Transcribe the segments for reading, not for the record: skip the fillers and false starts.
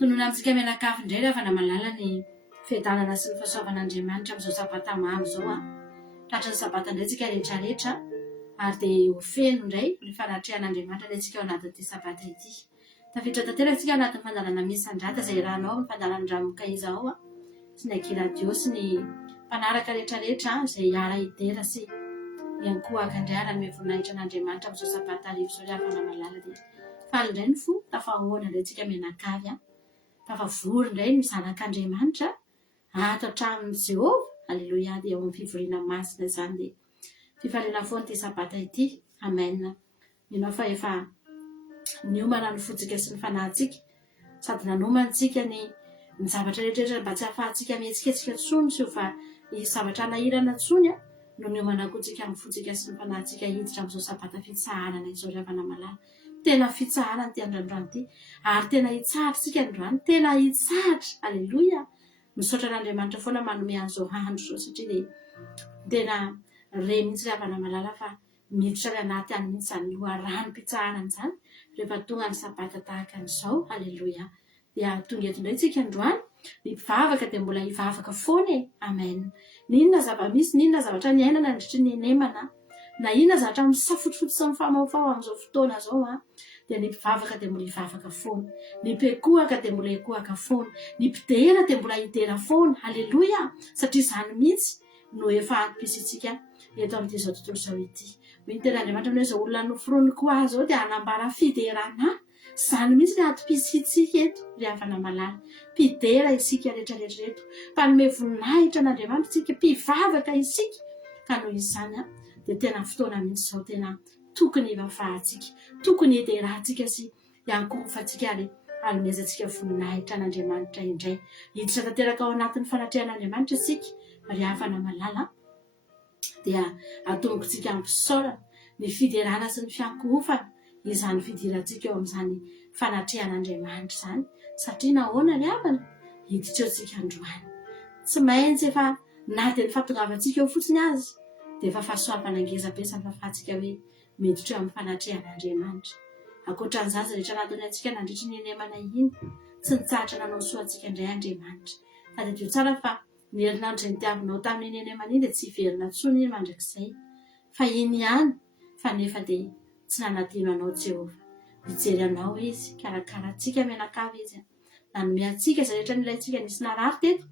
Tonona amintsika mianakavy indray rehefa namalala ny fiadanana sy ny fahasoavan'Andriamanitra amin'izao sabata mamy izao tratra ny sabata indray tsika rehetrarehetra ary dia ho feno indray ny fanatrehan'Andriamanitra ilay tsika ao anatin'ity sabata ity. Tafiditra tanteraka tsika ao anatin'ny fandalana misan-drata izay rahanao amin'ny fandalan'ny Ramokaiza ao sy ny Akiradio sy ny mpanaraka rehetrarehetra izay hiara idera sy iankohaka indray ary ny voninahitra an'Andriamanitra amin'izao sabata arivo izao rehefa namalala dia faly indray ny fo tafahoana indray tsika mianakavy tafavory indray ny zanak'Andriamanitra ato an-tranon'i Jehova. Aleloia. Dia ao amin'ny fivoriana masina izany dia fifaliana foana ity sabata ity. Amen. Inao fa efa niomana ny fontsika sy ny fanahintsika sady nanomantsika ny zavatra rehetrarehetra mba tsy hahafahantsika mihetsiketsika intsony sy ho fa zavatra nahirana intsony no niomana koantsika ny fontsika sy ny fanahintsika hiditra amin'izao sabata fitsaharana izao rehefa namalala. Tena fitsaharana ty androandroany ity ary tena hitsahatra tsika androany, tena hitsahatra. Aleloia. Misaotra an'Andriamanitra foana manome an'izao andro izao satria dia tena re mihitsy rehefa namalala fa miditra ny anaty any mihitsy izany loharano-pitsaharana izany rehefa tonga ny sabata tahaka an'izao. Aleloia. Dia tonga eto indray tsika androany mivavaka dia mbola hivavaka foana e. Amen. Ninona zava-misy, ninona zavatra ny ainana nandritry ny enemana na inona zavatra misafotsfotsy sy mifamaofao amin'izao fotoana izao dia ny mpivavaka dia mbola hivavaka foana, ny mpiekohaka dia mbola ekohaka foana, ny mpidera dia mbola hidera foana. Aleloia. Satria izany mihitsy no efa antom-pisitsika eto amin'izao tontolo izao ity. Mino tena Andriamanitra hoe izao olona noforoniko ahy izao dia hanambara fiderana. Izany mihitsy ny antom-pisitsika eto rehefa namalala. Mpidera isika rehetrarehetra eto, mpanome voninahitra an'Andriamanitra isika, mpivavaka isika. Ka noho izany dia tena fotoana mihitsy izao tena tokony hivafahantsika, tokony hiderahantsika sy hiankofantsika ary hanomezantsika voninahitra an'Andriamanitra indray. Hiditra tanteraka ao anatin'ny fanatrehan'Andriamanitra isika rehefa namalala dia atombontsika ampisaorana ny fiderana sy ny fiankohofana izany fidirantsika eo amin'izany fanatrehan'Andriamanitra izany. Satria nahoana ny havana hiditra eo tsika androany, tsy maintsy efa na dia ny fahatongavantsika eo fotsiny azy dia efa fahasoavana ngezabe sy fahafahantsika hoe miditra eo amin'ny fanatrehan'Andriamanitra. Ankoatran'izany izay rehetra nataony antsika nandritry ny enemana iny tsy nitsahatra nanao soantsika indray Andriamanitra. Tadidiro tsara fa ny herinandro izay nitiavinao tamin'ny enemana iny dia tsy hiverina intsony iny mandrakizay fa iny ihany fa nefa dia tsy nanadino anao Jehova. Mijery anao izy, karakarantsika mianakavy izy, nanome antsika izay rehetra nilaintsika nisy narary teto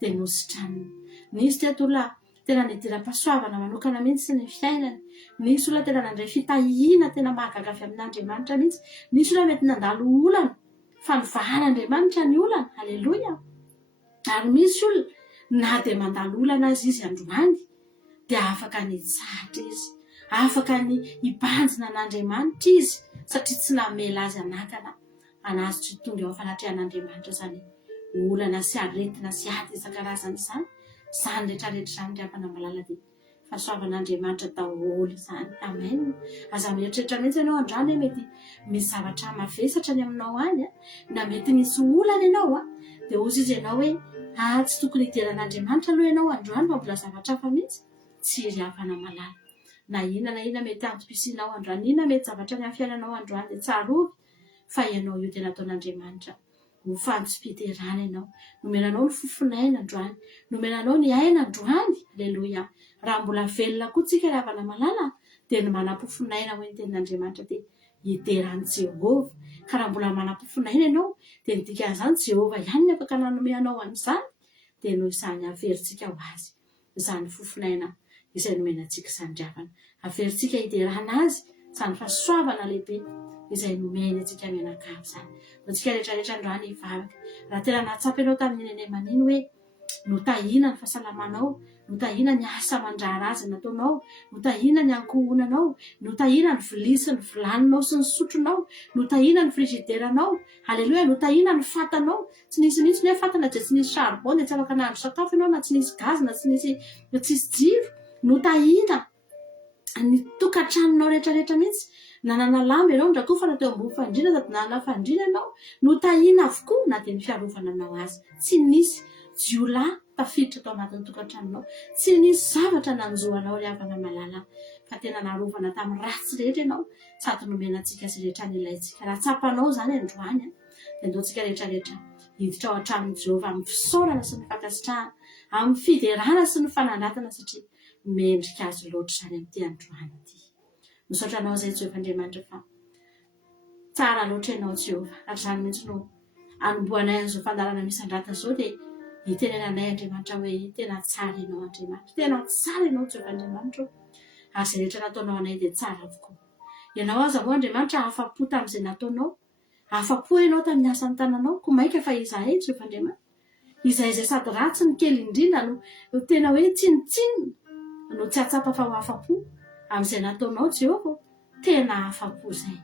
dia nositraniny. Nisy teto olona tena nidira-pahasoavana manokana mihitsy ny fiainany, nisy olona tena nandray fitahiana tena mahagaga avy amin'Andriamanitra mihitsy, nisy olona mety nandalo olana fa nivahan'Andriamanitra ny olana. Aleloia. Ary misy olona na dia mandalo olana azy izy androany dia afaka nitsahatra izy, afaka ny hibanjina an'Andriamanitra izy satria tsy namela azy anakana anazy tsy tonga eo fanatrehan'Andriamanitra izany olana sy aretina sy ady isan-karazany izany. Izany rehetrarehetra izany rehefa namalala dia fahasoavan'Andriamanitra daholo izany. Amen. Aza mieritreritra mihitsy ianao androany hoe mety misy zavatra mavesatra ny aminao any na mety misy olana ianao dia ozy izy ianao hoe tsy tokony hideran'Andriamanitra aloha ianao androany fa mbola zavatra hafa mihitsy tsy ry hafa namalala. Na inona mety antom-pisinao androany, inona mety zavatra ny amin'ny fiainanao androany dia tsarovy fa ianao io tena ataon'Andriamanitra ho fantsim-piterana ianao. Nomenanao ny fofinaina androany, nomenanao ny aina androany. Aleloia. Raha mbola velona koa tsika rehefa namalala dia ny manam-pofinaina ho ny tenin'Andriamanitra dia hideran'i Jehova. Ka raha mbola manam-pofinaina ianao dia ny dikan'izany Jehova ihany ny afaka nanome anao an'izany dia noho izany averintsika ho azy izany fofinaina izay nomenantsika izany dravana. Averintsika hiderana azy izany fahasoavana lehibe izay nomeny antsika mianakavy izany. Antsika rehetrarehetra androany hivavaka. Raha tena nahatsapy ianao tamin'ny enemana iny hoe notahina ny fahasalamanao, notahina ny asa aman-draharaha izay nataonao, notahina ny ankohonanao, notahina ny vilia sy ny vilaninao sy ny sotronao, notahina ny frigideranao. Aleloia. Notahina ny fatanao. Tsy nisy mihitsy ny hoe fatana dia tsy nisy charbon dia tsy afaka nahandro sakafo ianao na tsy nisy gaz na tsy nisy jiro. Notahina ny tokantranonao rehetrarehetra mihitsy. Nanana lamba ianao ndrakoa fa natao ambony fandriana sady nanana fandriana ianao. Notahina avokoa na dia ny fiarovana anao azy. Tsy nisy jiolahy tafiditra tao anatin'ny tokantranonao. Tsy nisy zavatra nanjoanao rehefa namalala fa tena narovana tamin'ny ratsy rehetra ianao sady nomena antsika sy rehetra ny ilaintsika. Raha tsapanao izany androany dia andeontsika rehetrarehetra hiditra ao an-tranon'i Jehovah amin'ny fisaorana sy ny fankasitrahana, amin'ny fiderana sy ny fanandrantana satria mendrika azy loatra izany amin'ity androany ity. Misaotra anao izay Jehovah Andriamanitra fa tsara loatra ianao Jehovah, ary izany mihitsy no anomboanay an'izao fandarana misy andrata izao dia hitenenanay Andriamanitra hoe tena tsara ianao Andriamanitra, tena tsara ianao Jehovah Andriamanitra, ary izay rehetra nataonao anay dia tsara avokoa. Ianao aza moa Andriamanitra afa-po tamin'izay nataonao, afa-po ianao tamin'ny asan'ny tananao, koa mainka fa izahay Jehovah Andriamanitra, izay sady ratsy ny kely indrindra no tena hoe tsinitsinina no tsy atsapa fa ho afa-po amin'izay nataonao Jehovah, tena afa-po izay,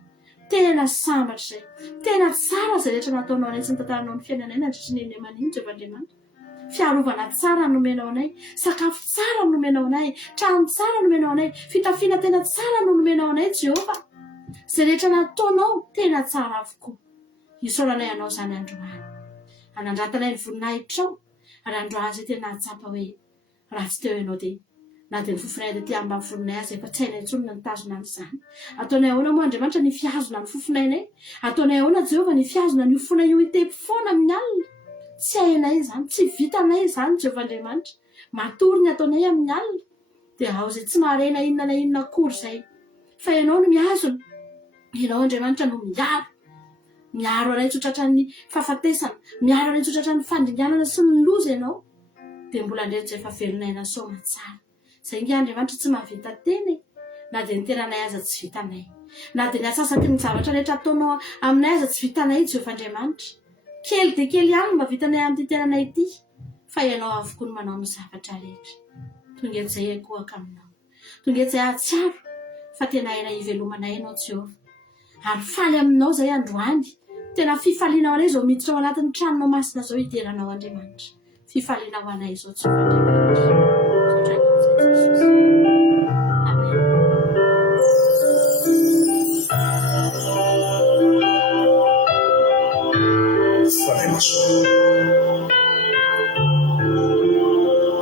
tena sambatra izay, tena tsara izay rehetra nataonao anay sy ny tantaranao ny fiainanay nandritra ny aman'iny Jehovah Andriamanitra. Fiarovana tsara nomenao anay, sakafo tsara nomenao anay, trano tsara nomenao anay, fitafiana tena tsara no nomenao anay Jehovah. Izay rehetra nataonao tena tsara avokoa. Isaoranay anao izany androany, anandratanay ny voninahitrao, ary androany tena atsapa hoe raha tsy teo ianao dia na dia ny fofonay dia ty ambany voninay azy efa tsy hainay intsony na nitazona an'izany. Ataonay ahoana moa Andriamanitra ny fiazona ny fofonainay, ataonay ahoana Jehovah ny fiazona ny ofona io itepy foana amin'ny alina. Tsy hainay izany, tsy vitanay izany Jehovah Andriamanitra, matory ny ataonay amin'ny alina dia ao izay tsy maharena inona na inona akory izay, fa ianao no miazona, ianao Andriamanitra no miaro anay tsotratra ny fahafatesana, miaro anay tsotratra ny fandringanana sy ny loza ianao, dia mbola ndretra efa velonay na soma tsara. Izay nge Andriamanitra tsy mahavita teny, na dia niteranay aza tsy vitanay, na dia ny atsasaky ny zavatra rehetra ataonao aminay aza tsy vitanay Jehovah Andriamanitra. Kely dia kely ihany mba vitanay amin'ity tenanay ity, fa ianao avokoa no manao ny zavatra rehetra. Tonga eto izay akohaka aminao, tonga eto izay ahatsiaro fa tena haina hivelomanay ianao Jehovah, ary faly aminao izay androany, tena fifaliana ho anay izao miditra ao anatin'ny tranonao masina izao hideranao Andriamanitra, fifaliana ho anay izao Jehovah Andriamanitra.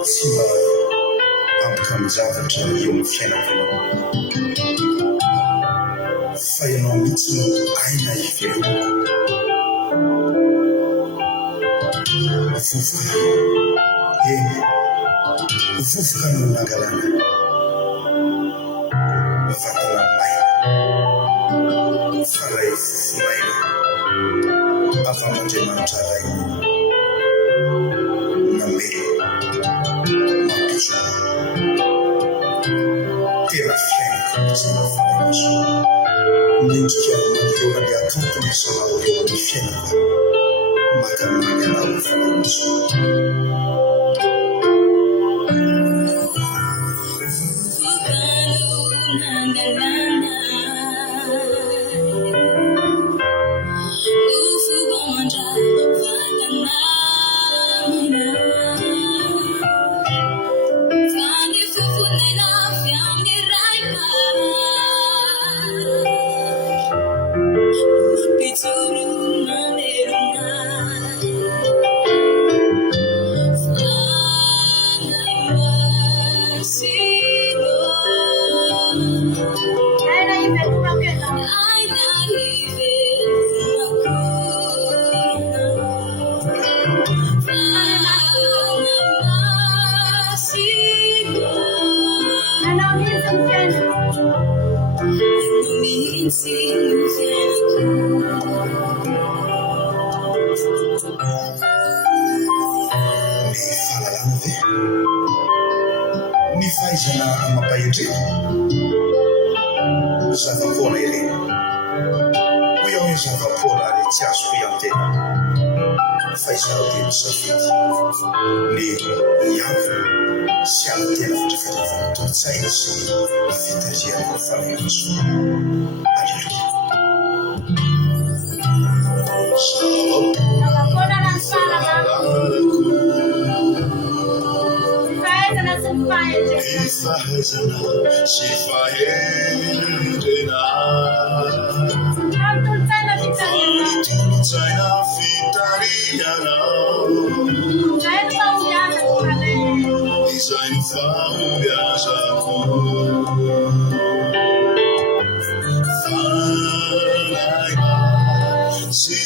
Tsy mba ampika amin'ny zavatra eo amin'ny fiainanao, fa ianao mihitsy no aina hivelomako. Vovoka, vovoka no nangalana vatana maina, fa ray vonaina avy amin'Andriamanitra raina namely mampiso tena fiainako tsy mahafahazo mendrika manolona ny akantony salao eo amin'ny fiainako makamany anao fanahizo. Ny fahaizana mampahendrena zava-poana ireny hoy aho hoe zava-poana ary tsy azoko iantena fa izao dia misafidy ny hiavy sy amin'ny tena fatrafatra tolotsaina sy fitariana fanahizo. Alleluia. Fahaizana sy fahendrena tolotsaina fitariana izay ny fahombiazako fanahy sy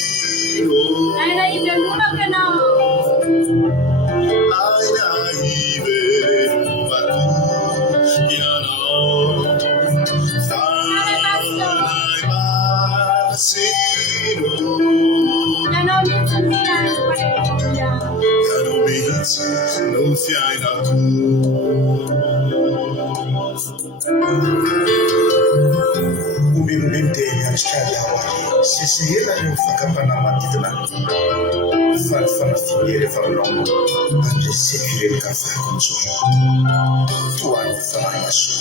Sesehela ny fakapana matidina fanafiniry famelamo andre sekirely kafako ntsoro toano fanamaso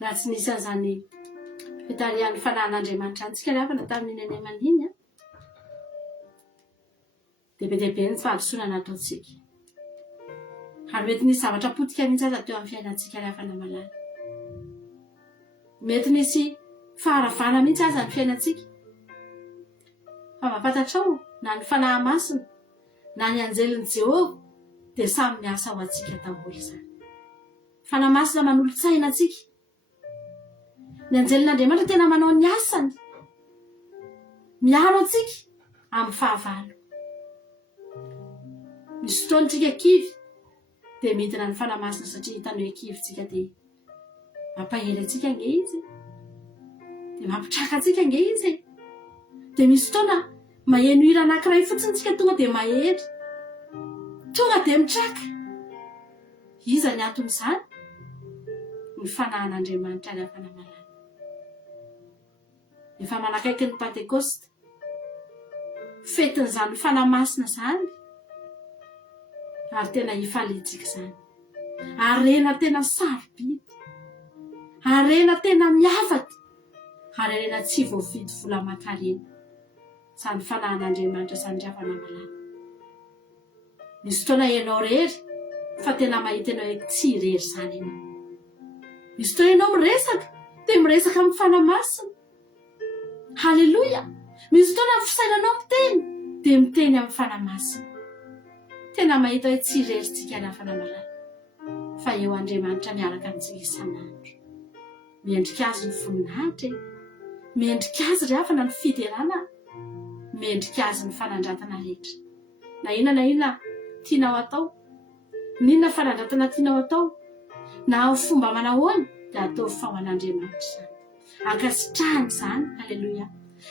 raha tsy nisy an'izany fitarihan'ny fanahin'Andriamanitra antsika rehefa tamin'ny eny aman'iny dia be dia be ny fahadisoana nataontsika ary mety nisy zavatra potika mihitsy aza teo amin'ny fiainantsika rehefa namalala, mety nisy faharavana mihitsy aza ny fiainantsika fa mampatatrao na ny fanahy masina na ny anjelin'i Jehova dia samy miasa ho antsika daholo izany. Fanahy masina manolo-tsaina antsika, ny anjelin'Andriamanitra tena manao ny asany miaro antsika amin'ny fahavalo. Misy fotoantsika kivy dia midina ny fanahy masina satria hitany hoe kivyntsika dia mampahely antsika nge izy, dia mampitraka antsika nge izy, dia misy fotoana maheno hira anankiray fotsiny tsika tonga dia mahery, tonga dia mitraka. Iza ny anton'izany? Ny fanahin'Andriamanitra rehefa namalala. Efa manakaiky ny Pentecoste, fetin'izany fanahy masina zany, ary tena hifalitsika izany. Harena tena sarobidy, harena tena miavaka, harena tsy voafidy vola aman-karena. Izany fanahin'Andriamanitra izany rehefa namalala. Misy fotoana ianao rery fa tena mahita ianao hoe tsy rery izany ianao. Misy fotoana ianao miresaka dia miresaka amin'ny fanahy masina. Halleluja! Misy fotoana fisainanao miteny dia miteny amin'ny fanahy masina. Tena mahita hoe tsy rery tsika rehefa namalala. Fa eo Andriamanitra miaraka amintsika isan'andro. Miendrika azy ny voninahitra, miendrika azy rehefa na ny fiderana, miendrika azy ny fanandratana rehetra. Na inona tianao atao, n'inona fanandratana tianao atao, na fomba manahoana dia atao fa ho an'Andriamanitra izany. Ankasitrahany izany, halleluja.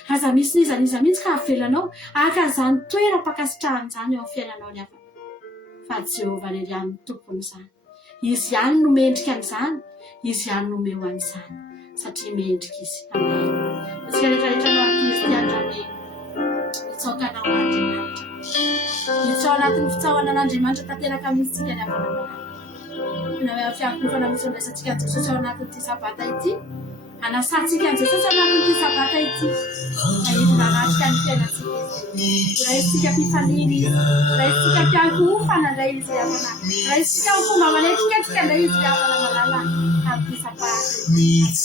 Aza misy niza mihitsy ka avelanao, aka izany toeram-pakasitrahany izany eo amin'ny fiainanao rehefa. Fa Jehova rery ihany ny tompony izany. Izy ihany no mendrika an'izany, izy ihany no meo an'izany, satria mendrika izy. Amen. Isika rehetrarehetra no an'Kristianina hoe hitsaokana ho Andriamanitra. Hitsao anatin'ny fitsaoana an'Andriamanitra tanteraka amintsika rehefa namalala. Na hoe fiangonana misy andraisantsika Jesosy ao anatin'ity sabata ity anasantsika an'izay sasa anatin'ity sabata ity entina anatrika ny fiainantsika raha isika mpifaniny raha isika mpiankohofana indray izy havana raha isika ho fomba manetriketrika indray izy havana malala amin'ity sabata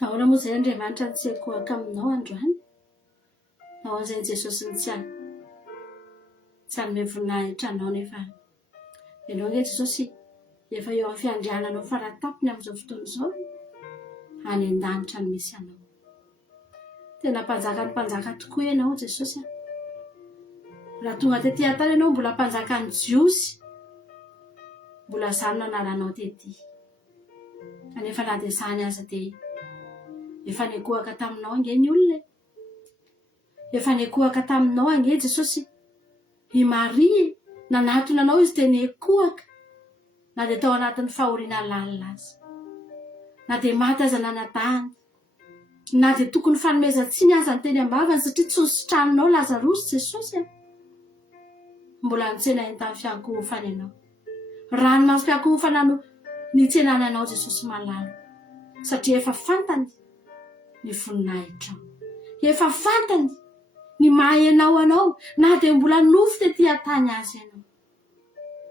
Ahora moa izay Andriamanitra nitsekoaka aminao androany. Ao an'izay Jesosy tsy hanome voninahitra anao nefa ianao nge Jesosy efa eo amin'ny fiandriananao faratapony amin'izao fotoana izao any an-danitra no misy anao. Tena mpanjakany mpanjaka tokoa ianao Jesosy. Raha tonga tetỳ tany ianao mbola mpanjakany jiosy, mbola zany no anaranao tetỳ. Kanefa na dia zany aza dia efa nekoaka taminao ange ny olona. Efa nekoaka taminao ange Jesosy. I Maria nanatona anao izy dia nekoaka. Na dia tao anatin'ny fahoriana lalina aza. Na dia maty aza nanadahany. Na dia tokony fanomezantsiny aza ny teny ambavany satria tsy nisotranonao Lazarosy Jesosy. Mbola nitsenany tamin'ny fiankohofana ianao. Ranomasom-piankohofana no nitsenananao Jesosy malalo. Satria efa fantany ny voninahitra. Efa fantany ny mahaenao anao na dia mbola nofy tetỳ tany azy ianao.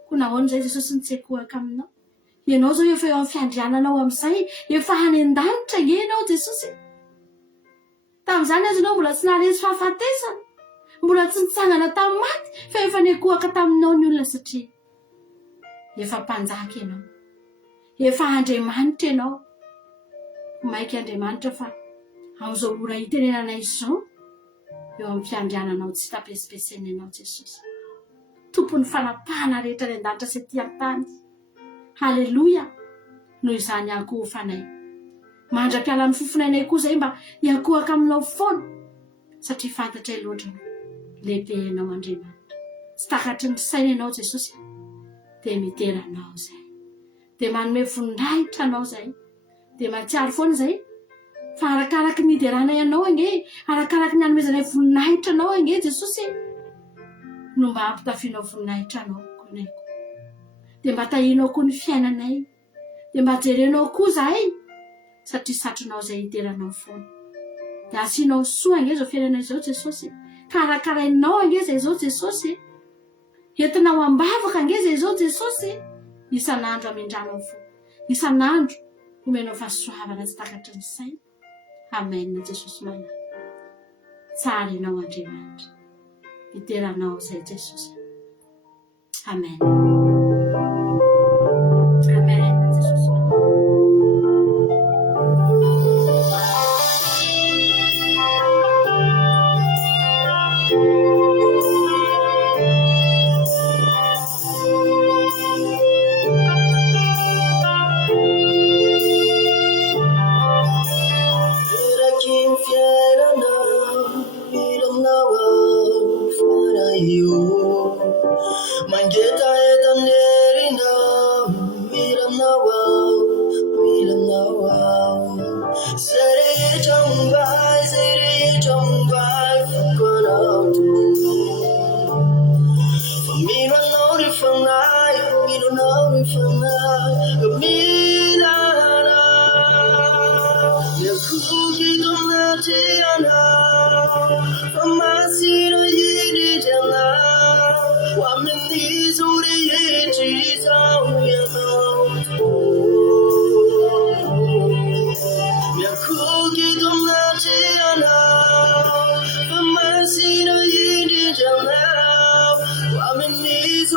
Koa nahoana izay Jesosy nitsekoaka aminao. Ianao zao efa eo amin'ny fiandriananao amin'izay, efa any an-danitra ianao Jesosy. Tamin'izany azy ianao mbola tsy naharesy fahafatesana, mbola tsy nitsangana tamin'ny maty, fa efa nekoaka taminao ny olona satria efa mpanjaka ianao. Efa Andriamanitra ianao. Maika Andriamanitra fa amin'izao ora itenenanay izao eo amin'ny fiandriananao tsy tapesipesena ianao Jesosy. Tompony fanapahana rehetra ny an-danitra sy etỳ an-tany. Haleloia. Noho izany ankohofanay. Mandra-piala ny fofonainay koa izay mba hiankohaka aminao foana. Satria fantatray loatra lehibe ianao Andriamanitra. Tsy takatry ny saina ianao Jesosy. Dia miteranao izay. Dia manome voninahitra anao izay. Dia mahatsiaro foana izay. Fa arakaraky ny hiderana ianao ange, arakaraky ny hanomezanay voninahitra anao ange Jesosy. No mba hampitafianao voninahitra anao konayko. Dia mba tahinao koa ny fiainanay. Dia mba jerenao koa zahay. Satria satronao izay hideranao foana. Dia asianao soa ange izao fiainanay izao Jesosy. Karakarainao ange izay izao Jesosy. Entinao ambavaka ange izay izao Jesosy. Isan'andro amindranao fo. Isan'andro omenao fahasoavana tsy takatry ny saina. Amen Jesosy malala. Tsara ianao Andriamanitra. Iteranao izay Jesosy. Amen. Amen Jesosy malala. I'm in these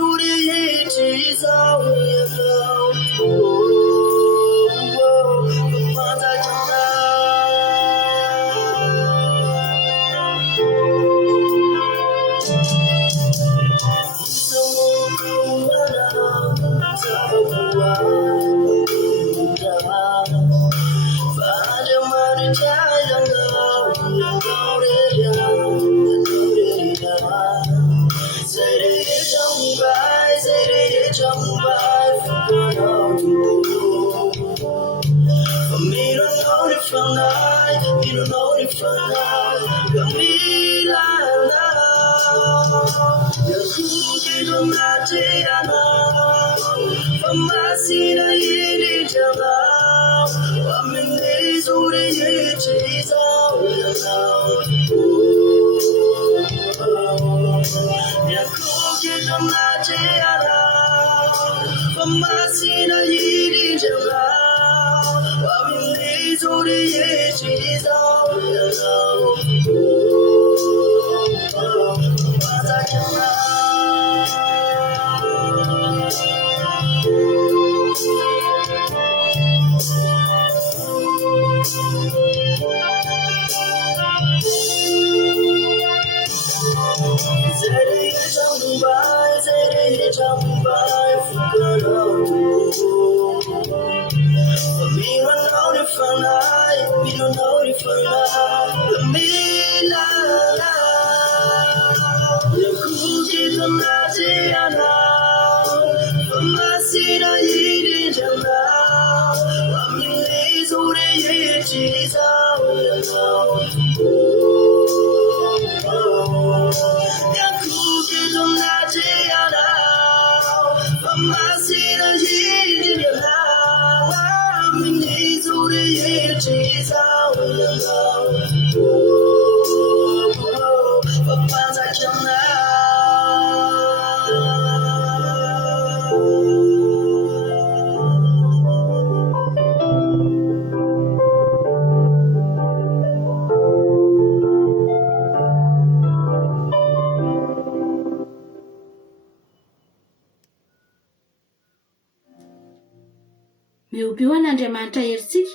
Miobio an'Andriamanitra herintsika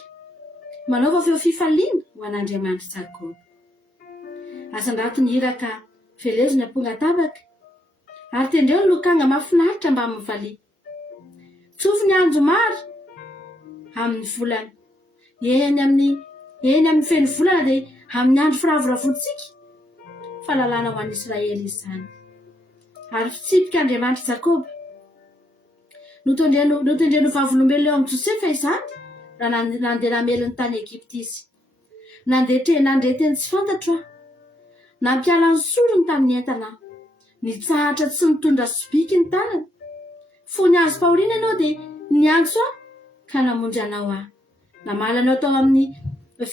manaova feo fifaliana ho an'Andriamanitra Jakoba. Asan-drato ny hiraka velezina ampongatabaka ary tendreo ny lokanga mahafinaritra mba amin'ny valia. Tsofi ny anjo maro amin'ny volana, eny amin'ny feno volana dia amin'ny andro firavorafontsika fahalalana ho an'i Israely izany. Ary fitsipika Andriamanitra Jakoba notendreno vavolombelona eo amin'ny Josefa izany raha nandeha namely ny tany Egypta izy. Nandreteny tsy fantatro nampiala ny sorony tamin'ny entana, nitsahatra tsy nitondra sobiky ny tanany. Fony azo Paolina ianao dia niantso ka namonjy anao namala anao tao amin'ny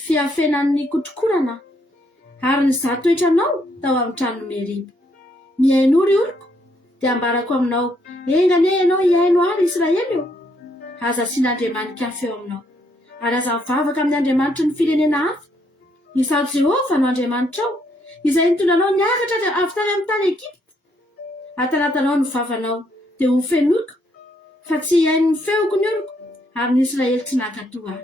fiafenan'ny kotrokorana ary nizatoetra anao tao amin'ny trano Meriba. Mihain'ory oriko dia ambarako aminao, engane ianao hiaino ary Israely eo. Aza asian'Andriamanitra hafa eo aminao ary aza mivavaka amin'ny Andriamanitra ny firenena hafa. Isao Jehova no Andriamanitrao izay nitondranao niakatra avy tany amin'ny tany Egypta. Atanatanao ny vavanao dia ho fenoiko fa tsy hiaino ny feoko ny oriko ary ny Israely tsy nankatoa.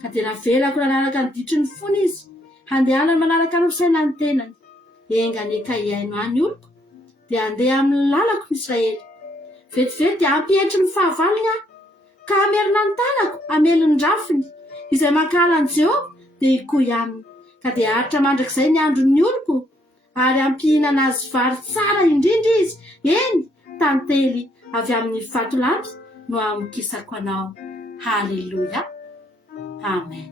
Ka dia navelako nanaraka ny ditry ny fony izy handehanany manaraka ny saina ny tenany. Engane ka hiaino any oriko dia handeha amin'ny lalako ny Israely. Vetivety dia ampihetry ny fahavalony ka amerina ny tanako amely ny rafiny izay mankala ny Jehova dia hikohy aminy. Ka dia haritra mandrakizay ny andron'ny oriko ary ampihinana azy vary tsara indrindra izy. Eny, tantely avy amin'ny vatolampy no amokisako anao. Haleluya. Amen.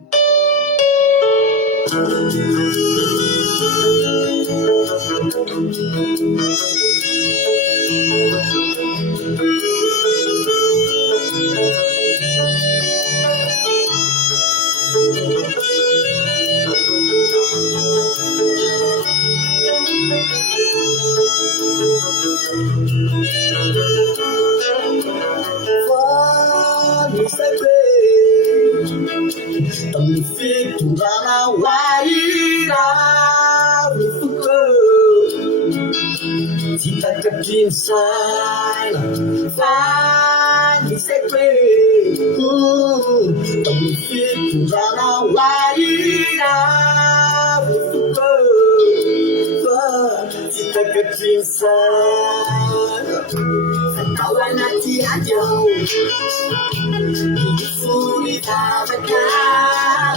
Inside, find me sacred. Don't fit to run away now with the girl. It's like a inside. And now I'm not the idol. You fool me, have a car.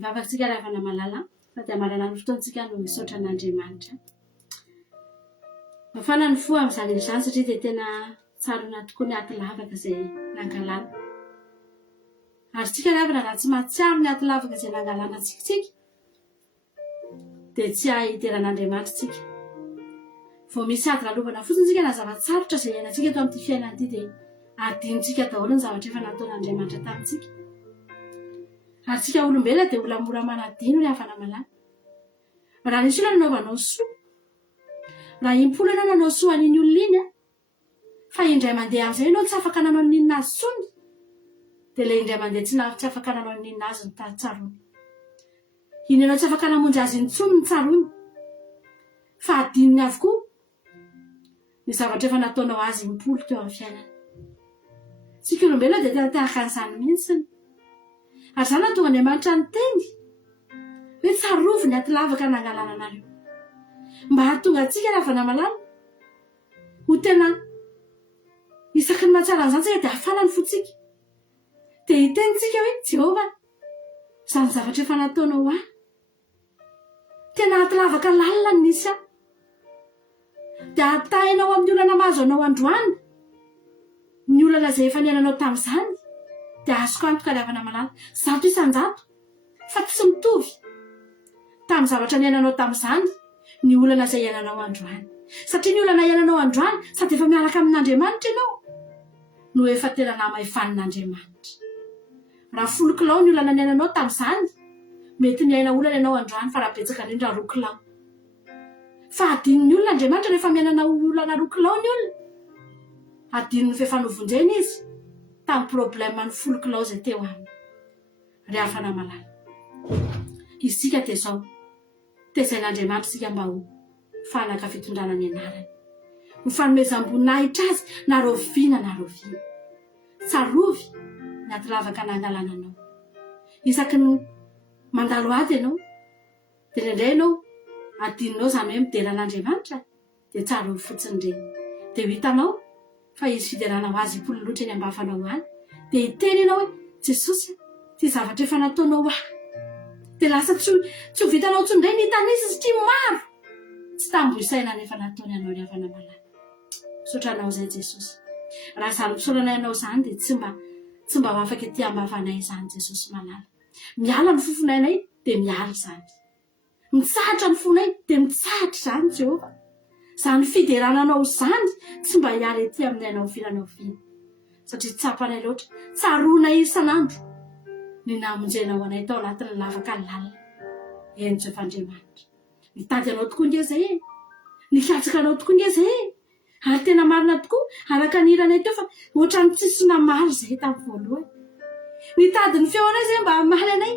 Vavatsika ravana malala fa dia marana ny fotoantsika no misaotra an'Andriamanitra. Mafana ny fo amin'izany izany satria dia tena tsarona tokoa ny aty lavaka izay nangalana. Ary tsika ravana raha tsy mahatsiaro ny aty lavaka izay nangalana tsika dia tsy ahiteran'Andriamanitra tsika. Vao misy ady lalovana fotsiny tsika na zavatsarotra izay iainantsika eto amin'ity fiainana ity dia adinontsika daholo ny zavatra efa nataon'Andriamanitra tamintsika. Ary tsika olombelona dia olona mora manadino ny havana malala. Raha nisy olona nanaovanao soa, raha impolo ianao nanao soa an'iny olona iny, fa indray mandeha am'izay ianao tsy afaka nanao ninona azy tsony dia ilay indray mandeha tsy afaka nanao ninona azy ny tsarony iny ianao tsy afaka namonjy azy intsony ny tsarony fa adininy avokoa ny zavatra efa nataonao azy impolo teo amin'ny fiainana tsika olombelona dia tena tahaka an'izany mihitsiny ary izany na tonga Andriamanitra ny teny hoe tsarovo ny aty lavaka nangalana anareo mba hahatonga antsika raha namalala ho tena isaky ny mahatsara an'izany tsika dia hafana ny fotsika dia hitenitsika hoe Jehova izany zavatra efa nataonao ahy tena aty lavaka lalina ny nisy ahy dia hatahinao amin'ny olana mahazo anao androany ny olana izay efa niainanao tamin'izany dia azoko antoka ny havana malala zato isan-jato fa tsy mitovy tamin'ny zavatra niainanao tamin'izany ny olana izay iainanao androany satria ny olana iainanao androany sady efa miaraka amin'Andriamanitra ianao no efa tena namahefanin'Andriamanitra raha 10 kilao ny olana niainanao tamin'izany mety niaina olana ianao androany fa raha betsaka indrindra 2 kilao fa adinin'ny olona Andriamanitra rehefa miainana olana 2 kilao ny olona adinin'ny fifanovonjeny izy tamin'ny problème ny 10 kilao izay teo aminy rehefa namalala isika dia izao tezain'Andriamanitra sika mba ho fanaka fitondrana ny anarany ho fanomezam-boninahitra azy na roviana tsarovy ny aty lavaka nangalana anao isaky ny mandalo ady ianao dia indraindray ianao adininao izany hoe mideran'Andriamanitra dia tsarovy fotsiny ireny dia ho hitanao fa izy fideranao azy impolo loatra eny ambafanao any dia hiteny ianao hoe Jesosy ty zavatra efa nataonao ahy dia lasa tsy ho vitanao tsondray ny hitan'izy satria maro tsy tamboisaina nefa nataony ianao ny havana malala misotranao izay Jesosy raha izany misaorana ianao izany dia tsy mba ho afaka ety ambafanay izany Jesosy malala miala ny fofonay dia miala izany mitsahatra ny fonay dia mitsahatra izany Jehova izany fiderananao izany tsy mba hiala ety aminay filanao vina satria tsapanay loatra tsaronay isan'andro ny namonjenao anay tao anatin'ny lavaka lalina eny Jehovah Andriamanitra mitady anao tokoa nge zay ny hiatsika anao tokoa nge zay ary tena marina tokoa araka ny iranay teo fa ohatra ny tsisy namaly zay tamin'ny voalohany nitady ny feonay zay mba hamaly anay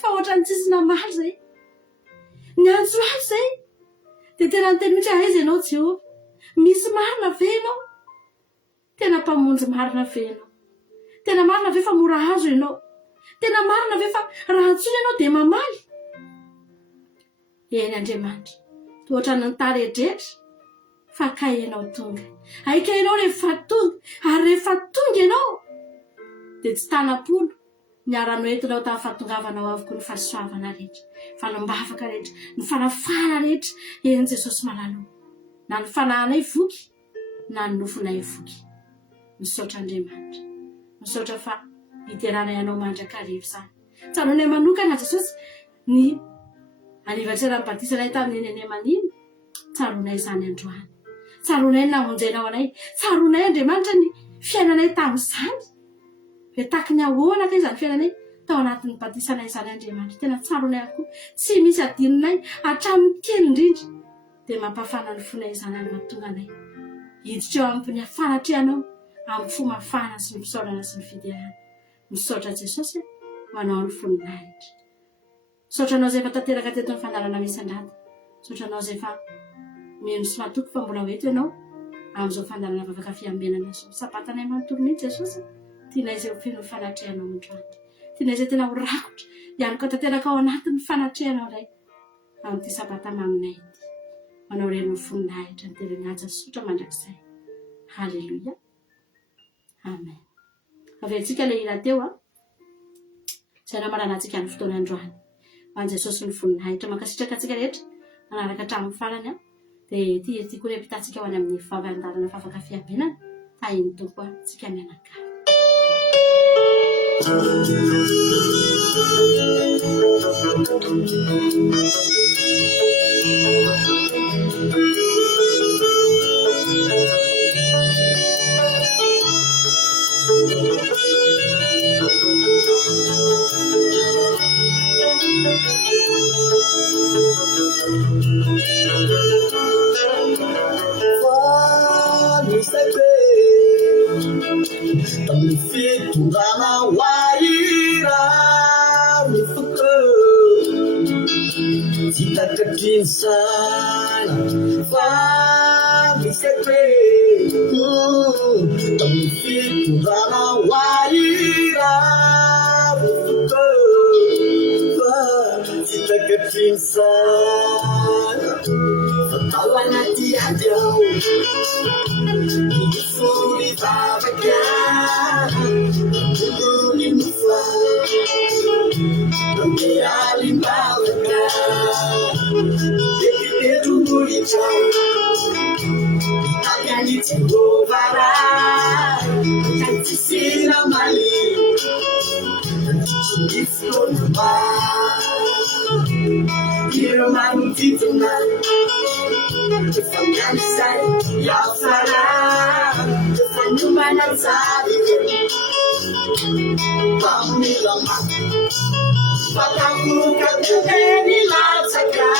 fa ohatra ny tsisy namaly zay ny antso azy zay dia tena ny teny mihitsy aiza ianao Jehova misy marina ve ianao tena mpamonjy marina ve ianao tena marina ve fa mora azo ianao tena marina ve fa raha antsony ianao dia mamaly eny Andriamanitra ohatra ny taredretra fa kay ianao tonga aika ianao rehefa tonga ary rehefa tonga ianao dia tsy tanam-polo niarano entinao tamin'ny fahatongavanao avokoa ny fahasoavana rehetra fanombavaka rehetra ny fanafana rehetra eny Jesosy malalo na ny fanahinay voky na ny nofonay voky misaotra Andriamanitra misaotra fa hiderana ianao mandrakarivo izany tsaronay manokana Jesosy ny anivatsera ny batisanay tamin'ny eny maniny tsaronay izany androany tsaronay ny namonjenao anay tsaronay Andriamanitra ny fiainanay tamin'izany dia taky ny ahoana ka izany fiainanay tao anatin'ny batisanay izany Andriamanitra tena tsaronay avokoa tsy misy adininay hatramin'ny kely indrindra dia mampafana ny fonay izany any mahatonga anay hiditra eo amin'ny hafanatrehanao amin'ny fomafana sy ny fisaorana sy ny fiderana misaotra Jesosy ho anao ny voninahitra misaotranao izay efa tanteraka teto ny fandarana misy andrata misaotranao izay efa mino sy matoky fa mbola hoeto ianao amin'izao fandarana vavaka fiambenana zao sabatanay manontolo mihitsy Jesosy tianay izay ho feno ny fanatrehanao androany tianay izay tena ho rakotra ihany koa tanteraka ao anatin'ny fanatrehanao iray amin'ity sabata maminay ity manao reny ny voninahitra ny teren'aja sotra mandrakizay halleluia amen aventsika ilay ila teo izay namarana antsika ny fotoana androany hoan'i Jesosy ny voninahitra mankasitraka antsika rehetra manaraka hatramin'ny farany dia ty koa repitantsika ho any amin'ny vavy-andarana fafaka fiambenana tahiny tompo tsika mianakavy Foi, me Tami fiturana waira mifuko Cita kekinsana Fami sekre Tami fiturana waira mifuko Cita kekinsana Kawan hati ada Suri babakan Bumi mufa Nanti alim babakan Jadi tunggu hijau Akan ditinggu barat Nanti siram balik Nanti cindifku nama Irman fitnah Kefangan saya Ya Farah Kefangan saya Kami lemah Pataku kekeni lasakan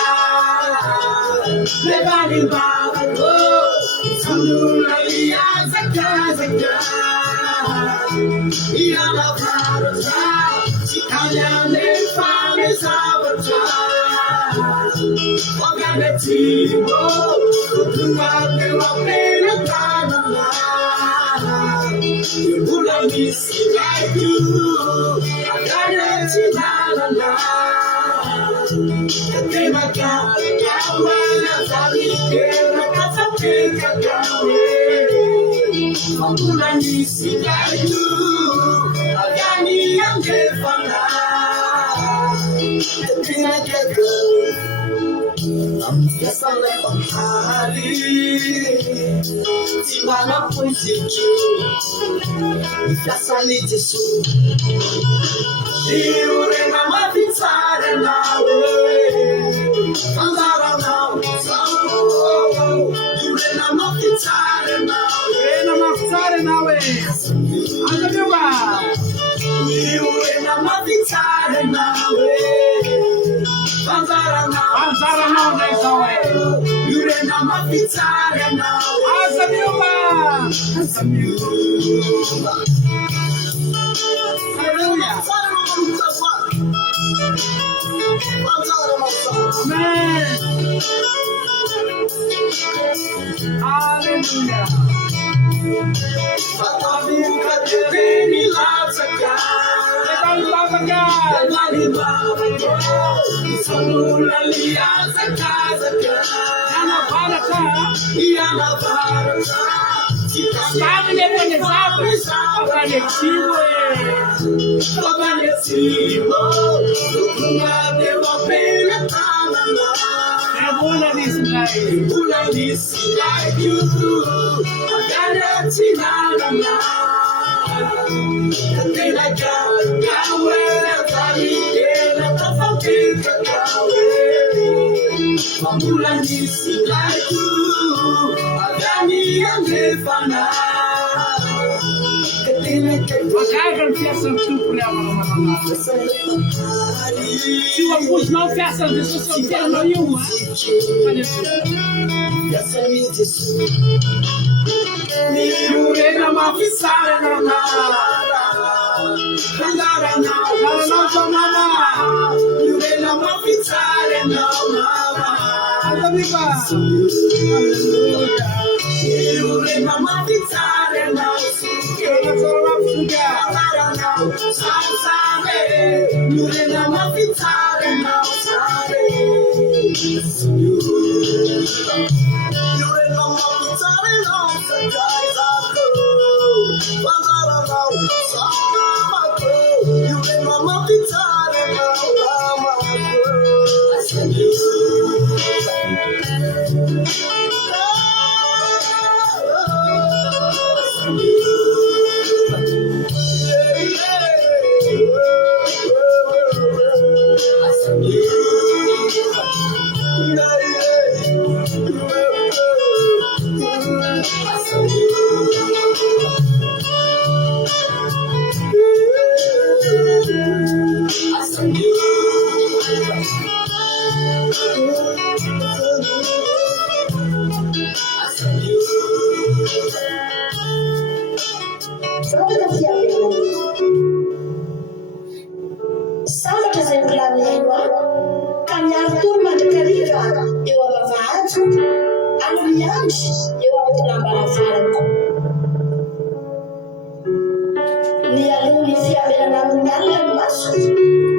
Lebani babaku Samula lihat zaka Ia lafarasa Sikanya nefane sabaca Organitimo Kutumate wapena tanama Bulan misi like you Organitinalala Ketema kali kawe Nazari kena kafapika kawe Bulan misi like you Organi yang defana Ketema kekal Biasa lewat hari Dimanapun tuju Biasa li Jesu Diure nama bicara nawe Antara nawe Diure nama bicara nawe Nama bicara nawe Anda coba Diure nama bicara nawe Antara nawe Yure nama bicara nawe Asamiuma Haleluya Amen Haleluya Fatabim kadeveni latsakan Lebani babakan Samula lihat zaka Yana baraka Yana baraka Kami ni pone sabe Abane chivo Kunga dewa pena tanana Bula nisi like you Agane tinana Katela kawe Tari kena tafakika kawe Bula nisi like you Agani yang defana Agarram festas tu por ela, Se o ambos não festas, deixa só ter nenhuma. Miurena mafisara na Kandara na mama. Miurena mafisara na mama. Aleluia. Miurena mafisara na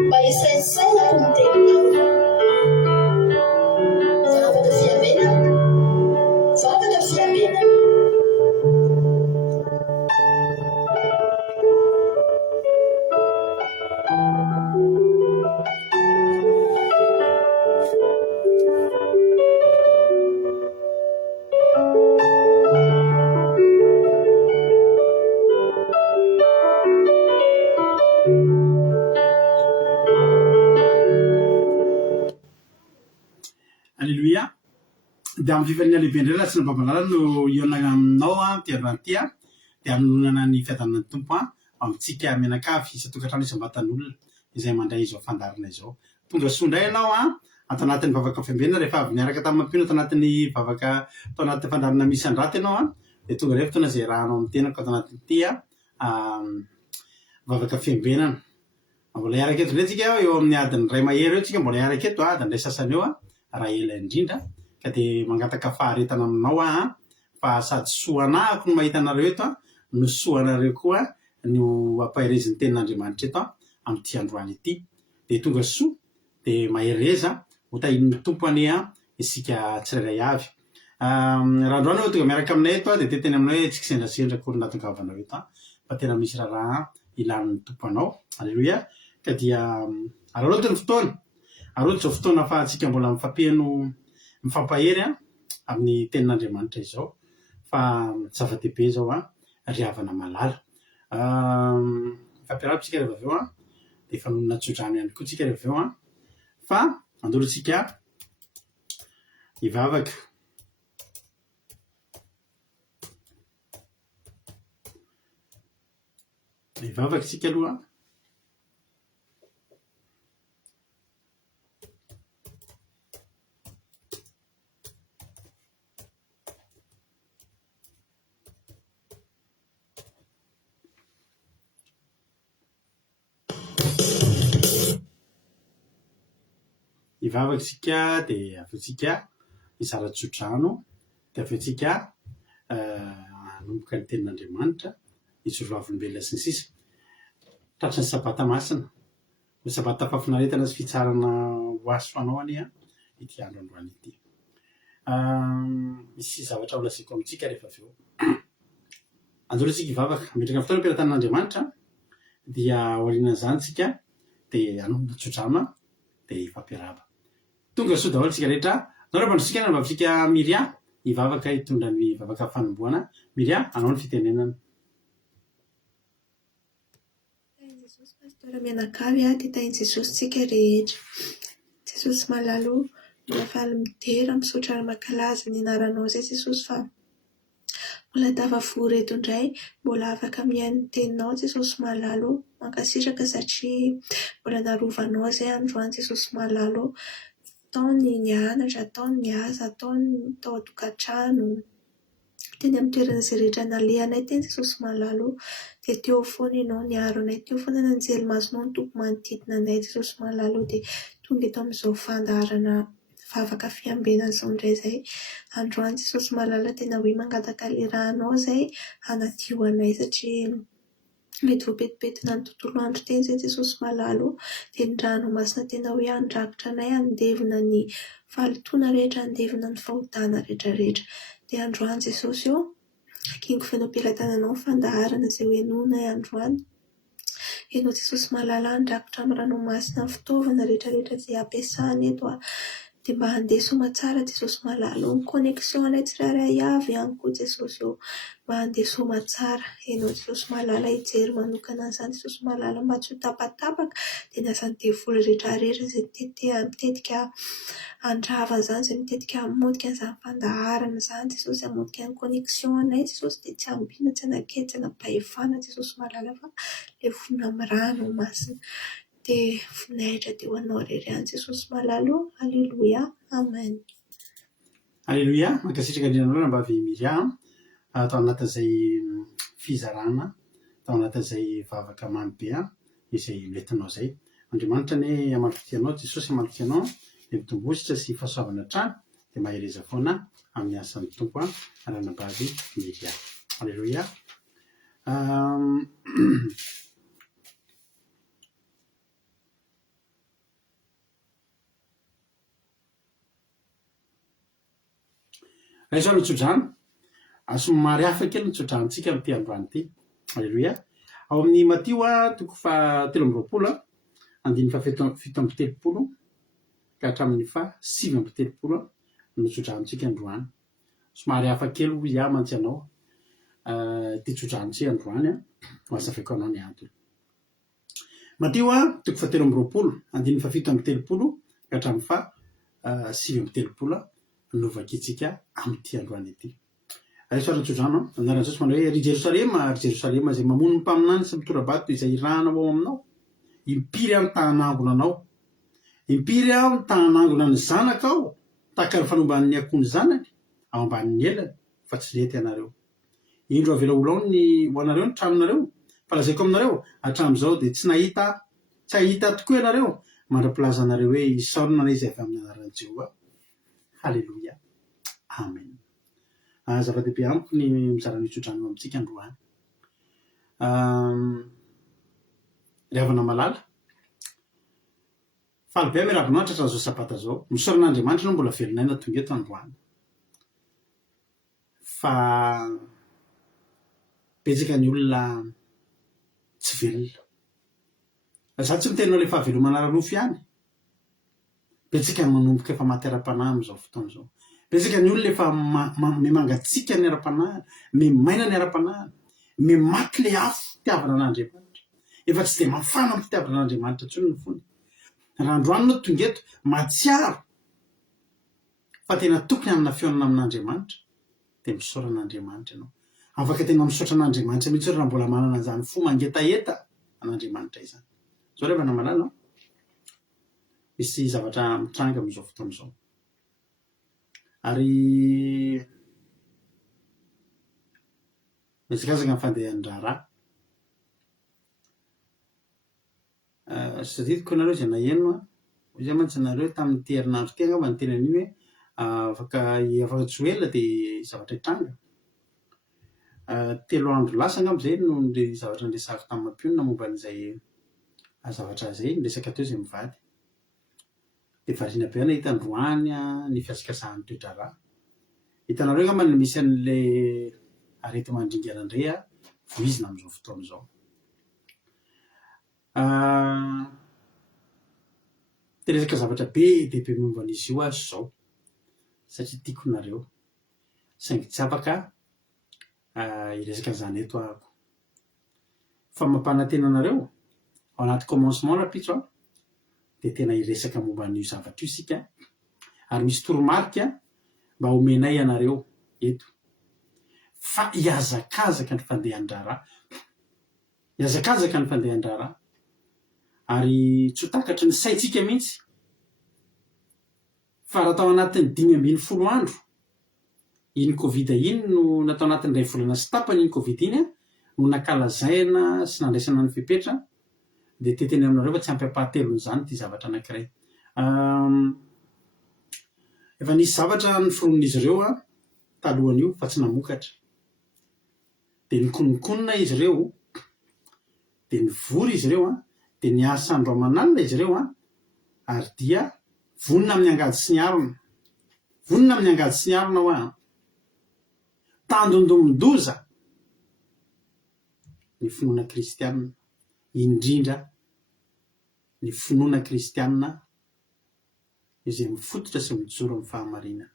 mba isaisainako ny tenanao zavatra fiabenana zavatra fiabenana Alléluia. Dia amin'ny fifaliana lehibe indray laha tsy nababalala no ionana aminao ty androany ty dia aminonana ny fiadanana ny tompo amintsika menakavy isatokantrano isam-batan'olona izay mandray izao fandarina izao. Tonga soa indray ianao atao anatin'ny vavaka fiambenana rehefa avy niaraka tamin'ny mampino atao anatin'ny vavaka atao anatin'ny fandarina misy andraty ianao dia tonga rehefa fotoana zay rahanao amin'ny tenako atao anatin'ity vavaka fiambenana. Mbola iaraka eto indray tsika eo amin'ny adiny ray mahery eo tsika mbola iaraka eto da indray sasany eo raha ela indrindra ka dia mangataka faharetana aminao fa sady soanahako no mahita anareo eto no soanareo koa no ampahirezin'ny tenin'Andriamanitra eto amin'ity androany ity dia tonga soa dia mahereza ho tahin'ny tompony isika tsirairay avy. Raha androany eo tonga miaraka aminay eto dia teteny aminay hoe tsika sendrasendra kory natongavanao eto fa tena misy raha ilan'ny tomponao. Alleluia. Ka dia araloto ny fotoana aroto zao fotoana fa atsika mbola mifampihano mifampahery amin'ny tenin'Andriamanitra izao fa zava-dehibe zao ry havana malala. Fampiarahana tsika rehefa avy eo dia fanonona tsodrano ihany koa tsika rehefa avy eo fa andorotsika hivavaka. Hivavaka tsika aloha hivavaka tsika dia avetsika hizara tsodrano dia avetsika hanomboka ny tenin'Andriamanitra hijoroavolombelona sy ny sisa tratra ny sabata masina ny sabata fahafinaretana sy fitsarana ho aso anao anie ity andro androany ity. Misy zavatra ho lazaiko amintsika rehefa avy eo anjoro tsika hivavaka ametraka fotoana ampiaratan'Andriamanitra dia aorianan'izany tsika dia hanomboka tsodrano dia hifampiarahaba. Tonga soa daholo tsika rehetra nareo mandrosika na mavitsika Miria hivavaka hitondra ny vavaka fanomboana. Miria anao ny fitenenana. Jesosy pastora mianakavy dia tahin' Jesosy tsika rehetra. Jesosy malalo mbola faly midera misaotra ary mankalaza ny anaranao zay Jesosy fa mbola tafavory eto indray mbola afaka mihaino ny teninao Jesosy malalo mankasitraka satria mbola narovanao zay androany Jesosy malalo ataony nianatra ataony niasa ataony tao an-tokantrano teny amin'ny toerana izay rehetra nalehanay teny Jesosy malalo dia teo foana ianao niaro anay teo foana nanjely masonao ny tompo manodidina anay Jesosy malalo dia tonga eto amin'izao fandarana vavaka fiambenana izao indray zay androany Jesosy malala tena hoe mangataka lerahanao zay hanadio anay satria mety voapetipetina ny tontolo andro teny zay Jesosy malalo dia ny ranomasina tena hoe andrakotra anay andevina ny fahalotoana rehetra andevina ny fahotana rehetrarehetra dia androany Jesosy eo akingo fenao-pilatananao fandaharana izay hoe nonay androany ianao Jesosy malala andrakotra amin'ny ranomasina ny fitaovana rehetrarehetra izay ampiasana eto dia mba handeha soma tsara Jesosy malala ny connexion anay tsirairay avy ihany koa Jesosy eo mba handeha soma tsara ianao Jesosy malala hijery manokana an'izany Jesosy malala mba tsy ho tapatapaka dia ny asan'ny devoly rehetrarehetra izay mitetika andravana izany izay mitetika hamontika an'izany fandaharana izany Jesosy hamontika ny connexion anay Jesosy dia tsy hambiana tsy hanaketsy tsy hanapahefana Jesosy malala fa ilay vonona amin'ny ranomasina dia voninahitra dia ho anao irery ihany Jesosy malalo. Alleluia. Amen. Alleluia. Mankasitraka indrindra anao mba Miria atao anatin'izay fizarana atao anatin'izay vavaka mamy be izay metinao zay. Andriamanitra ne hamalofitianao Jesosy hamalofitianao dia mitombositra sy fahasoavana hatrany dia mahereza foana amin'ny asan'ny tompo ranabavy Miria. Alleluia. aiza notsodrano somary hafa kely notsodranotsika am'ty androany ity alleloia ao amin'ny Matio toko fa 13 andiny fa 17 ka hatramin'ny fa 17 notsodranotsika androany somary hafa kely ho iah mantsy anao ty tsodranotsika androany azavaiko anao ny antony Matio toko fa 13 andiny fa 17 ka hatramin'ny fa 17 novakitsika am'ty androany ity soarany tsodrano anarany Jesosy manao hoe ry Jerosalema zay mamono ny mpaminany sy mitorabato izay irahana ao aminao impiry amin'ny tahanangona anao impiry amin'ny tahanangona ny zanakao tahaka ny fanomban'ny akoho ny zanany ao ambanin'ny elany fa tsy lety ianareo indro avela olao ho anareo ny tranonareo fa lazaiko aminareo hatramin'izao dia tsy ahita tokoa ianareo mandra-pilaza anareo hoe isaorina na izy avy amin'ny anaran'i Jehovah halleloia amen zava-dehibe amiko ny mizara nitsodrano amintsika androany ry havana malala faly be miarabinao tratran'izao sabata zao misoran'Andriamanitra no mbola velonay na tonga eto androany fa betsaka ny olona tsy velona za tsy mitenao le fahavelomana ara-nofo ihany betsaka ny manomboka efa maty ara-panahy am'izao fotoana zao betsaka ny olona efa memangatsika ny ara-panahy memaina ny ara-panahy memaky le afo fitiavana an'Andriamanitra efa tsy dia mafana amin'ny fitiavana an'Andriamanitra ntsony ny fony raha androany no tonga eto matsiaro fa tena tokony amina fionana amin'Andriamanitra dia misaorana an'Andriamanitra ianao afaka tena misaotra an'Andriamanitra mihitsy raha mbola manana zany fo mangetaeta an'Andriamanitra izany zao rehefa namalala misy zavatra mitranga amin'izao fotoana izao ary mizakazaka ny fandehan-draharaha sadidiko anareo zay naheno zay mantsy nareo tamin'ny ty herinandro ty angamba ny tena an'iny hoe afaka tsy ho ela dia zavatra hitranga 3 andro lasa angamba zay no le zavatra nresahako tamin'ny mampionina momba n'izay zavatra zay niresaka teo zay mivady dia variana be nahita androany ny fiasikasahan'ny toe-draharaha hitanareo angamba ny misy an'le arety mandringana indray voizina amin'izao fotoana izao teresaka zavatra be dehibe momba an'izy io azo zao satria tiako nareo saingy tsy afaka hiresaka an'izany eto ahako fa mampanantena anareo ao anaty commencement rapitso dia tena hiresaka momba an'io zavatra io sika ary misy toromarika mba homenay anareo eto fa hiazakazaka ny fandehan-draharaha ary tsy ho takatry ny saitsika mihitsy fa raha tao anatin'ny 5-10 andro iny covid iny no natao anatin'ny 2 volana sy tapany iny covid iny no nakalazaina sy nandraisana ny fepetra dia teteny aminareo fa tsy ampiapaha-telon'izany ty zavatra anankiray efa nisy zavatra ny foron'izy ireo talohan'io fa tsy namokatra dia nikonokonina izy ireo dia nivory izy ireo dia niasa andro aman'alina izy ireo ary dia vonina amin'ny angady sy ny arona ho tandondomin-doza ny finoana kristianina indrindra ny finoana kristianina izay mifototra sy mijoro amin'ny fahamarinana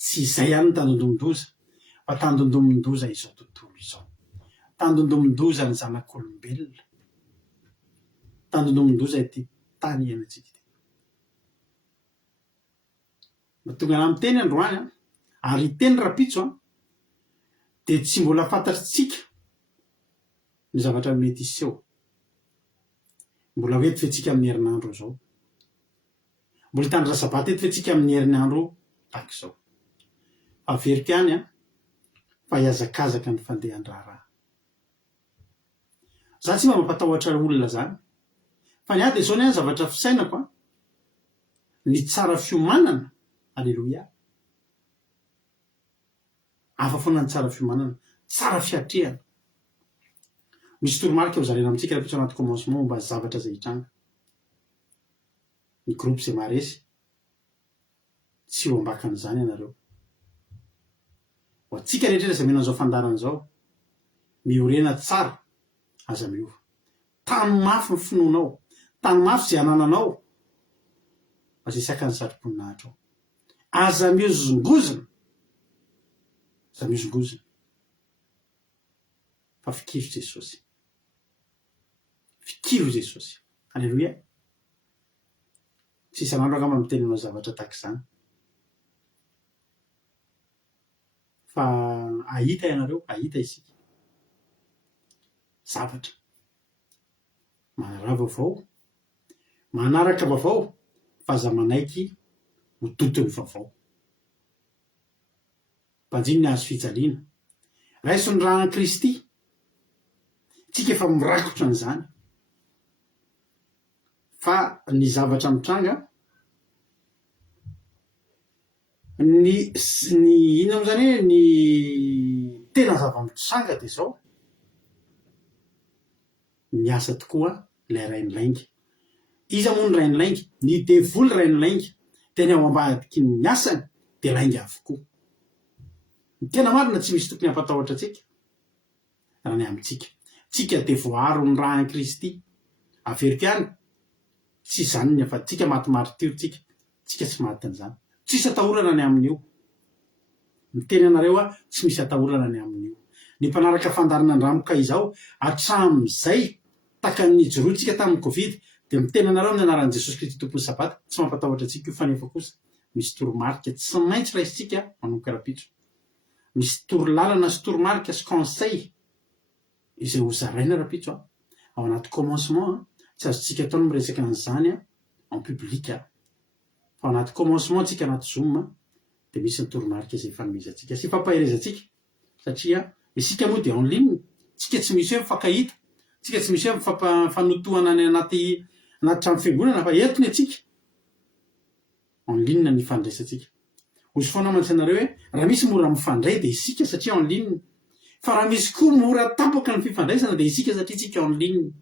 tsy izay ihany ny tandondomin-doza fa tandondomin-doza izao tontolo izao tandondomin-doza ny zanak'olombelona tandondomin-doza ity tany iainantsika ity mahatonga na miteny androany ary teny rapitso dia tsy mbola fantatritsika ny zavatra mety iseho mbola hoety fetsika amin'ny herinandro zao mbola hitandra sabata eto fetsika amin'ny herinandro tahaka izao averiko ihany fa hiazakazaka ny fandehan-draharaha za tsy mba mampatahotra olona zany fa ny ady izao ny any zavatra fisainako ny tsara fiomanana alleloia afa foana ny tsara fiomanana tsara fiatrehana misy toromarika ho zarena amintsika raha pitso anaty commencement momba zavatra zay hitranga ny groupe zay maharesy tsy ho ambakan'izany ianareo ho atsika rehetra zay mena an'izao fandarana zao miorena tsara aza miova tany mafy ny finoanao tany mafy zay anananao azay saka ny satroponinahitra ao aza miozongozina aza miozongozina fa fikiro Jesosy fikiro Jesosy alleloia tsy isan'andro angamba mitenenao zavatra tahaka izany fa ahita ianareo ahita isika zavatra manara vaovao manaraka vaovao fa aza manaiky ho totony vaovao mpanjiny ny azo fijaliana raisony raha an Kristy tsika efa mirakotra an'izany fa ny zavatra mitranga ny ino am'izany hoe ny tena zava-mitranga de zao miasa tokoa lay rainy lainga iza moa ny rainy lainga ny devoly rainy lainga tena ao ambadiky ny asany de lainga avokoa ny tena marina tsy misy tokony hampatahotra atsika raha ny amintsika tsika de voaro ny raha an Kristy averika any tsy zany ny afa tsika matimartiro tsika tsy matin'izany tsisy atahorana ny amin'io miteny anareo tsy misy atahorana ny amin'io ny mpanaraka fandarana andramoka izao atram'izay taka ny jorotsika tamin'ny Covid de miteny anareo amin'ny anaran'i Jesosy Kristy tompony sabata tsy mampatahotra atsika io fa nefa kosa misy toromarika tsy maintsy raisitsika manomboka rapitso misy torolalana sy toromarika sy conseil izay ho zaraina rapitso ao anaty commencement tsy azotsika ataony miresaka an'izany en public fa ao anaty commencement tsika anaty Zoom de misy ny toromarika zay fanomizatsika sy fampaherezatsika satria isika moa de en ligne tsika tsy misy hoe mifankahita tsika tsy misy hoe mifanotohana any anaty trano fiangonana fa entony atsika en ligne ny fandraisatsika ozy foana mantsanareo hoe raha misy mora mifandray de isika satria en ligne fa raha misy koa mora tapoka ny fifandraisana de isika satria tsika en ligne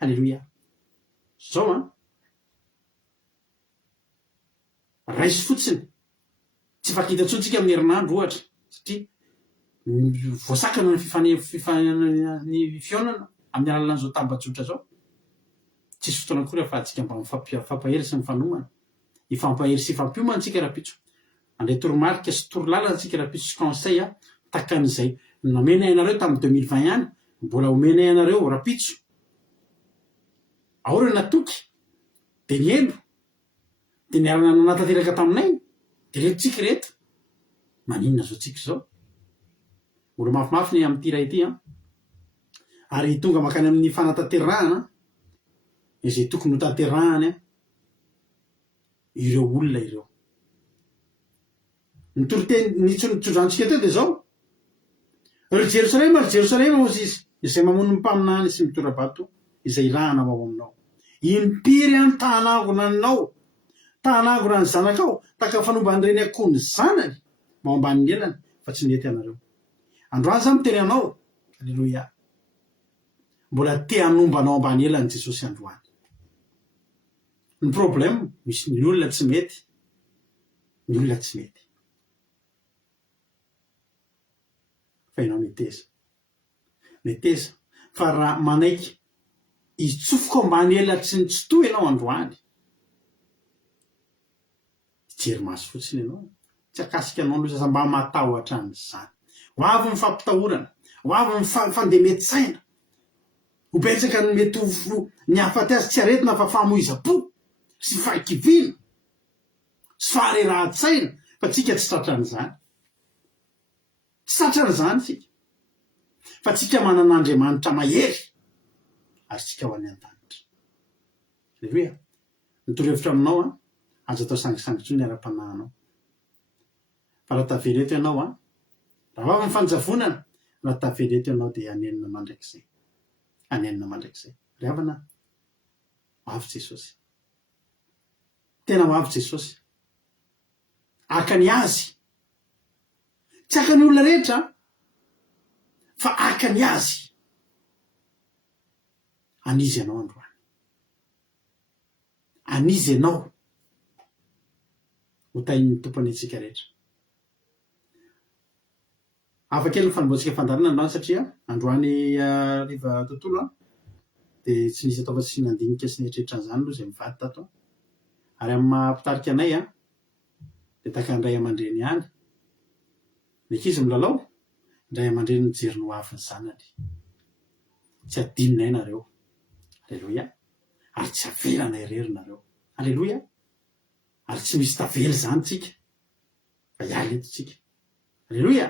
halleluia zao raisy fotsiny tsy fakita tsontsika amin'ny herinandro ohatra satria voasakana ny ny fionana amin'ny alalan'izao tambajotra zao tsisy fotoana kory afahantsika mba mifampahery sy mifanomana ifampahery sy ifampiomana tsika rapitso andray toromarika sy torolalana tsika rapitso sy conseil takan'izay namenay anareo tamin'ny 2020 any mbola omenay anareo rapitso ao reo natoky de nielo de niarana nanatanteraka taminay de reto tsika reto maninona zao tsika zao mbola mafimafy ny amin'ity raha ity ary tonga makany amin'ny fanatanterahana izay tokony ho tanterahany ireo olona ireo ny toroteny nitsodrantsika teo de zao ry Jerosalema ozy izy izay mamono ny mpaminany sy mitorabato izay irahana ao aminao impiry any tanangona anao tanangona ny zanakao taka fanombany akoho ny zanany mao amban'ny elany fa tsy mety anareo androany zany miteny anao alleloia mbola te hanombanao ambany elany Jesosy androany ny problème misy ny olona tsy mety fa ianao meteza fa raha manaiky itsofoka ambany elany tsy nitsotoa ianao androany jery maso fotsiny ianao tsy akasika anao loza mba matahotra an'izany ho avy mifampitahorana ho avy fandemetsaina ho betsaka ny mety ny afaty azy tsy aretina fa famoiza-po sy faikivina sy faharerahan-tsaina fa tsika tsy tratran'izany tsika fa tsika manan'Andriamanitra mahery ary tsika ho any an-danitra alleluia nitorohevitra aminao aza atao sangisangy ny ara-panahinao fa raha taveleto ianao raha avy mifanjavonana raha taveleto ianao de anenina mandrakizay ry havana ho avy Jesosy tena ho avy Jesosy akany azy tsy akany olona rehetra fa akany azy anizy ianao androany anizy ianao ho tahin'ny tompony antsika rehetra Hafa kely ny fanomboantsika fandarina androany satria androany riva tontolo dia tsy nisy atao fa tsy nandinika sy nieritreritrany aloha izay mivady tato ary amin'ny mahampitarika anay dia taka ndray aman-dreny ihany ny ankizy milalao indray aman-dreny mijery ny ho avy ny zanany tsy adinina nareo aleloia ary tsy avelana irery nareo aleloia ary tsy misy tavely zany tsika fa hialy eto tsika aleloia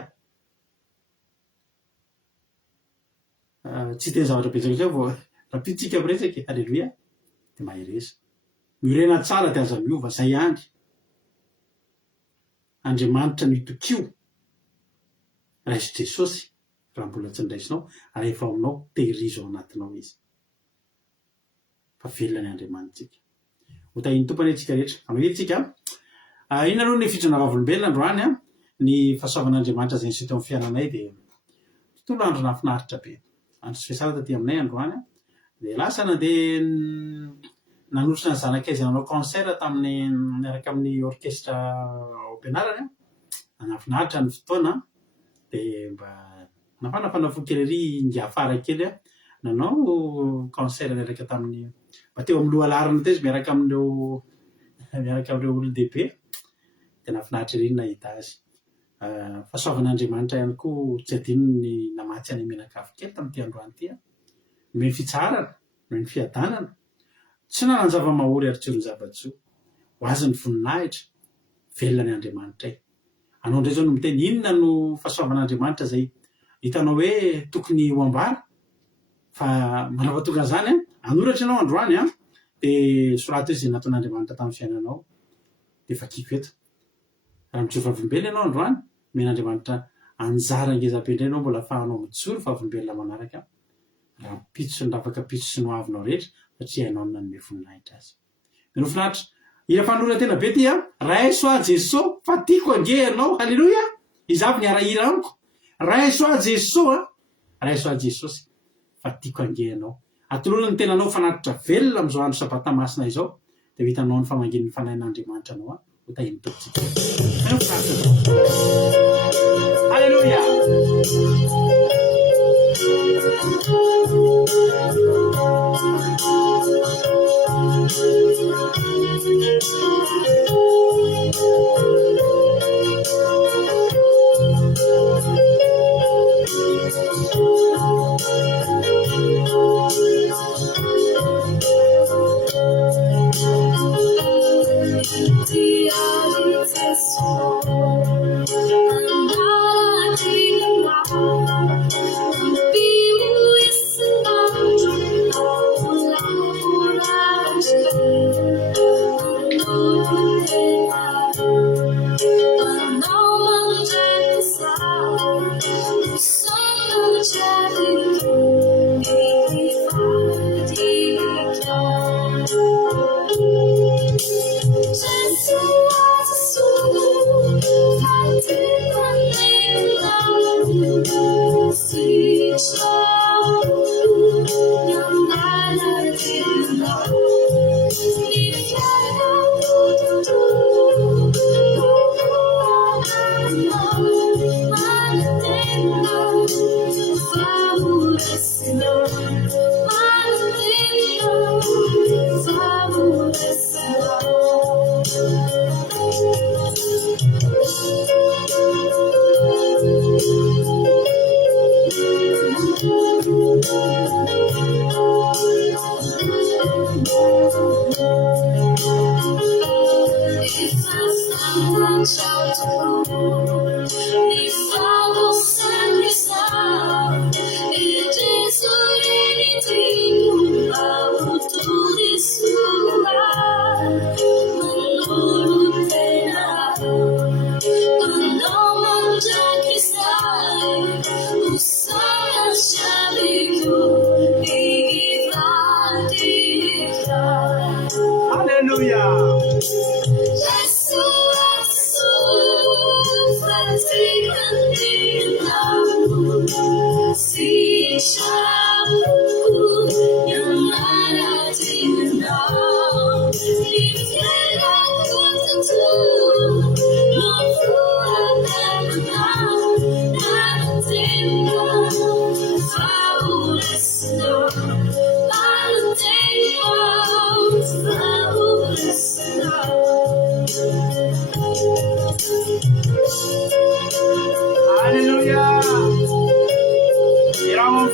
tsy teny zavatra betsaka zay vao rapitsika miresaka aleloia dia mahireza mirena tsara dia aza miova zay andry Andriamanitra nitokio raiso Jesosy raha mbola tsy niraisinao ary efa aminao tehirizo ao anatinao izy fa velona ny Andriamanitsika ho tahiny tompany antsika rehetra anao etsika iny aloha ny fitrona vavolombelona androany ny fahasoavan'Andriamanitra zay niseho teo amin'ny fiainanay dia tontolo andro nahafinaritra be andro sy fiasara taty aminay androany dia lasa nandeha nanositra ny zanakaizy nanao concert tamin'ny miaraka amin'ny orchestre ao am-pianarany nahafinaritra ny fotoana dia mba nafanafana fo kely ery ingiafara kely nanao concert miaraka tamin'ny mba teo amin'ny lohalarina teo izy miaraka amin'ireo olon-dehibe dia nahafinaritra ery nahita azy fahasoavan'Andriamanitra ihany koa tsy adino ny namatsy any menakafo kely tamin'ity androany ity nomeny fitsarana nomeny fiadanana tsy nanany zava-mahory ary tsy ron zava-tsoa ho azy ny voninahitra velona ny Andriamanitra anao indray zao no miteny inona no fahasoavan'Andriamanitra zay hitanao hoe tokony ho ambara fa manavatoka an'izany anoratra ianao androany dia sorato hoe zay nataon'Andriamanitra tamin'ny fiainanao dia vakiko eto raha mijoro vavolombelona ianao androany men'Andriamanitra anjara ngezabe indray ianao mbola ahafahanao mijoro vavolombelona manaraka raha mpitso ny ravaka pitso sy ny hoavinao rehetra satria hainao no nanome voninahitra azy menofinahitra ila fanorona tena be ty raiso a Jesosy fa tiako ange ianao halleloia izavy ny arahira amiko raiso a Jesosy raiso a Jesosy fa tiako ange ianao atolona ny tenanao fanatitra velona amin'izao andro sabata masina izao dia vitanao ny famangin'ny fanahin'Andriamanitra anao ho tahiny tokotsika halleloia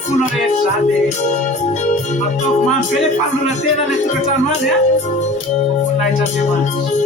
fona rehetra zany ataoko mamy be le fanolona tena le tokatrano azy a voninahitra andriamanitra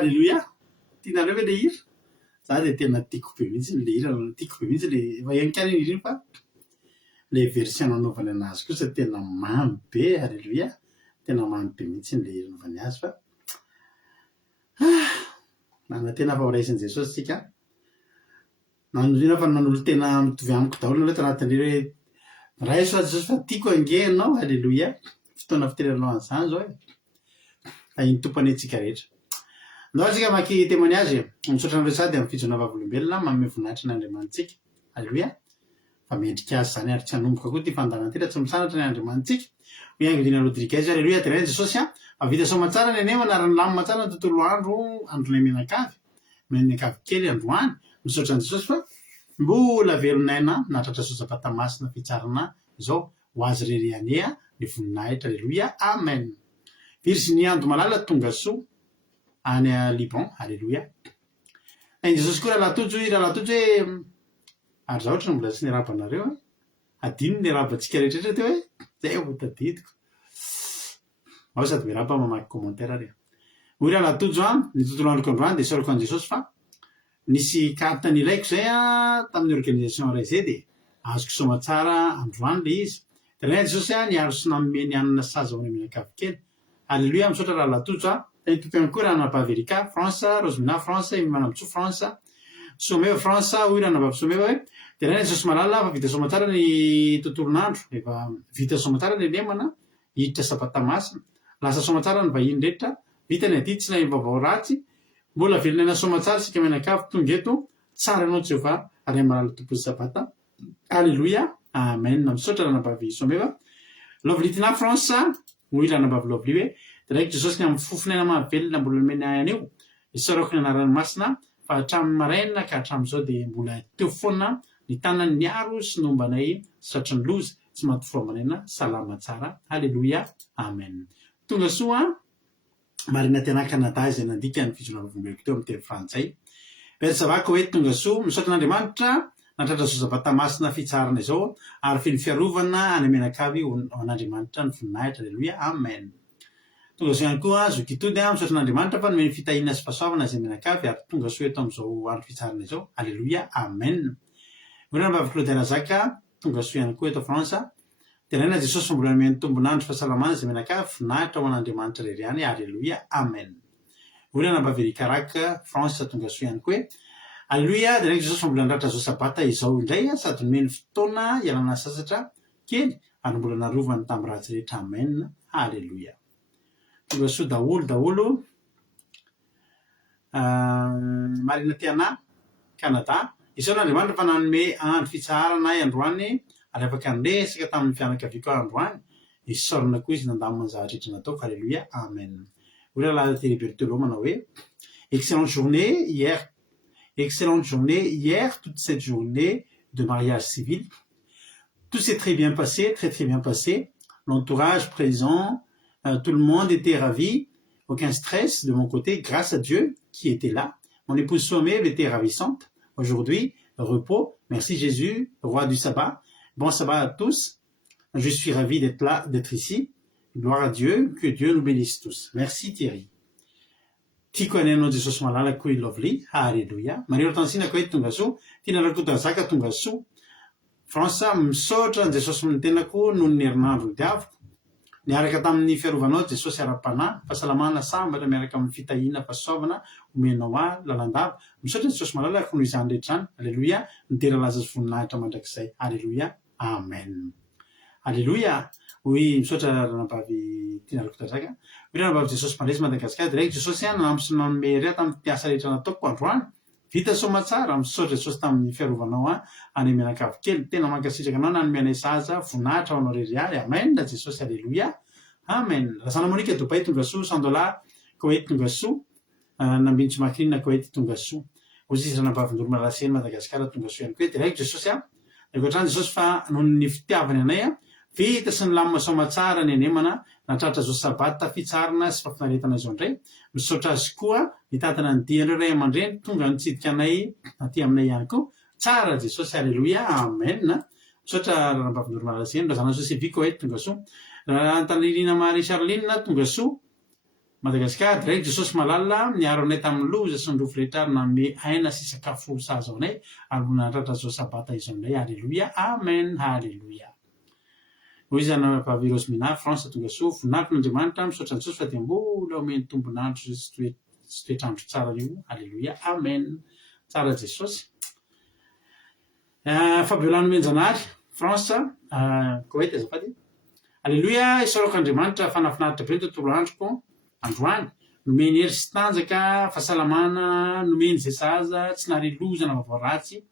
halleloia tianareo hoe le hira za de tena tiako be mihitsy le hira tiako be mihitsy le efa ianikany iny iny fa le version nanaovany anazy kosa tena mamy be halleloia tena mamy be mihitsy le hira naovany azy fa nana tena fa horaisin'i jesosy tsika nanolina fa nanolo tena mitovy amiko daholo naloha tanatin'ire hoe raiso a jesosy fa tiako angenao halleloia fotoana fiteranao an'izany zao e fa iny tompany antsika rehetra andao tsika maky témoignage misaotra anareo sady amin'ny fijona vavolombelona manome voninahitra n'andriamanitsika halleloia fa mendrika azy zany ary tsy hanomboka koa ty fandanantena tsy misanatra ny andriamanitsika miangolina rodriguez halleloia tenainy jesosy a fa vita somatsara ny ane manarany lamina tsara ny tontolo andronay menakavy kely androany misaotra an' jesosy fa mbola velonaina natratra sojampatamasina fitsarana zao ho azy rereanea ny voninahitra halleloia amen virginie malala tonga soa any Liban halleloia ny jesosy koa raha latojo hoe ary za ohatra ny mbola tsy niarabanareo adino ny arabantsika rehetraretra teo hoe zay ho tadidiko ao sady miaraba mamaky commentaire re hoy raha latojo ny tontolo androko androany de sorako an' jesosy fa nisy carte ny ilaiko zay tamin'ny organisation RZ de azoko somatsara androany le izy de raha jesosy niaro sy nameny anina saza ho any aminakavy kely halleloia misaotra raha latojo topy koa raha napaverika France rosemina France manamtso France someva France hoy raha nababisomeva hoe de raha jesosy malala fa vita somatsara ny tontolon'andro efa vita somatsara ny lemana hiditra sabatamasina lasa somatsara ny vahiny rehetra vita ny ady tsy nahy vaovao ratsy mbola velonana somatsara sika menakavy tonga eto tsara anao Jehova ary malala tompony sabata Alléluia. Amen. Misaotra ranambavy someva. Lovely-tina France, hoy ranambavy lovely hoe diraiky Jesosy ny amin'ny fofinaina mahavelona mbola nomeny anio. Isaroko ny anarany masina fa hatramin'ny maraina ka hatramin'izao dia mbola teo foana ny tanany niaro sy nombanay satria ny loza tsy mahatofomanaina salama tsara. Alléluia. Amen. Tonga soa Marina tena Canada izay nandika ny fijona vovolombeloko teo amin'ny teny frantsay. Persavaka hoe tonga soa misaotra n'Andriamanitra natratra zozabata masina fitsarana izao ary feno fiarovana any amenakavy ho an'Andriamanitra ny voninahitra. Alléluia. Amen. Tonga soa ihany koa zokitody misaotra n'Andriamanitra fa nomeny fitahiana sy fahasoavana izay menakavy ary tonga soa eto amin'izao andro fitsarana izao. Alléluia. Amen. Ranambavy Claude Zaka tonga soa ihany koa eto Fransa. Tenaina Jesosy fa mbola nomeny tombonandro fahasalamana izay menakavy voninahitra ho an'Andriamanitra irery ihany. Alléluia. Amen. Ranambavy Rikaraka France tonga soa ihany koa. Alléluia. Diraiky Jesosy fa mbola niratra zao sabata izao indray sady nomeny fotoana ialana sasatra kely ary mbola narovany tamin'ny ratsy rehetra. Amen. Alléluia. Tonga soa daholo Marina Tiana Canada. Isao n'Andriamanitra fa nanome andro fitsarana androany ary afaka niresaka tamin'ny fianakaviako androany. Isaorana koa izy nandamina ny zavatra nataoko. Alléluia. Amen. Oula la télé-bertelo manao hoe excellente journée hier. Excellente journée hier, toute cette journée de mariage civil. Tout s'est très bien passé, très très bien passé. L'entourage présent, tout le monde était ravi. Aucun stress de mon côté, grâce à Dieu qui était là. Mon épouse Sommeil était ravissante. Aujourd'hui, repos. Merci Jésus, roi du sabbat. Bon sabbat à tous. Je suis ravi d'être là, d'être ici. Gloire à Dieu, que Dieu nous bénisse tous. Merci Thierry. Tiako anenao Jesosy malala koa lovely. Alléluia. Maneho tansina koa tonga soa. Tina rakota zaka tonga soa. Fransa misaotra ny Jesosy ny tenako noho ny herinandro ny diaviko. Niaraka tamin'ny fiarovanao Jesosy ara-panahy, fahasalamana sambatra miaraka amin'ny fitahiana fahasoavana omenao ahy lalandava. Misaotra Jesosy malala koa noho izany rehetra izany. Alléluia. Nitera laza sy voninahitra mandrakizay. Alléluia. Amen. Alléluia. Oui, misaotra ranambavy Tina rakota zaka. Oy ranambavy Jesosy mandresy Madagasikara diraiky Jesosy ihany nanampy sy nanome rea tamin'ny mpiasa rehetra nataoko androany. Vita soma tsara misaotra Jesosy tamin'ny fiarovanao any menakavy kely. Tena mankasitraka anao nanomeanay saza voninahitra ho anao rery ary. Amen. Jesosy. Alléluia. Amen. Rasana Monika Dubai tonga soa. $100 Koweït tonga soa. Nambintsy Makrina Koweït tonga soa. Ozy ranambavy Ndoro Malaseny Madagasikara tonga soa ihany koa diraiky Jesosy ankoatrany Jesosy fa noho ny fitiavany anay vita sy ny lamina soma tsara ny anemana natratra zao sabata fitsarana sy fafinaretana izao indray. Misaotra azy koa nitatana ny dian'ireo ray aman-dreny tonga nitsidika anay aty aminay ihany koa. Tsara Jesosy. Alléluia. Amen. Misaotra ranambavy Ndoro Malaseny razana Josephie Koweït tonga soa. Antanirina Marie Charline tonga soa Madagasikara diraiky Jesosy malala niaro anay tamin'ny loza sy ny rofo rehetra ary nanome aina sy sakafo saza anay ary natratra zao sabata izao indray. Alléluia. Amen. Alléluia. Hoy izy ranambavy Rosemina France tonga soa. Voninahitry n'Andriamanitra misaotra ny Jesosy fa dia mbola omeny tombonandro sy toetrandro tsara io. Alléluia. Amen. Tsara Jesosy. Fabiola Menjanary France Koweït azafady. Alléluia. Isaorako Andriamanitra fanafinaritra be ny tontolo androko androany. Nomeny hery sy tanjaka fahasalamana, nomeny izay saza tsy nahare lozana vaovao ratsy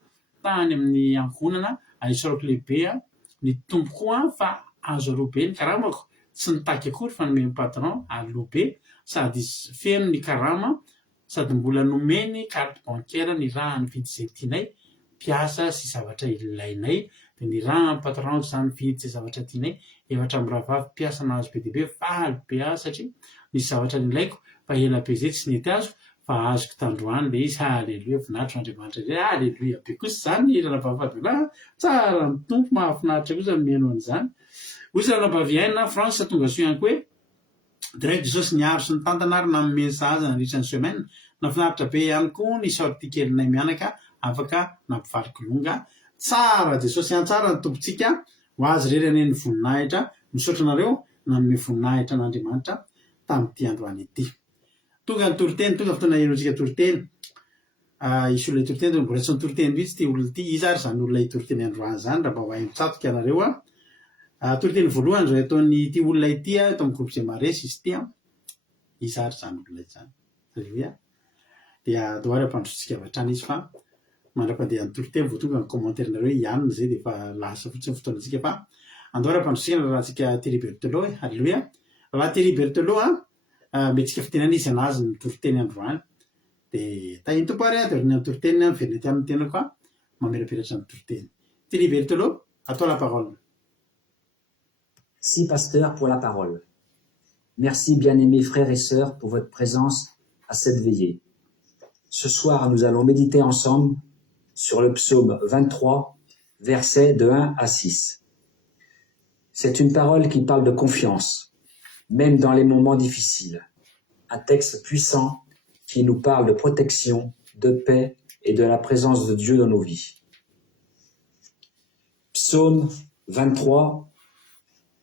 tany amin'ny ankohonana. Isaorako lehibe ny tombo koa fa azo aloha be ny karamako tsy nitaky akory fa nomeny patron aloha be sady feno ny karama sady mbola nomeny carte bancaire ny raha ny vidy izay tianay piasa sy zavatra ilainay dia ny raha ny patron zany vidy izay zavatra tianay efatra am'rahavavy piasa nahazo be diabe faly be satria nisy zavatra ny ilaiko fa ela be zay tsy nety azo fa azoko tandroany le izy. Alléluia. Voninahitry n'Andriamanitra re. Alléluia. Be kosa zany ranambavy tsara ny tompo mahafinaritra kosa mihaino an'izany. Hoy izy ranambavy Aina France tonga soa ihany koa hoe direct Jesosy niaro sy ny tantana ary nanome saza nandritra ny semaine. Nafinaritra be ihany koa ny sortie kelinay mianaka afaka nampivaliko longa. Tsara Jesosy ihany tsara ny tompontsika ho azy rery aneny voninahitra. Misaotra anareo nanome voninahitra n'Andriamanitra tamin'ity androany ity. Tonga ny toriteny tonga fotoana ianontsika toriteny. Isy olona toriteny mbola tsy nitoriteny mihitsy ty olona ity. Izy ary zany olona toriteny androany zany raha mba ho hain-tsatoka anareo toriteny voalohany zay ataony ity olona ity eto amin'ny groupe Maresy izy ity izy ary zany olona izany. Alléluia. Dia doary ampandrotsika avatrany izy fa mandrapandeha ny tolotelo vao tonga ny commentaire nareo ihany zay de efa lasa fotsiny fotoanantsika fa andao raha-mpandrosikana rahantsika Thierry Berthelot halleluia raha Thierry Berthelot metsika fitenana izy anazy ny toroteny androany de tahiny tompo ary de ny toroteny miverina ty amin'ny tena koa mamirapiratra ny toroteny Thierry Berthelot à toi la parole. Si, pasteur, pour la parole. Merci, bien-aimés frères et sœurs, pour votre présence à cette veillée. Ce soir, nous allons méditer ensemble sur le psaume 23, versets de 1 à 6. C'est une parole qui parle de confiance, même dans les moments difficiles. Un texte puissant qui nous parle de protection, de paix et de la présence de Dieu dans nos vies. Psaume 23,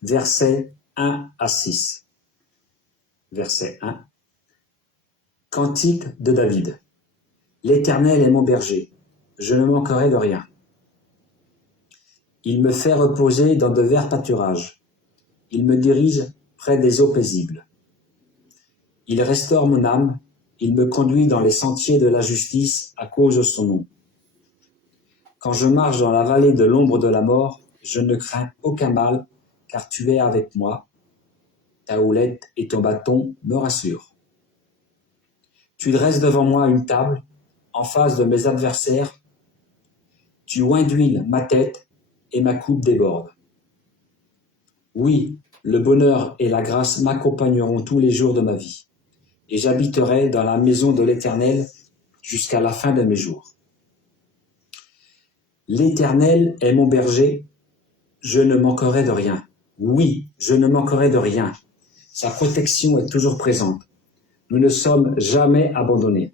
versets 1 à 6. Verset 1. Cantique de David. L'Éternel est mon berger, je ne manquerai de rien. Il me fait reposer dans de verts pâturages. Il me dirige près des eaux paisibles. Il restaure mon âme, il me conduit dans les sentiers de la justice à cause de son nom. Quand je marche dans la vallée de l'ombre de la mort, je ne crains aucun mal, car tu es avec moi. Ta houlette et ton bâton me rassurent. Tu dresses devant moi une table, en face de mes adversaires. Tu oins d'huile ma tête, et ma coupe déborde. Oui, le bonheur et la grâce m'accompagneront tous les jours de ma vie, et j'habiterai dans la maison de l'Éternel jusqu'à la fin de mes jours. L'Éternel est mon berger, je ne manquerai de rien. Oui, je ne manquerai de rien. Sa protection est toujours présente. Nous ne sommes jamais abandonnés.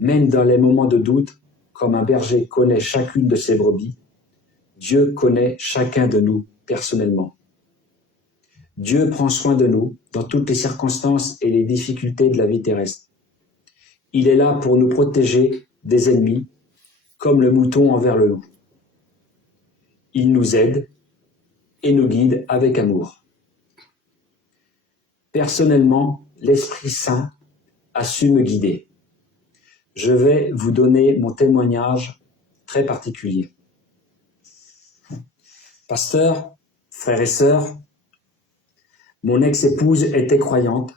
Même dans les moments de doute, comme un berger connaît chacune de ses brebis, Dieu connaît chacun de nous personnellement. Dieu prend soin de nous dans toutes les circonstances et les difficultés de la vie terrestre. Il est là pour nous protéger des ennemis, comme le mouton envers le loup. Il nous aide et nous guide avec amour. Personnellement, l'Esprit Saint a su me guider. Je vais vous donner mon témoignage très particulier. Pasteur, frères et sœurs, mon ex-épouse était croyante,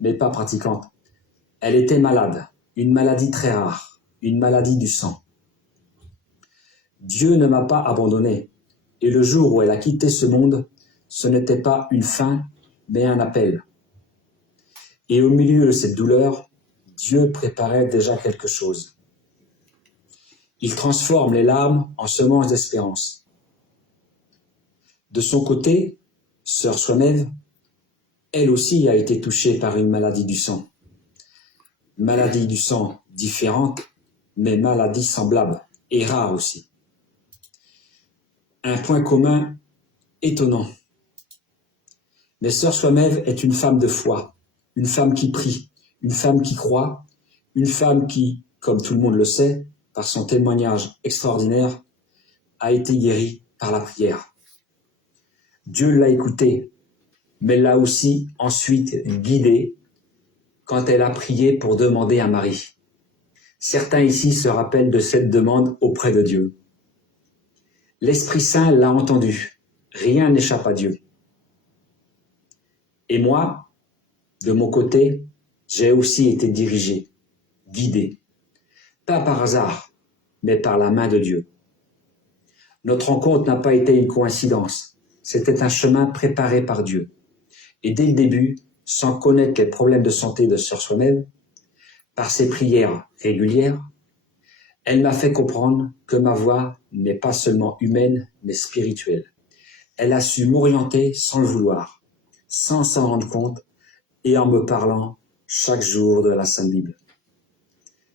mais pas pratiquante. Elle était malade, une maladie très rare, une maladie du sang. Dieu ne m'a pas abandonné, et le jour où elle a quitté ce monde, ce n'était pas une fin, mais un appel. Et au milieu de cette douleur, Dieu préparait déjà quelque chose. Il transforme les larmes en semences d'espérance. De son côté, sœur Swanève, elle aussi a été touchée par une maladie du sang. Maladie du sang différente, mais maladie semblable et rare aussi. Un point commun étonnant. Mais sœur Swanève est une femme de foi, une femme qui prie, une femme qui croit, une femme qui, comme tout le monde le sait, par son témoignage extraordinaire, a été guérie par la prière. Dieu l'a écoutée, mais l'a aussi ensuite guidée quand elle a prié pour demander un mari. Certains ici se rappellent de cette demande auprès de Dieu. L'Esprit Saint l'a entendu. Rien n'échappe à Dieu. Et moi, de mon côté, j'ai aussi été dirigé, guidé. Pas par hasard, mais par la main de Dieu. Notre rencontre n'a pas été une coïncidence. C'était un chemin préparé par Dieu. Et dès le début, sans connaître les problèmes de santé de sœur Swanève, par ses prières régulières, elle m'a fait comprendre que ma voie n'est pas seulement humaine, mais spirituelle. Elle a su m'orienter sans le vouloir, sans s'en rendre compte, et en me parlant chaque jour de la Sainte Bible.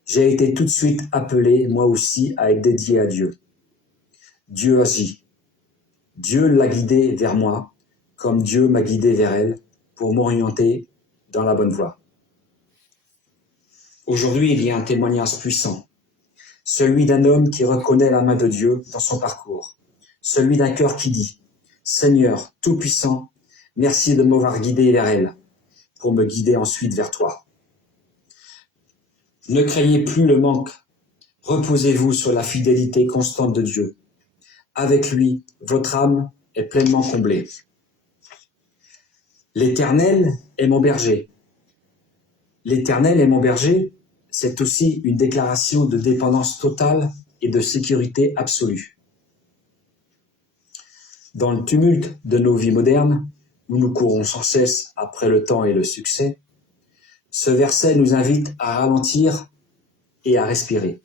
J'ai été tout de suite appelé, moi aussi, à être dédié à Dieu. Dieu agit. Dieu l'a guidée vers moi, comme Dieu m'a guidé vers elle, pour m'orienter dans la bonne voie. Aujourd'hui, il y a un témoignage puissant, celui d'un homme qui reconnaît la main de Dieu dans son parcours, celui d'un cœur qui dit « Seigneur Tout-Puissant, merci de m'avoir guidé vers elle, pour me guider ensuite vers toi. » Ne craignez plus le manque, Reposez-vous sur la fidélité constante de Dieu. Avec lui, votre âme est pleinement comblée. L'Éternel est mon berger. L'Éternel est mon berger, c'est aussi une déclaration de dépendance totale et de sécurité absolue. Dans le tumulte de nos vies modernes, où nous courons sans cesse après le temps et le succès, ce verset nous invite à ralentir et à respirer.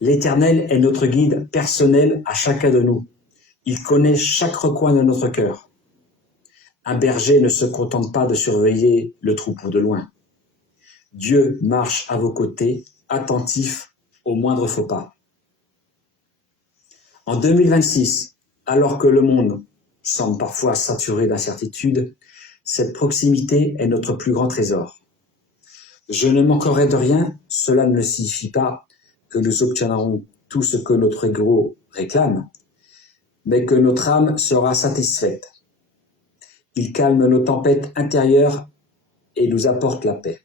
L'Éternel est notre guide personnel à chacun de nous. Il connaît chaque recoin de notre cœur. Un berger ne se contente pas de surveiller le troupeau de loin. Dieu marche à vos côtés, attentif au moindre faux pas. En 2026, alors que le monde semble parfois saturé d'incertitudes, cette proximité est notre plus grand trésor. Je ne manquerai de rien, cela ne signifie pas que nous obtiendrons tout ce que notre ego réclame, mais que notre âme sera satisfaite. Il calme nos tempêtes intérieures et nous apporte la paix.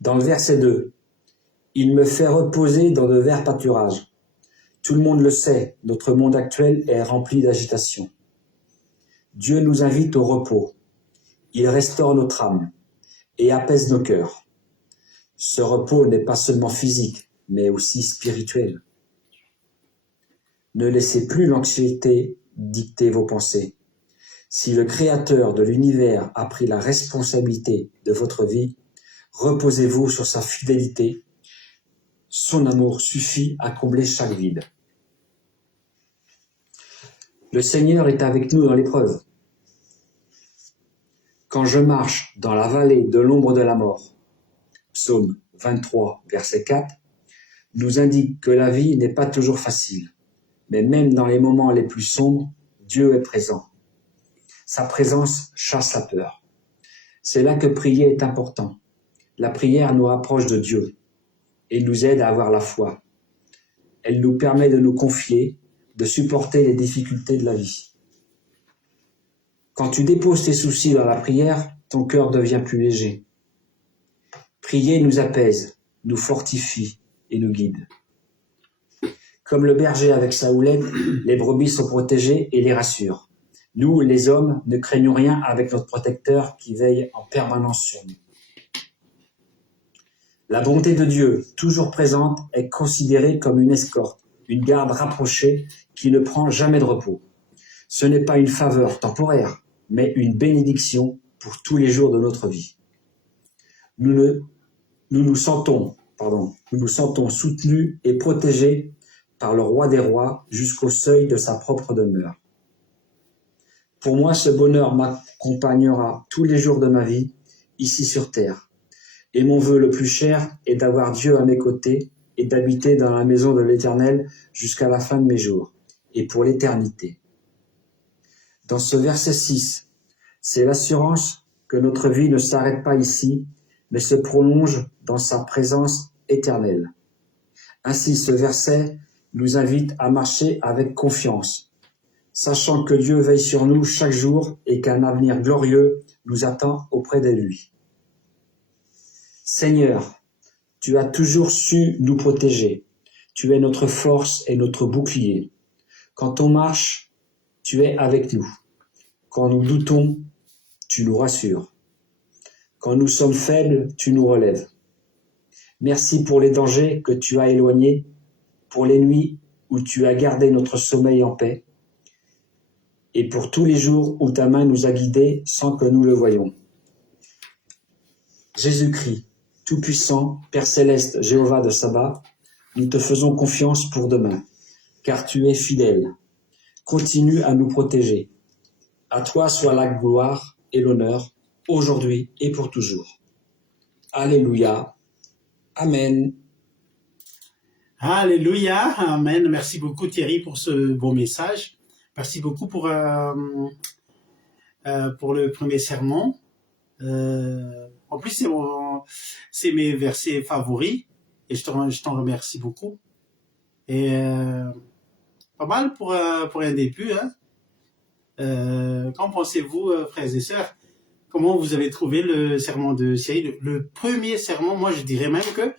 Dans le verset 2, « Il me fait reposer dans de verts pâturages ». Tout le monde le sait, notre monde actuel est rempli d'agitation. Dieu nous invite au repos. Il restaure notre âme et apaise nos cœurs. Ce repos n'est pas seulement physique, mais aussi spirituel. Ne laissez plus l'anxiété dicter vos pensées. Si le Créateur de l'univers a pris la responsabilité de votre vie, reposez-vous sur sa fidélité. Son amour suffit à combler chaque vide. Le Seigneur est avec nous dans l'épreuve. Quand je marche dans la vallée de l'ombre de la mort, Psaume 23, verset 4, nous indique que la vie n'est pas toujours facile, mais même dans les moments les plus sombres, Dieu est présent. Sa présence chasse la peur. C'est là que prier est important. La prière nous rapproche de Dieu et nous aide à avoir la foi. Elle nous permet de nous confier, de supporter les difficultés de la vie. Quand tu déposes tes soucis dans la prière, ton cœur devient plus léger. Prier nous apaise, nous fortifie et nous guide. Comme le berger avec sa houlette, les brebis sont protégées et les rassurent. Nous, les hommes, ne craignons rien avec notre protecteur qui veille en permanence sur nous. La bonté de Dieu, toujours présente, est considérée comme une escorte, une garde rapprochée qui ne prend jamais de repos. Ce n'est pas une faveur temporaire, mais une bénédiction pour tous les jours de notre vie. Nous nous sentons soutenus et protégés par le roi des rois jusqu'au seuil de sa propre demeure. Pour moi, ce bonheur m'accompagnera tous les jours de ma vie, ici sur terre. Et mon vœu le plus cher est d'avoir Dieu à mes côtés et d'habiter dans la maison de l'Éternel jusqu'à la fin de mes jours, et pour l'éternité. Dans ce verset 6, c'est l'assurance que notre vie ne s'arrête pas ici, mais se prolonge dans sa présence éternelle. Ainsi, ce verset nous invite à marcher avec confiance, sachant que Dieu veille sur nous chaque jour et qu'un avenir glorieux nous attend auprès de lui. Seigneur, tu as toujours su nous protéger. Tu es notre force et notre bouclier. Quand on marche, tu es avec nous. Quand nous doutons, tu nous rassures. Quand nous sommes faibles, tu nous relèves. Merci pour les dangers que tu as éloignés, pour les nuits où tu as gardé notre sommeil en paix, et pour tous les jours où ta main nous a guidés sans que nous le voyions. Jésus-Christ, Tout-Puissant, Père Céleste, Jéhovah de Sabat, nous te faisons confiance pour demain, car tu es fidèle. Continue à nous protéger. À toi soit la gloire et l'honneur, aujourd'hui et pour toujours. Alléluia. Amen. Alléluia. Amen. Merci beaucoup Thierry pour ce beau message. Merci beaucoup pour le premier sermon. En plus, c'est mes versets favoris et je t'en remercie beaucoup. Et pas mal pour un début. Qu'en pensez-vous, frères et sœurs? comment vous avez trouvé le sermon de Cyril. Le premier sermon, moi je dirais même que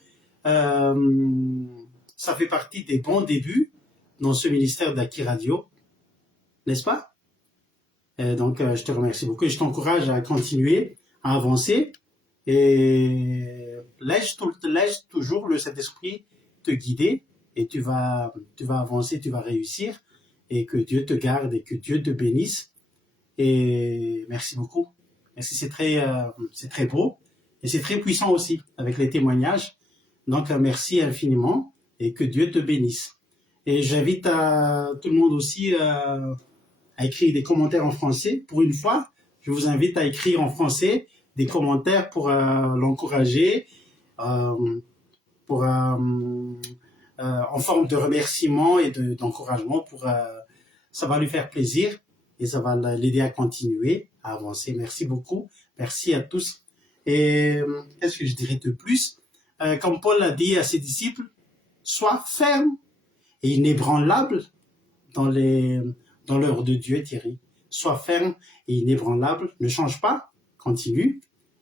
ça fait partie des bons débuts dans ce ministère d'Aki Radio, n'est-ce pas? Donc je te remercie beaucoup et je t'encourage à continuer, à avancer et laisse toujours le Saint-Esprit te guider et tu vas avancer, tu vas réussir et que Dieu te garde et que Dieu te bénisse. Et merci beaucoup. Merci, c'est très beau et c'est très puissant aussi avec les témoignages. Donc merci infiniment et que Dieu te bénisse. Et j'invite tout le monde aussi à écrire des commentaires en français. Pour une fois, je vous invite à écrire en français des commentaires pour l'encourager, en forme de remerciement et d'encouragement. Ça va lui faire plaisir et ça va l'aider à continuer, à avancer. Merci beaucoup. Merci à tous. Et qu'est-ce que je dirais de plus? Comme Paul a dit à ses disciples, sois ferme et inébranlable dans l'œuvre de Dieu, Thierry. Sois ferme et inébranlable, ne change pas, continue,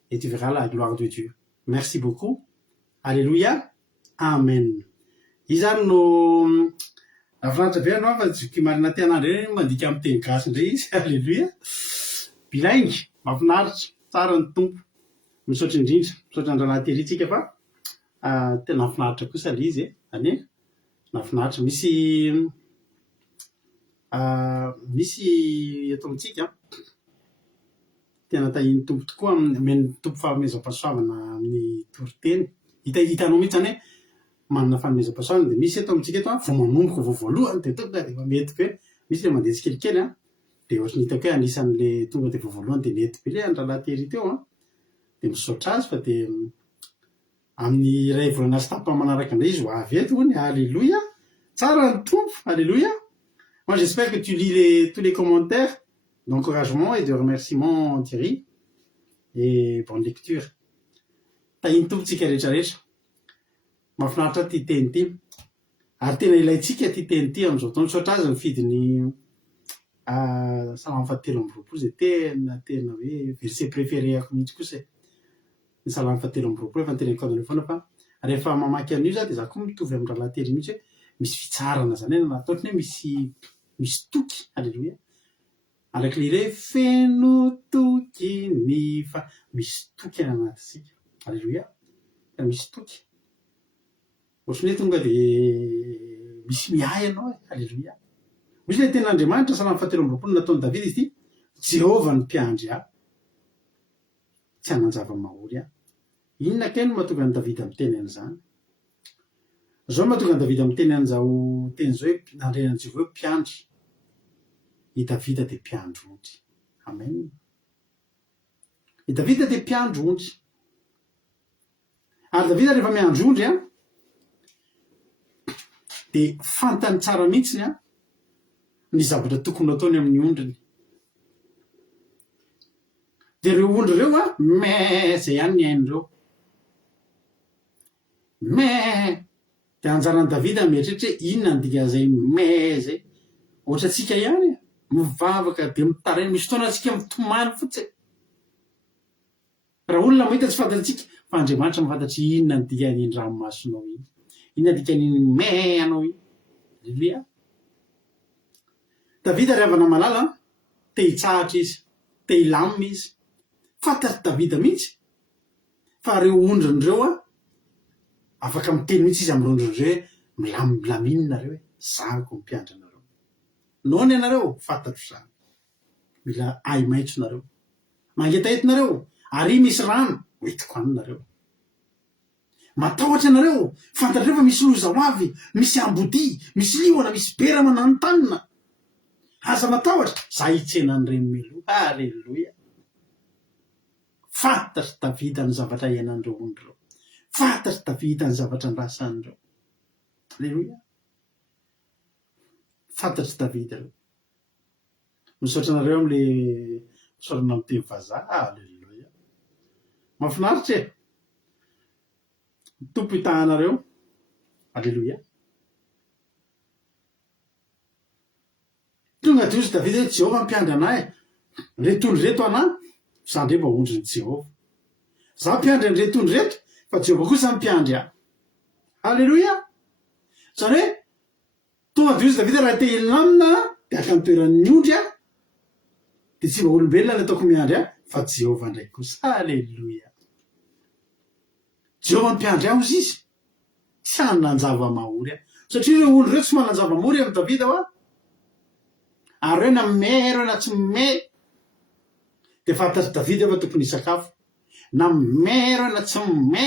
et tu verras la gloire de Dieu. Merci beaucoup. Alléluia. Amen. Izany no afinaritra be anao fa zoky marina tian'andro reny mandika amin'ny teny gasy indray izy. Alléluia. Bilingue, mahafinaritra, tsara ny tompo. Misaotra indrindra, misaotra andrana tery tsika fa tena mahafinaritra kosa le izy ane. Mahafinaritra misy eto amintsika tena tahiny tompo tokoa meny tompo fanomezam-pahasoavana amin'ny toriteny. Hitanao mihitsy zany hoe manana fanomezam-pahasoavana dia misy eto amintsika eto vao manomboka vao voalohany dia tonga dia mety hoe misy le mandeha tsikelikely dia ohatry ny hitako hoe anisan'le tonga dia vao voalohany dia mety be le andralan-tery teo dia misaotra azy fa dia amin'ny ray volana sy tapany manaraka indray izy ho avy eto hony. Alléluia. Tsara ny tompo. Alléluia. Moi, j'espère que tu lis tous les commentaires d'encouragement et de remerciement, Thierry. Et bonne lecture. Tahiny tompontsika rehetrarehetra. Mahafinaritra ty teny ty. Ary tena ilayntsika ty teny ty amin'izao fotoana. Misaotra azy mifidiny salamo fahatelo amby roapolo zay tena hoe verset préféré-ako mihitsy kosa. Ny salamo fahatelo amby roapolo efa niteneniko andreo foana fa rehefa mamaky an'io za dia za koa mitovy amin'ny rahalatery mihitsy hoe misy fitsarana zany nataotry hoe misy toky. Alléluia. Arak'ilay feno toky ny fa misy toky any anatisika. Alléluia. Misy toky. Ohatrany hoe tonga dia misy miay ianao. Alléluia. Misy le ten'Andriamanitra salamo fahatelo amby roapolo nataon'i Davida izy ity. Jehovah ny mpiandry ahy, tsy hanan-java-mahory ahy. Inona kay no mahatonga an'i Davida miteny an'izany? Zao mahatonga an'i Davida miteny an'izao teny zao hoe nandrenan'i Jehovah hoe mpiandry. I Davida dia mpiandry ondry. Amen. I Davida dia mpiandry ondry. Ary Davida rehefa miandry ondry dia fantany tsara mihitsy ny zavatra tokony ataony amin'ny ondriny. Dia ireo ondry ireo zay ihany ny hain'ireo. Dia anjaran'i Davida mieritreritry hoe inona ny dikan'izay zay. Ohatra antsika ihany mivavaka dia mitaraina, misy fotoana antsika mitomany fotsiny. Raha olona mahita tsy fantatsika fa Andriamanitra mafantatry inona ny dikan'iny ranomasonao iny, inona ny dikan'iny anao iny. Alléluia. Davida rehefa namalala te hitsahatra izy, te hilamina izy. Fantatry Davida mihitsy fa ireo ondrin'ireo afaka miteny mihitsy izy amin'ny ondrin'ireo hoe milamina nareo hoe zahako mpiandry anareo. Noana ianareo fantatro izany. Mila ay maitso nareo. Mangetaeta nareo ary misy rano hoentiko any nareo. Matahotra nareo fantatreo fa misy loza ho avy, misy ambody, misy liona, misy bera mananotanina. Aza matahotra za hitsenan'ireny melo. Alléluia. Fantatry Davida ny zavatra iainan'ireo ondreo. Fantatry Davida ny zavatra andrasan'ireo. Alléluia. Fantatry Davida ireo. Misaotra nareo amin'le misaorana amin'ny teny vazaha. Alléluia. Mahafinaritra e. Tompo hitahanareo. Alléluia. Tonga dia ozy Davida hoe Jehovah mpiandry anahy. Reto ondry reto anahy za ndre mba ondriny Jehova. Za mpiandry an'retony reto fa Jehova kosa mpiandry ahy. Halleloia. Zany hoe tonga de izy Davida raha te hilina amina de aka ny toeran'ny ondry aho de tsy mba olombelona ny ataoko miandry ahy fa Jehova ndraiky kosa. Halleloia. Jehova mpiandry aho izy tsy hanan-java mahory aho satria reo olo reo tsy manan-java mahory amin'ny Davida hoa ary reo na me reo na tsy me de fantatry Davida fa tokony hisakafo. Na me reo na tsy me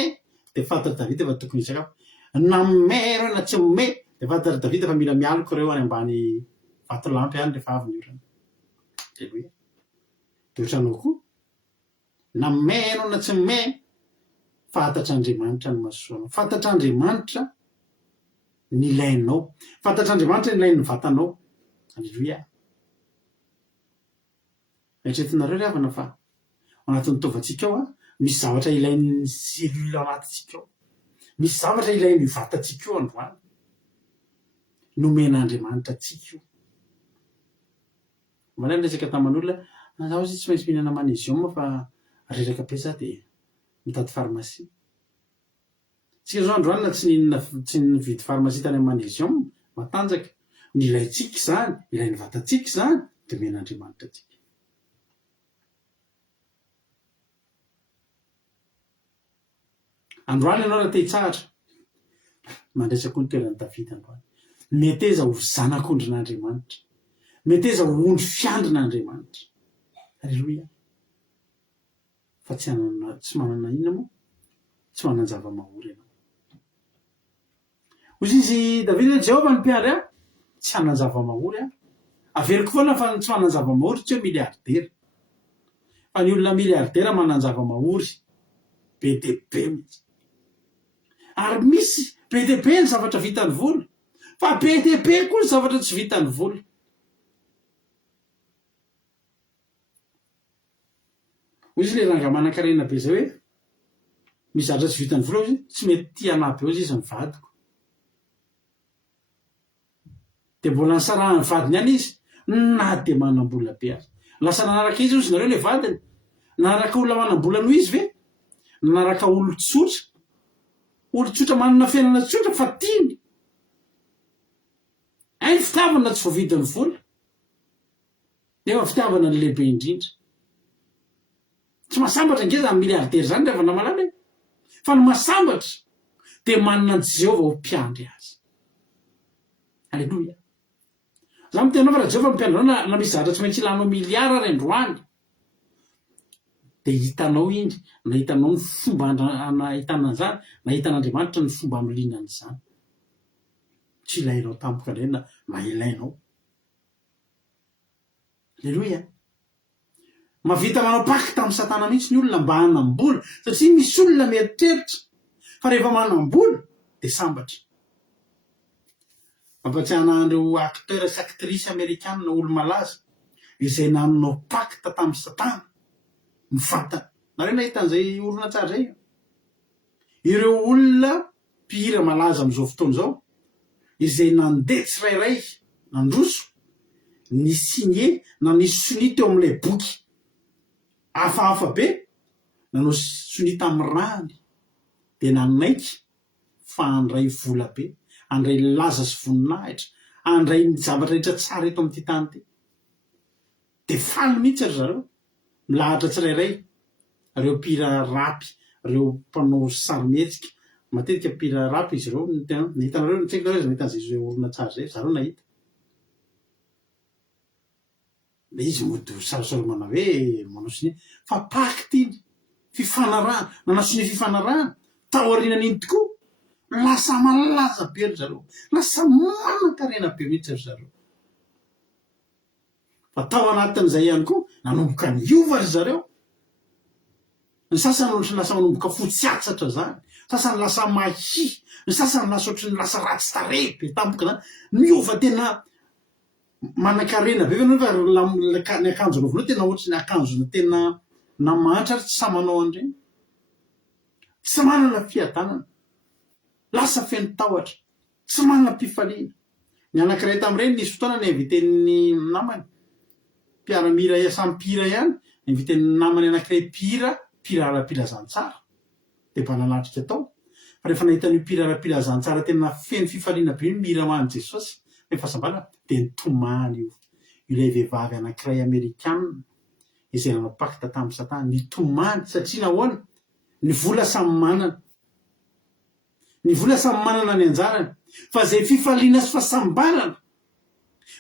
de fantatry Davida fa tokony hisakafo. Na me reo na tsy me de fantatry Davida fa mila mialoko reo any ambany vatolampy any rehefa avy ny orana. Halleloia. De ohatranao koa na me reo na tsy me fantatr'Andriamanitra ny mahasoanao. Fantatr'Andriamanitra ny ilainao. Fantatr'Andriamanitra ny ilain'ny vatanao. Halleloia. Eritreretinareo ry havana fa ao anatin'ny taovantsika ao misy zavatra ilain'ny selula anatintsika ao. Misy zavatra ilain'ny vatantsika io androany. Nomen'Andriamanitra antsika io. Manao resaka taman'olona zaho izy tsy maintsy mihinana magnesium fa reraka be za de mitady pharmacie. Tsika zao androany na tsy nividy pharmacie tany amin'ny magnesium matanjaka. Ny ilaintsika zany, ilain'ny vatantsika zany de men'Andriamanitra antsika. Androany ianao raha te hitsahatra mandresaka koa ny toeran'ny Davida androany. Meteza ho zanak'ondrin'Andriamanitra. Meteza ho ondry fiandrin'Andriamanitra. Halleloia. Fa tsy manana inona moa? Tsy manan-java mahory ianao. Hoy izy Davida hoe Jehova ny mpiandry aho, tsy hanan-java mahory aho. Averiko foana fa tsy manan-java mahory tsy hoe miliardera. Fa ny olona miliardera manan-java mahory be dia be mihitsy. Ary misy be dia be ny zavatra vitan'ny volo, fa be dia be koa ny zavatra tsy vitan'ny volo. Hoy izy le ranga manan-karena be zay hoe misy zavatra tsy vitan'ny volo izy tsy mety tia anaby eo izy mivadiko. De mbola nisarahany vadiny any izy na de manam-bola be azy. Lasa nanaraka izy ozy nareo le vadiny. Nanaraka olona manam-bola noho izy ve? Nanaraka olo-tsotra. Olo-tsotra manana fiainana tsotra fa tiany. Ay ny fitiavana tsy voavidin'ny vola. Nefa fitiavana ny lehibe indrindra. Tsy masambatra ngeza ny miliardera zany rehefa namalala. Fa ny masambatra de manana ny Jehova ho mpiandry azy. Halleloia. Za mitena fa raha Jehova mpiandry anao na misy zavatra tsy maintsy ilanao miliara ry androany de hitanao iny, na hitanao ny fomba ahitana an'izany, na hitan'Andriamanitra ny fomba amiliana an'izany. Tsy ilainao tampoka indray na ilainao. Halleloia. Mavita manao paky tamin'ny Satana mihitsy ny olona mba hanam-bola satria misy olona mieritreritra fa rehefa manam-bola de sambatra. Mampatsiahana an'ireo acteur sy actrice américaine na olo malaza izay nanao pacte tamin'ny Satana mivantana. Nareo nahita an'izay oronan-tsary zay? Ireo olona mpihira malaza amin'izao fotoana izao izay nandeha tsirairay nandroso ny signé na ny soni teo amin'ilay boky hafahafa be nanao soni tamin'ny rany de nanaiky fa andray vola be, andray laza sy voninahitra, andray ny zavatra rehetra tsara eto amin'ity tany ty. De faly mihitsy ry zareo milahatra tsirairay. Reo mpihira rapy, reo mpanao sarimihetsika, matetika mpihira rapy izy reo nihitanareo ny tseky nareo nahita an'izay oronan-tsary zay zareo nahita. Le izy mody sarosaro mana hoe manao sini fa pacte iny fifanarahana, nanasony fifanarahana tao aorianan'iny tokoa. Lasa malaza be ry zareo, lasa manan-karena be mihitsy ry zareo. Fa tao anatin'izay ihany koa nanomboka niova ry zareo. Ny sasany lasa manomboka fotsiatsatra zany, sasany lasa mahi, ny sasany lasa ohatry ny lasa ratsy tarehy be tampoka zany. Niova tena manan-karena be fa ny akanjo anaovana tena ohatry ny akanjona tena namanitra ary tsy sa manao an'ireny. Tsy manana fiadanana, lasa feno tahotra, tsy manana mpifaliana. Ny anankiray tamin'ireny nisy fotoana ny inviten'ny namany mpiara-mira samy mpihira ihany invitany namany anankiray pirara-pilazantsara de mba nanatrika atao fa rehefa nahitany pirara-pilazantsara tena feno fifaliana be miramany Jesosy ny fahasambana de nitomany io ilay vehivavy anankiray Amerikanina izay nanao pakta tamin'ny Satana nitomany satria nahoana ny vola samy manana ny anjarany fa zay fifaliana sy fahasambarana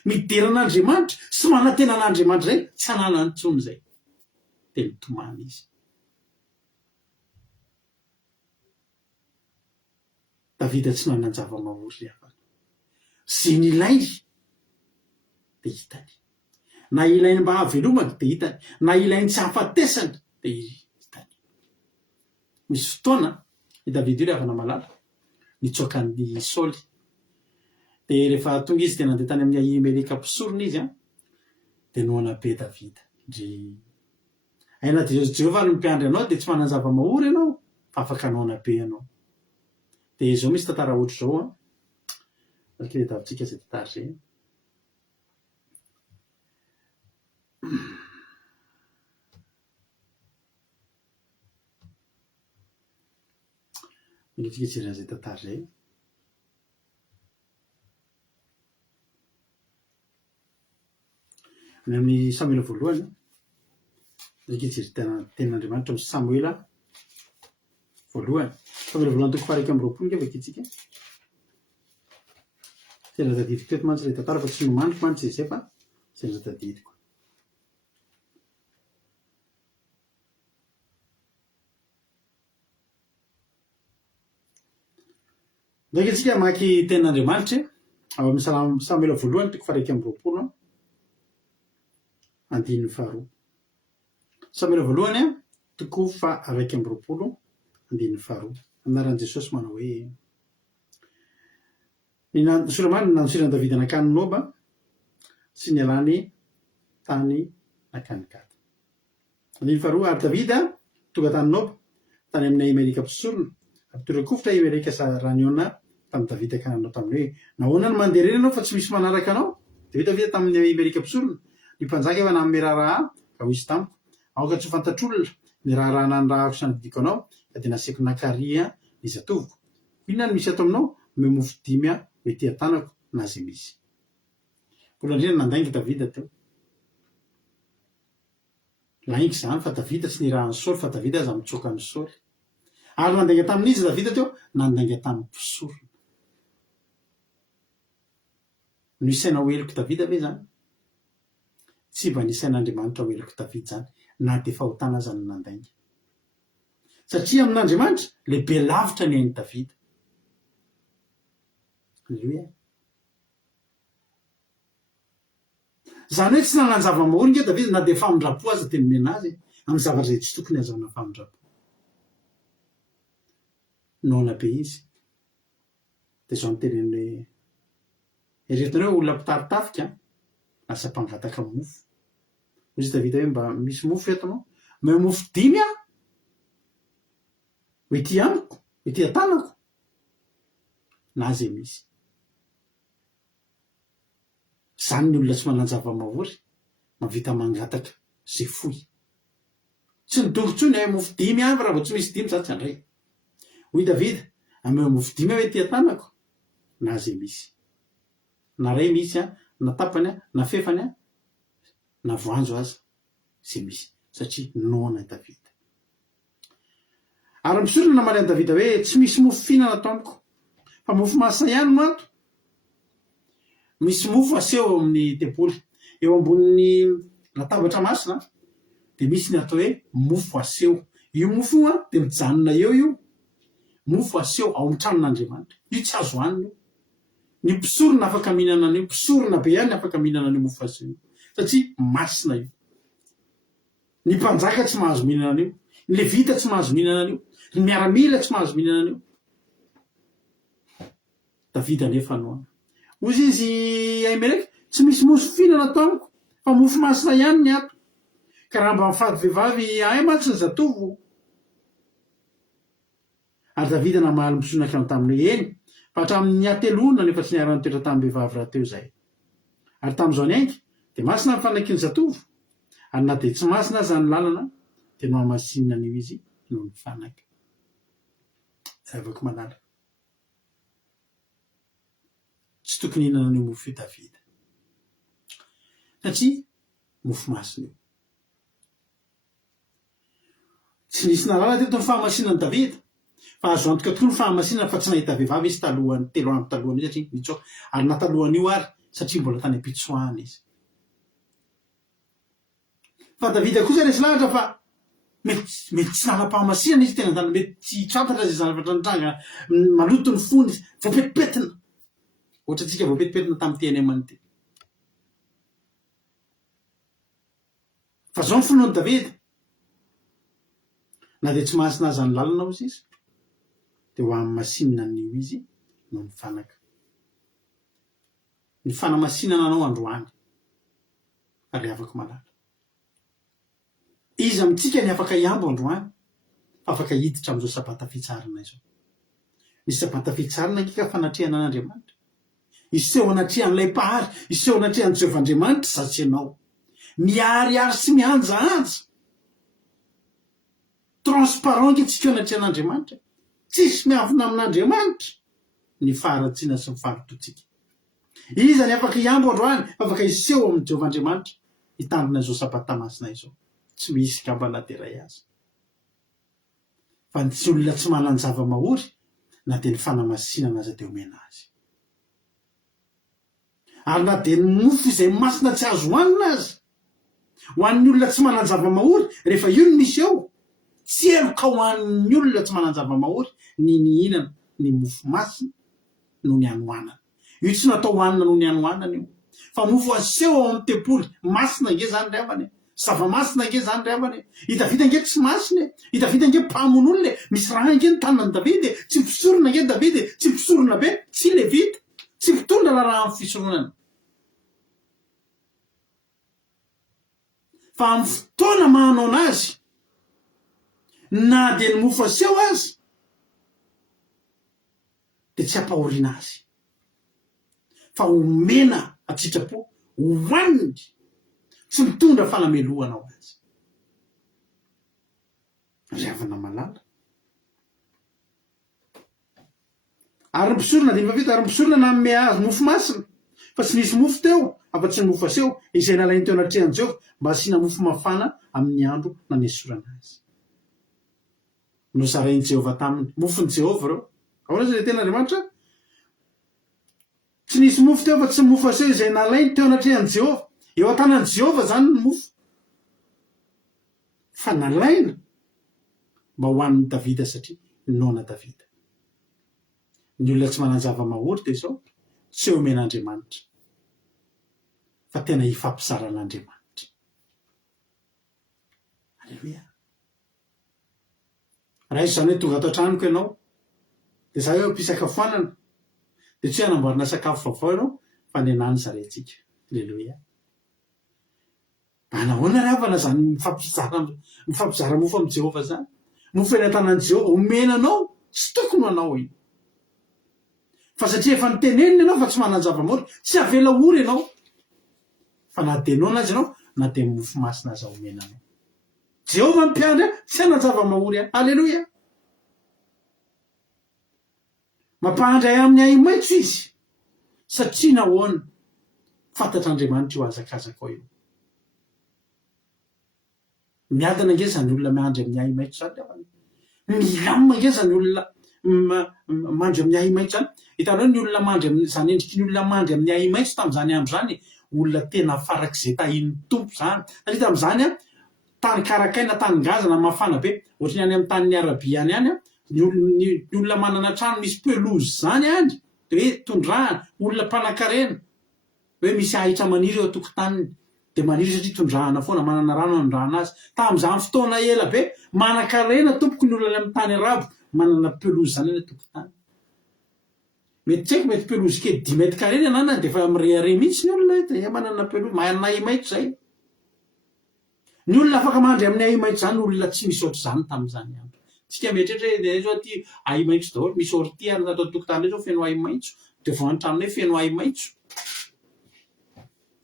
mideran'Andriamanitra sy manantenan'Andriamanitra zay tsy anana nitsony zay de nitomany izy. Davida tsy nanan-java mahory afana zay nilay de hitany na ilainy mba havelomany de hitany na ilainy tsy hafatesany de hitany. Misy fotoana i Davida io le avana malala nitsoakan'ny Saoly de rehefa tonga izy de nandeha tany amin'ny Ahimeleka mpisorona izy de noana be Davida ndry aina Jehovah no mpiandry anao de tsy manan-java mahory ianao fa afaka noana be ianao. De zao misy tantara ohatry zao alika davintsika zay tantara zay. Militsika jeren'izay tantara zay. Ny amin'ny Samuela voalohany milika jery tenin'Andriamanitra amin'ny Samuela voalohany. Samuela voalohany toko faha 1 nge vakitsika. Tena tadidiko teto mantsy ilay tantara fa tsy nomandriko mantsy izay fa tena tadidiko. Ndraiky antsika maky tenin'Andriamanitra ao amin'ny Samuela voalohany toko faha 1 andininy faharoa. Samuela voalohany toko faha 1 andininy faharoa. Anaran'i Jesosy manao hoe Solamany nanosirana Davida nakany Noba sy ny alany tany nakany Gata. Andininy faharoa ary Davida tonga tany Noba tany amin'ny Ahimeleka mpisorona ary torokofotra Ahimeleka Saraniona tamin'ny Davida ka nanao taminy hoe nahoana ny mandeha reny anao fa tsy misy manaraka anao. De Davida tamin'ny Ahimeleka mpisorona ny mpanjaka efa nanome raharaha ka ho izy tamiko aoka tsy ho fantatr'olona ny raharaha nanirahako sy nanodiko anao ka de nasiako nakaria ny zatoviko. Inona ny misy ato aminao me mofo 5 mety atanako na zay misy. Voalohany nandaingy Davida teo. Laingy zany fa Davida tsy nirahan'ny Saoly fa Davida aza mitsoaka ny Saoly. Ary nandainga tamin'izy Davida teo nandainga tamin'ny mpisorona. No isaina ho eloko Davida ve zany? Tsy mba nisain'Andriamanitra ho eloko Davida zany na de fahotana aza ny nandainga. Satria amin'Andriamanitra lehibe lavitra ny ain'i Davida. Alleluia. Zany hoe tsy nanana zava-mahory nge Davida na de famindrapo aza teny mena azy amin'ny zavatra zay tsy tokony azahoana famindrapo. Noana be izy. De zao nyteneny hoe eretinareo olona mpitaritafika lasa mpangataka mofo. Izy Davida hoe mba misy mofo eto anao me mofo 5 ety amiko ety atanako na zay misy. Zany ny olona tsy manan-java mahory mavita mangataka zay foy. Tsy nidongotsony hoe mofo 5 avy raha vao tsy misy 5 za tsy andray. Hoy Davida ame mofo 5 hoe ety atanako na zay misy. Na ray misy na tapany na fefany na voanjo aza zay misy satria noana Davida. Ary misorona na marian'i Davida hoe tsy misy mofo fihinana ato amiko fa mofo masina ihany no ato. Misy mofo aseho amin'ny teboly eo ambonin'ny latabatra masina de misy ny atao hoe mofo aseho. Io mofo io de mijanona io mofo aseho ao amin'ny tranon'Andriamanitra. Io tsy azo hanina io. Ny mpisorona afaka mihinana an'io, mpisorona be ihany afaka mihinana an'io mofo aseho satria masina io. Ny mpanjaka tsy mahazo mihinana an'io, ny levita tsy mahazo mihinana an'io, ny miaramila tsy mahazo mihinana an'io. Davida nefa noana. Ozy izy Ahimeleka tsy misy mofo fihinana ato amiko fa mofo masina ihany ny ato. Ka raha mba mifady vehivavy ay mantsy ny zatovo. Ary Davida namaly misonaka ny taminy hoe eny fa hatramin'ny atelona nefa tsy niara nitoetra tamin'ny vehivavy rahateo zay. Ary tamin'izao ny aingy de masina ny fanaky ny zatovo ary na dia tsy masina zany lalana dia no hamasinina an'io izy no ny fanaka avaka malala tsy tokony hihinana an'io mofo io Davida satria mofo masina io tsy nisy nalala teto ny fahamasinan'ny Davida fa azo antoka tokoa ny fahamasinana fa tsy nahita vehivavy izy talohany 3 andro talohany izy satria mitsoaka ary natalohany io ary satria mbola tany am-pitsoahana izy fa Davida kosa resy lahatra fa mety tsy nana-pahamasinana izy tena zany mety tsy trantatra zay zavatra nitranga maloto ny fony izy voapetipetina ohatra tsika voapetipetina tamin'ny teny amany fa zao ny finoany Davida na dia tsy mahasina azy ny lalana ozy izy dia ho amin'ny masinina n'io izy no ny fanaka ny fanamasinana anao androany ary afaka malala izy amintsika ny afaka hiambo androany fa afaka hiditra amin'izao sabata fitsarana izao ny sabata fitsarana ngika fanatrehana an'Andriamanitra iseho anatrehan'ilay mpahary iseho anatrehan'i Jehovahandriamanitra satria anao miariary sy mianjaanja transparent nge tsika anatrehan'Andriamanitra tsisy miavina amin'Andriamanitra ny faharatsiana sy ny faharitotsika iza ny afaka hiambo androany afaka iseho amin'ny Jehovahandriamanitra hitandrina izao sabata masina izao tsy misy gambana teray azy fa ny tsy olona tsy manana ny zava-mahory na dia ny fanamasinana aza dia omena azy ary na dia ny mofo izay masina tsy azo hoanina azy ho an'ny olona tsy manana ny zava-mahory rehefa io no misy eo tsy eloka ho an'ny olona tsy manana ny zava-mahory ny nihinana ny mofo masina no ny anohanana io tsy natao hoanina no ny anohanana io fa mofo aseho ao amin'ny tempoly masina nge zany ray avany zava-masina nge zany ray avany i Davida nge tsy masina i Davida nge mpahamon'olona misy raha nge ny tanany Davida tsy mpisorona nge Davida tsy mpisorona be tsy levita tsy mpitondra la raha amin'ny fisoronana fa amin'ny fotoana mahanao anazy na dia ny mofo aseho azy dia tsy hampahoriana azy fa omena atsitrapo hoaniny tsy mitondra falamelohanao azy riavana malala ary mpisorona dia mivavita ary mpisorona na ame azy mofo masina fa tsy nisy mofo teo afa-tsy ny mofo aseho izay nalainy teo anatrehan'i Jehova mba asiana mofo mafana amin'ny andro nanesorana azy no sarain'i Jehova taminy mofony Jehova reo ahoana zay tena Andriamanitra tsy nisy mofo teo fa tsy mofo aseho izay nalainy teo anatrehan'i Jehova eo an-tanan'i Jehova zany ny mofo fa nalaina mba ho an'ny Davida satria nona Davida ny olona tsy manana zava-mahory dia izao tsy omen'Andriamanitra fa tena hifampizaran'Andriamanitra alleluia raha izy zany hoe tonga ato an-tranoko ianao dia za eo mpisakafoanana dia tsy hoe hanamboarana sakafo vaovao ianao fa ny anany zarentsika alleluia anahoana ry havana zany mifampizara mofo amin'i Jehova zany mofo eny an-tanan'i Jehova omenanao tsy tokony anao iny fa satria efa nitenenina ianao fa tsy manana zava-mahory tsy avela ory ianao fa na dia noana azy ianao na dia mofo masina aza omenanao Jehova mpiandry tsy hana zava-mahory alleluia mampahandray amin'ny ay maitso izy satria nahoana fantatr'Andriamanitra io azakazaka ao io miadana nge zany olona miandry amin'ny ay maitso zany milamina nge zany olona mandry amin'ny ay maitso zany hitanao ny olona mandry zany endriky ny olona mandry amin'ny ay maitso tamin'izany andro zany olona tena farak'izay tahin'ny tompo zany satria tamin'izany tany karakaina tany ngazana mafana be ohatra ny any amin'ny tany ny Arabia any any ny olona manana trano misy pelouse zany any dia hoe tondrahana olona mpanan-karena hoe misy ahitra maniry eo an-tokotaniny dia maniry satria tondrahana foana manana rano anondrahana azy tamin'izany fotoana ela be manan-karena tompoko ny olona amin'ny tany arabo manana pelouse zany any an-tokotany mety tsy haiko mety pelouse ke 10 mètres carré ny ananany dia efa mirehare mihitsy ny olona dia manana pelouse manana ay maitso zay ny olona afaka mandry amin'ny ay maitso zany olona tsy misy ohatr' zany tamin'izany andro tsika mieritreritra hoe zao ty ay maitso daholo misy orty ary natao tokotany zao feno ay maitso dia vao an-tranonay feno ay maitso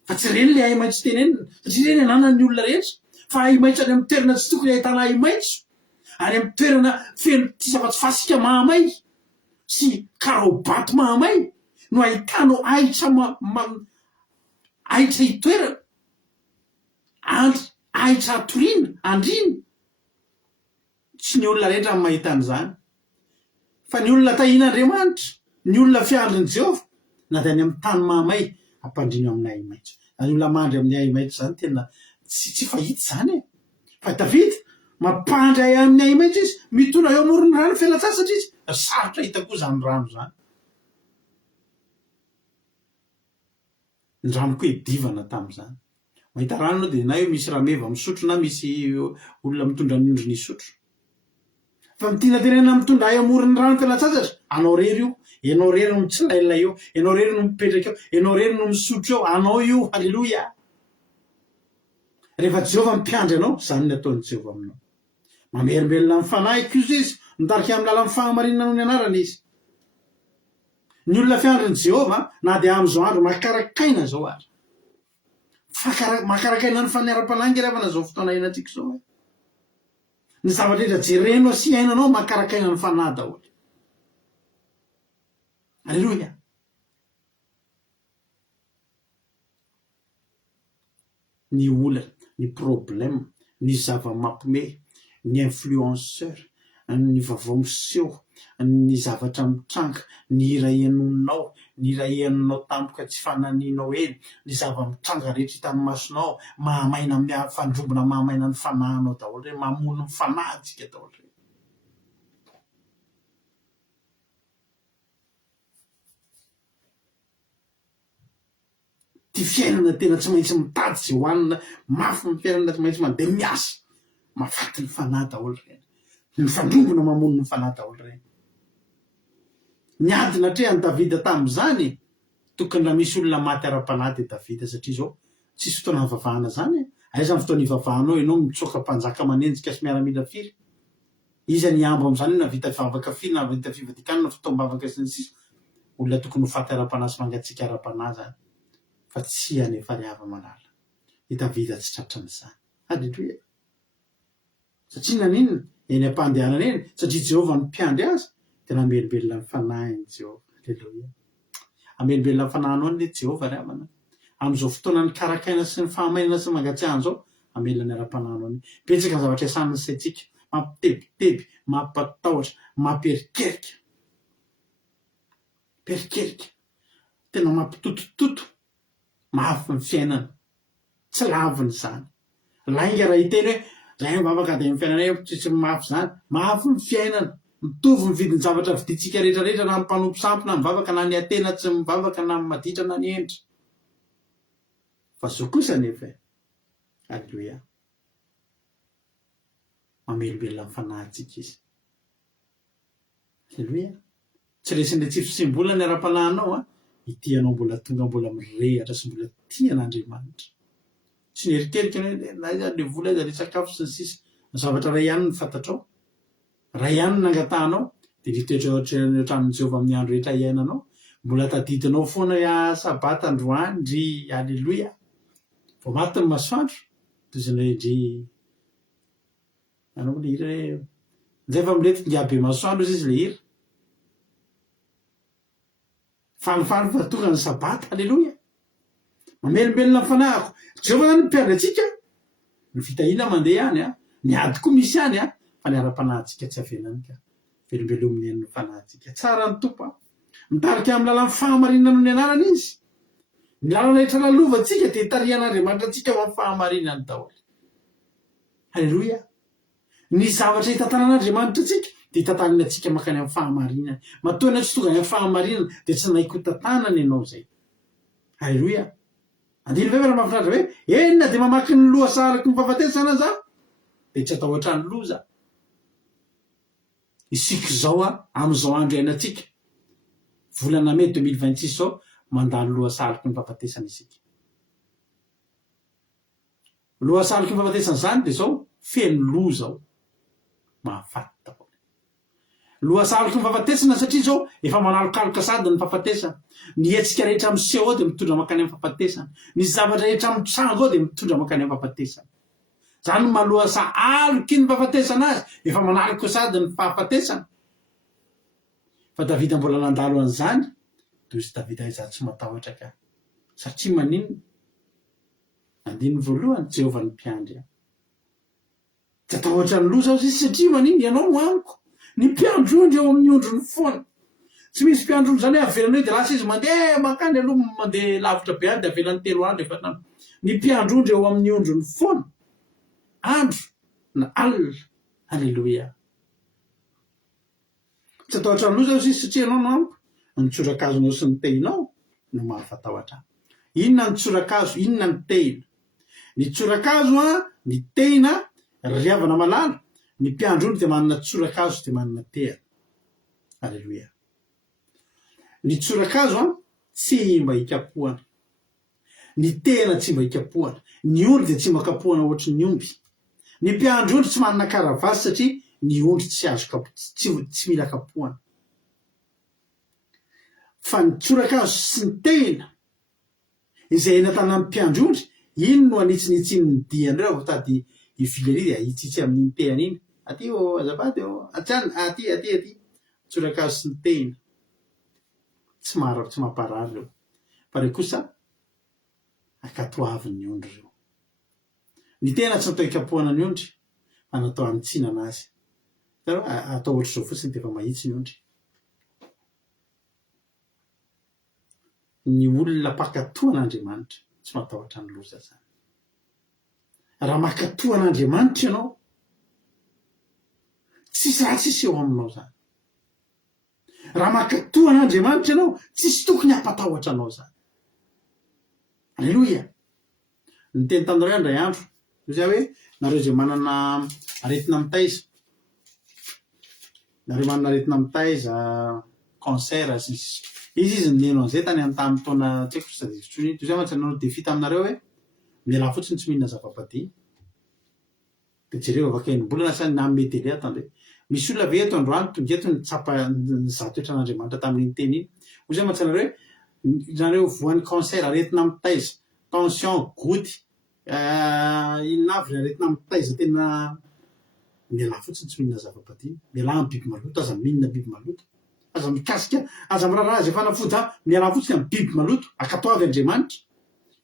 fa tsy reny le ay maitso tenenina satria reny ananany olona rehetra fa ay maitso any amin'ny toerana tsy tokony ahitana ay maitso any amin'ny toerana feno tisafatsy fasika mahamay sy karobato mahamay no ahitanao ahitra ahitra hitoerana ahitra atoriana andrina tsy ny olona rehetra amin'ny mahitany zany fa ny olona tahian'Andriamanitra ny olona fiandriny Jehova na dia any amin'ny tany mahamay ampandrino amin'ny ay maitso any olona mandry amin'ny ay maitso zany tena tsy fahita zany e fa Davida mampandry ay amin'ny ay maitso izy mitona eo amoron'ny rano fialan-tsasatra izy sarotra hitako zany rano zany ny ranoko edivana tamin'izany mahita rano anao dia na eo misy rameva misotro na misy olona mitondra ny ondry nisotro fa mitina tenena mitondra ay amoron'ny rano fialan-tsasatra anao rery io ianao rery no mitsilaila eo ianao rery no mipetraka eo ianao rery no misotro eo anao io halleloia rehefa Jehova mpiandry anao zany ny ataon'ny Jehova aminao mamelombelona amin'ny fanahy kosa izy mitarika amin'ny lalan'ny fahamarinana noho ny anarana izy ny olona fiandriny Jehova na dia amin'izao andro makarakaina zao ary makarakaina ny faniaram-panangeravana zao fotoana iainantsika zao ny zavatra rehetra jerenao sy ainanao makarakaina ny fanahy daholo alleloia ny olana ny problème ny zava-mampime ny influenceur ny vaovao miseho ny zavatra mitranga ny hira henonao ny hira henonao tampoka tsy fananinao eny ny zava-mitranga rehetra hitany masonao mahamaina fandrombona mahamaina ny fanahinao daholo re mamono ny fanahy antsika daholo re ty fiainana tena tsy maintsy mitady zay hoanina mafy ny fiainana tsy maintsy mandeha miasa mafaty ny fanahy daholo reny ny fandrombona mamono ny fanahy daholo reny ny adina trehany Davida tamin'izany tokony raha misy olona maty ara-panahy dia Davida satria zao tsisy fotoana nivavahana zany aiza ny fotoana ivavahanao ianao mitsoka mpanjaka manenjika sy miaramila firy iza ny ambo am'izany io navita vavaka firy navita fivadikanana fotoam-bavaka sy ny sisa olona tokony ho faty ara-panahy sy mangatsika ara-panahy zany fa tsy anefa ry hava-manala i Davida tsy tratran'izany halleloia satria naninona eny am-pandehanana eny satria Jehova ny mpiandry azy tena amelombelona ny fanahiny Jehova halleloia amelombelona ny fanahinao ny Jehova ry havana amin'izao fotoana ny karakaina sy ny fahamainana sy ny mangatsiahana zao amelona ny ara-panahinao ny betsaka ny zavatra iasan'ny saitsika mampitebiteby mampatahotra mamperikerika tena mampitotototo mafy ny fiainana tsy laviny zany lainga raha hiteny hoe zay mivavaka dia ny fiainana tsisy mafy zany mafy ny fiainana mitovy ny vidiny zavatra viditsika rehetrarehetra na mpanompo sampy na mivavaka na ny atena tsy mivavaka na maditra na ny endry fa zao kosa nefa halleloia mamelombelona ny fanahintsika izy halleloia tsy resin'le tsy fisimbolana ny ara-panahinao itianao mbola tonga mbola mirehatra sy mbola tian'Andriamanitra tsy nerikerika na le vola iza le sakafo sy ny sisa ny zavatra ray ihany ny fantatrao ray ihany ny nangatanao dia nitoetra ohatran'ny Jehova amin'ny andro rehetra iainanao mbola tadidinao foana sabata androandry halleloia vao maty ny masoandro toy izany hoe ndry anao le hira hoe nizay fa milety ngiabe masoandro izy izy le hira falifaly fa tonga ny sabata halleloia mamelombelona ny fanahiko Jehova zany mpiandry atsika ny fitahina mandeha ihany miady koa misy ihany fa ny ara-panahintsika tsy avenany ka velombelominy ny fanahintsika tsara ny tompo mitarika amin'ny lalan'ny fahamarinana noho ny anarana izy ny lalana rehetra lalovantsika dia tarihan'Andriamanitra antsika ho amin'ny fahamarinany daholo halleloia ny zavatra hitantanan'Andriamanitra antsika dia hitantanany antsika makany amin'ny fahamarinany matoana tsy tonga any amin'ny fahamarinana dia tsy naiko hitantanany ianao zay halleloia andiny vevana mahafinaritra hoe enina dia mamaky ny loha saharaky ny fahafatesana za dia tsy atao ohatrany loza isika zao amin'izao andro iainantsika volana Mai 2026 zao mandalo loha saharaky ny fahafatesana isika loha saharaky ny fahafatesana zany dia zao feno loza ao mahafaty daholo lohasaloko ny fahafatesana satria zao efa manalokaloka sady ny fahafatesana ny etsika rehetra miseho ao de mitondra makany amin'ny fahafatesana ny zavatra rehetra mitrango ao de mitondra makany amin'ny fahafatesana zany maloha sa aloky ny fahafatesana azy efa manaloko sady ny fahafatesana fa davida mbola nandalo an'izany toy izy davida iza tsy matahotra ka satria maninona andiny voalohany Jehovah ny mpiandry tsy atahotra ny loza izy satria maninona ianao no amiko ny mpiandrondry eo amin'ny ondrony foana tsy misy mpiandrondry zany hoe avelany hoe de lasa izy mandeha makany aloha mandeha lavitra be any de avelany 3 andro efa tany ny mpiandrondry eo amin'ny ondrony foana andro na alina halleloia tsy atahotra ny loza izy satria ianao no amiko ny tsorakazo sy ny tehinao no mahafatahotra inona ny tsorakazo inona ny tehina ny tsorakazo ny tehina riavana malala ny mpiandrondry de manana tsorakazo de manana tehana halleloia ny tsorakazo tsy mba hikapohana ny tehana tsy mba hikapohana ny ondry de tsy mba kapohana ohatry ny omby ny mpiandrondry tsy manana karavasy satria ny ondry tsy azo tsy mila kapohana fa ny tsorakazo sy ny tehina izay natana amin'ny mpiandrondry iny no anitsinitsiny ny diandreo tady ivilany ahitsitsy amin'ny tehana iny aty o azabady o atsany aty tsorakazo sy ny tehina tsy mamparary reo fa re kosa akatoaviny ondry reo ny tehana tsy natao hikapohana ny ondry fa natao hanitsinana azy atao ohatry zao fotsiny de efa mahitsy ny ondry ny olona mpakatoan'Andriamanitra tsy matahotra ny loza zany raha makatoan'Andriamanitra ianao tsisy raha tsisy eo aminao zany raha makatoan'Andriamanitra ianao tsisy tokony hampatahotra anao zany alleloia ny teny taminareo andray andro zay hoe nareo zay manana aretina mitaiza nareo manana aretina mitaiza cancer izy neno an'izay tany amin'ny taona tsy haiko sady toy zay mantsy nanao défi taminareo hoe miala fotsiny tsy mihinana zava-bady de jereo avaka enim-bolana sa namme tele atandre misy olona ve eto androany tonga eto nitsapa ny zatoetran'Andriamanitra tamin'iny teny iny ho zay mantsy nareo hoe nareo voan'ny cancer aretina mitaiza tension gouty inavy aretina mitaiza tena miala fotsiny tsy mihinana zava-bady miala amin'ny biby maloto aza mihinana biby maloto aza mikasika aza miraraha zay fanafoda miala fotsiny amin'ny biby maloto akatoavy Andriamanitra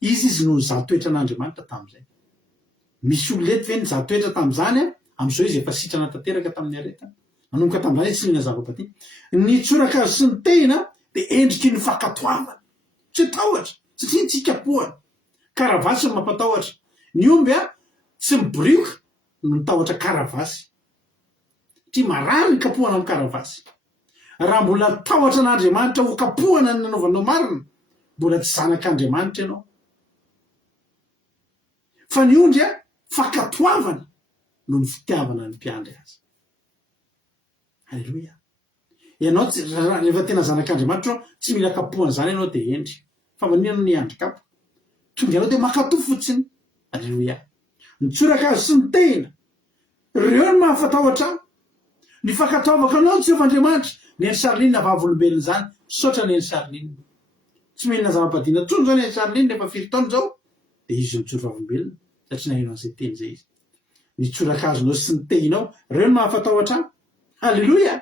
izy no zatoetran'Andriamanitra tamin'izay misy olona eto ve ny zatoetra tamin'izany amin'izao izy efa sitrana tanteraka tamin'ny areta manomboka tamin'izany tsy mihinana zava-bady ny tsorakazo sy ny tehina de endriky ny fakatoavana tsy tahotra satria tsy hikapohana karavasy ny mampatahotra ny omby tsy miborioka no mitahotra karavasy ty marary ny kapohana amin'ny karavasy raha mbola tahotra n'Andriamanitra ho kapohana ny nanaovanao marina mbola tsy zanak'Andriamanitra ianao fa ny ondry fakatoavana no ny fitiavana ny mpiandry azy halleloia ianao rehefa tena zanak'Andriamanitra tsy mila kapohana zany ianao de endry fa maninona ny andrikapo tonga ianao de makato fotsiny halleloia ny tsorakazo sy ny tehina reo ny mahafatahotra ny fakataovaka anao tsy efa-Andriamanitra ny Charline vavolombelona zany sotra ny Charline tsy mihinana zava-badina tsono zany ny Charline rehefa 7 taona zao de izy ny tsoro vavolombelona satria naheno an'izay teny zay izy ny tsorakazonao sy ny tehinao reo ny mahafatahotra halleloia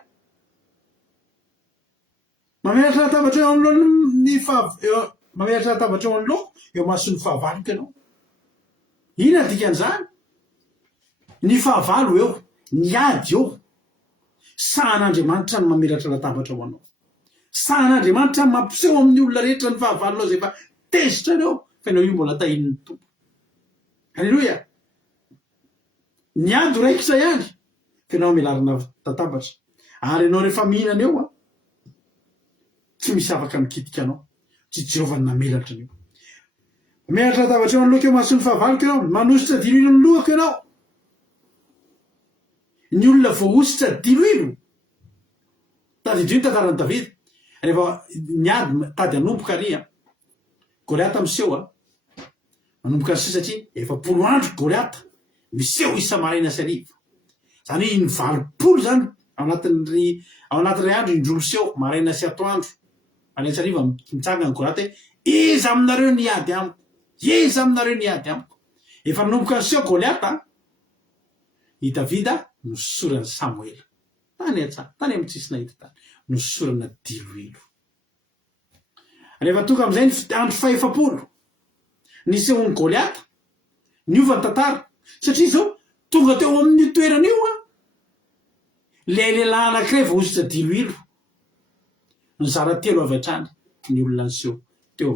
mamelatra latabatra eo amin'ny mamelatra latabatra eo anoloko eo masony fahavaloko ianao ina dikan'izany ny fahavalo eo ny ady eo sahan'Andriamanitra ny mamelatra latabatra ho anao sahan'Andriamanitra ny mampiseho amin'ny olona rehetra ny fahavalonao zay fa tezitra reo fa ianao io mbola tahin'ny tompo halleloia ny ady raikitra ihany fa ianao melarina latabatra ary ianao rehefa mihinana eo tsy misy afaka mikitika anao tsy Jehovah namelatra anio mamelatra latabatra eo anoloko eo masony fahavaloko ianao manositra diloilo ny lohako ianao ny olona voaositra diloilo tady dino tantarany Davida rehefa niady tady anomboka ary Goliata miseho manomboka ny satria efa 10 andro Goliata miseho isa maraina sy hariva zany ny 20 zany ao anatin'ry andro indrolo seho maraina sy atoandro alaitsariva mitsanga ny Goliaty hoe iza aminareo niady amiko, iza aminareo niady amiko. Efa nanomboka ny seho Goliaty i Davida nosorany Samoela tany an-tsana tany amin'ny tsisy nahita tany nosorana diloilo. Rehefa tonga amin'izay ny andro faefapolo nisehony Goliaty niova ny tantara satria zao tonga teo amin'ny toerana io le lehilahy anankiray voaositra diloilo ny zara telo avy hatrany ny olona nyseho teo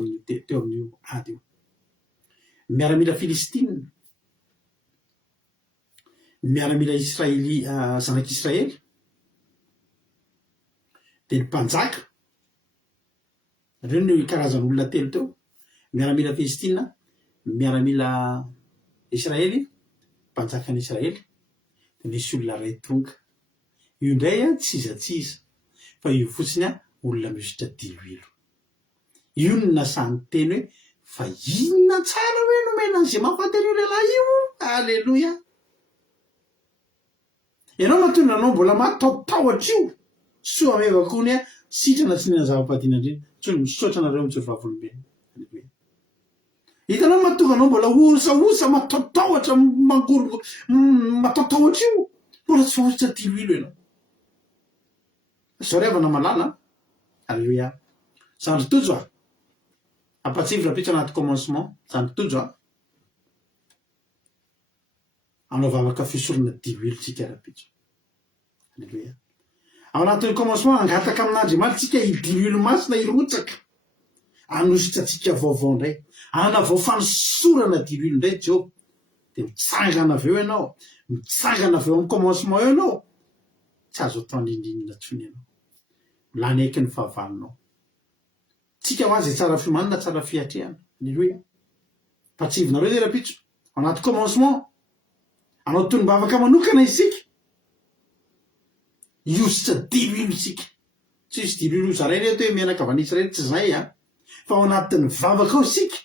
amin'io ady io. Miaramila Filistina, miaramila Israely, zanak'Israely dia ny mpanjaka reo ny karazan'olona telo teo. Miaramila Filistina, miaramila Israely, mpanjakan'Israely dia nisy olona ray tonga. Io indray tsy izatsiza fa io fotsiny olona miositra diloilo. Io ny nasan'ny teny hoe fa inona tsara hoe nomena an'izay mahafaty an'io lehilahy io. Alleloia. Ianao mahatonga anao mbola mataotahotra io soa meva kony sitrana tsy nena zava-padina indrindra tsony misaotra anareo mitsory vavolombelona. Alleloia. Hitanao mahatonga anao mbola osaosa mataotahotra mataotahotra io mbola tsy faositra diloilo ianao. Zao revana malala. Alleluia. Zandry tojo ampatsivy rapitso anaty commencement zandry tojo anao vavaka fisorona diloilo tsika rapitso. Alleluia. Ao anatin'ny commencement angataka amin'Andriamanitra tsika idiloilo masina irotsaka anositra tsika vaovao ndray anavao fanosorana diloilo ndray Jehova dia mitsangana avy eo ianao, mitsangana avy eo amin'ny commencement eo ianao, tsy azo atao andrindrinina tsony ianao, lany aiky ny fahavalonao. Tsika ho azy tsara fiomanana tsara fiatrehana. Alleluia. Patsivinareo zay rapitso anaty commencement anao tonombavaka manokana isika iositra diloilo isika. Tsy isy diloilo zaray reto hoe menaka avy an'Israely tsy zay fa ao anatin'ny vavaka ao isika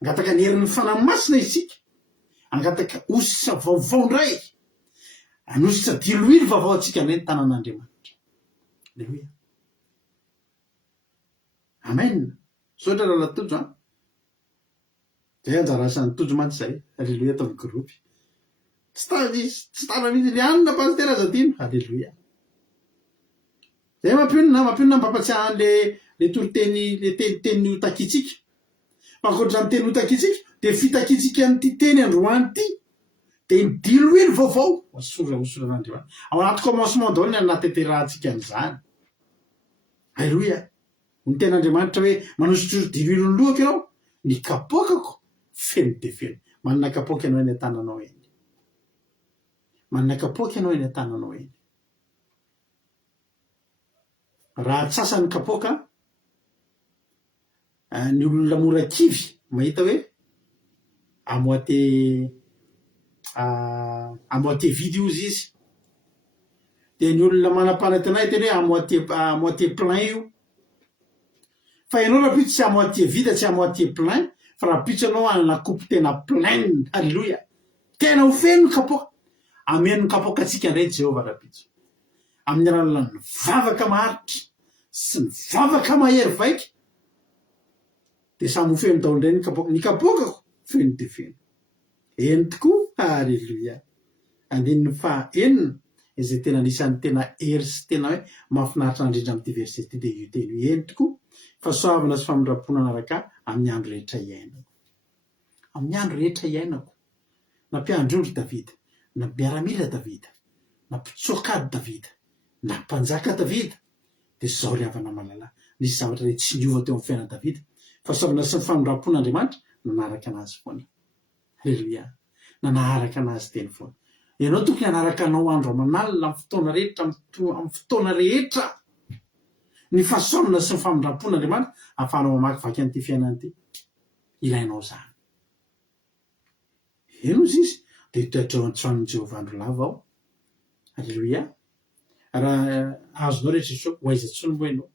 angataka ny herin'ny fanahy masina isika angataka ositra vaovao ndray anositra diloilo vaovao atsika ndray ny tanan'Andriamanitra. Alleluia. Amen. Sotra lala tojo zay anjara asan'ny tojo mantsy zay. Alleluia. Ataon'ny gropy tsy tara mihitsy ny anina pasitera Zadino. Alleluia. Zay mampionina mampapatsiahan le toriteny le teniteny otakitsika. Fa ankoatra ny teny otakitsika dia fitakitsika amin'ity teny androany ity dia ny diloilo vaovao osoran'Andriamanitra. Ao anaty commencement daholo ny anateterahantsika an'izany. Alleluia. Ny ten'Andriamanitra hoe manositro diloilo ny lohako ianao ny kapokako feno dia feno. Manana kapoka ianao eny an-tananao eny. Manana kapoka ianao eny an-tananao eny. Raha atsasany kapoka ny olona mora kivy mahita hoe à moitié vide io izy dia ny olona manam-panatenay teny hoe à moitié plein io. Fa ianao raha pitso tsy à moitié vide tsy à moitié plein fa raha pitso ianao anakopy tena plein. Alleluia. Tena ho feno kapoka ameno kapoka atsika ndray Jehova raha pitso amin'ny alalan'ny vavaka maharitra sy ny vavaka mahery vaika dia samy ho feno daholo ndray ny kapokako feno dia feno. Eny tokoa. Alleluia. Andininy fahaenina izay tena anisan'ny tena hery sy tena hoe mahafinaritra indrindra amin'ity verset ity dia io teny eny tokoa fahasoavana sy famindrapona anaraka amin'ny andro rehetra iainako. Amin'ny andro rehetra iainako na mpiandrondro Davida, na miaramila Davida, na mpitsokady Davida, na mpanjaka Davida dia zao ry havana malala nisy zavatra re tsy niova teo amin'ny fiainana Davida. Fahasoavana sy ny famindrapona nanaraka anazy foana. Alleluia. Nanaraka anazy teny foana. Ianao tokony hanaraka anao andro aman'alina amin'ny fotoana rehetra amin'ny fotoana rehetra ny fahasoavana sy ny famindrapona ahafahanao mamaky vaky an'ity fiainana ity. Ilainao zany. Eno izy dia toetra antsoan'ny Jehova andro lava ao. Alleluia. Raha azonao rehetra iso ho aiza tsony moa ianao.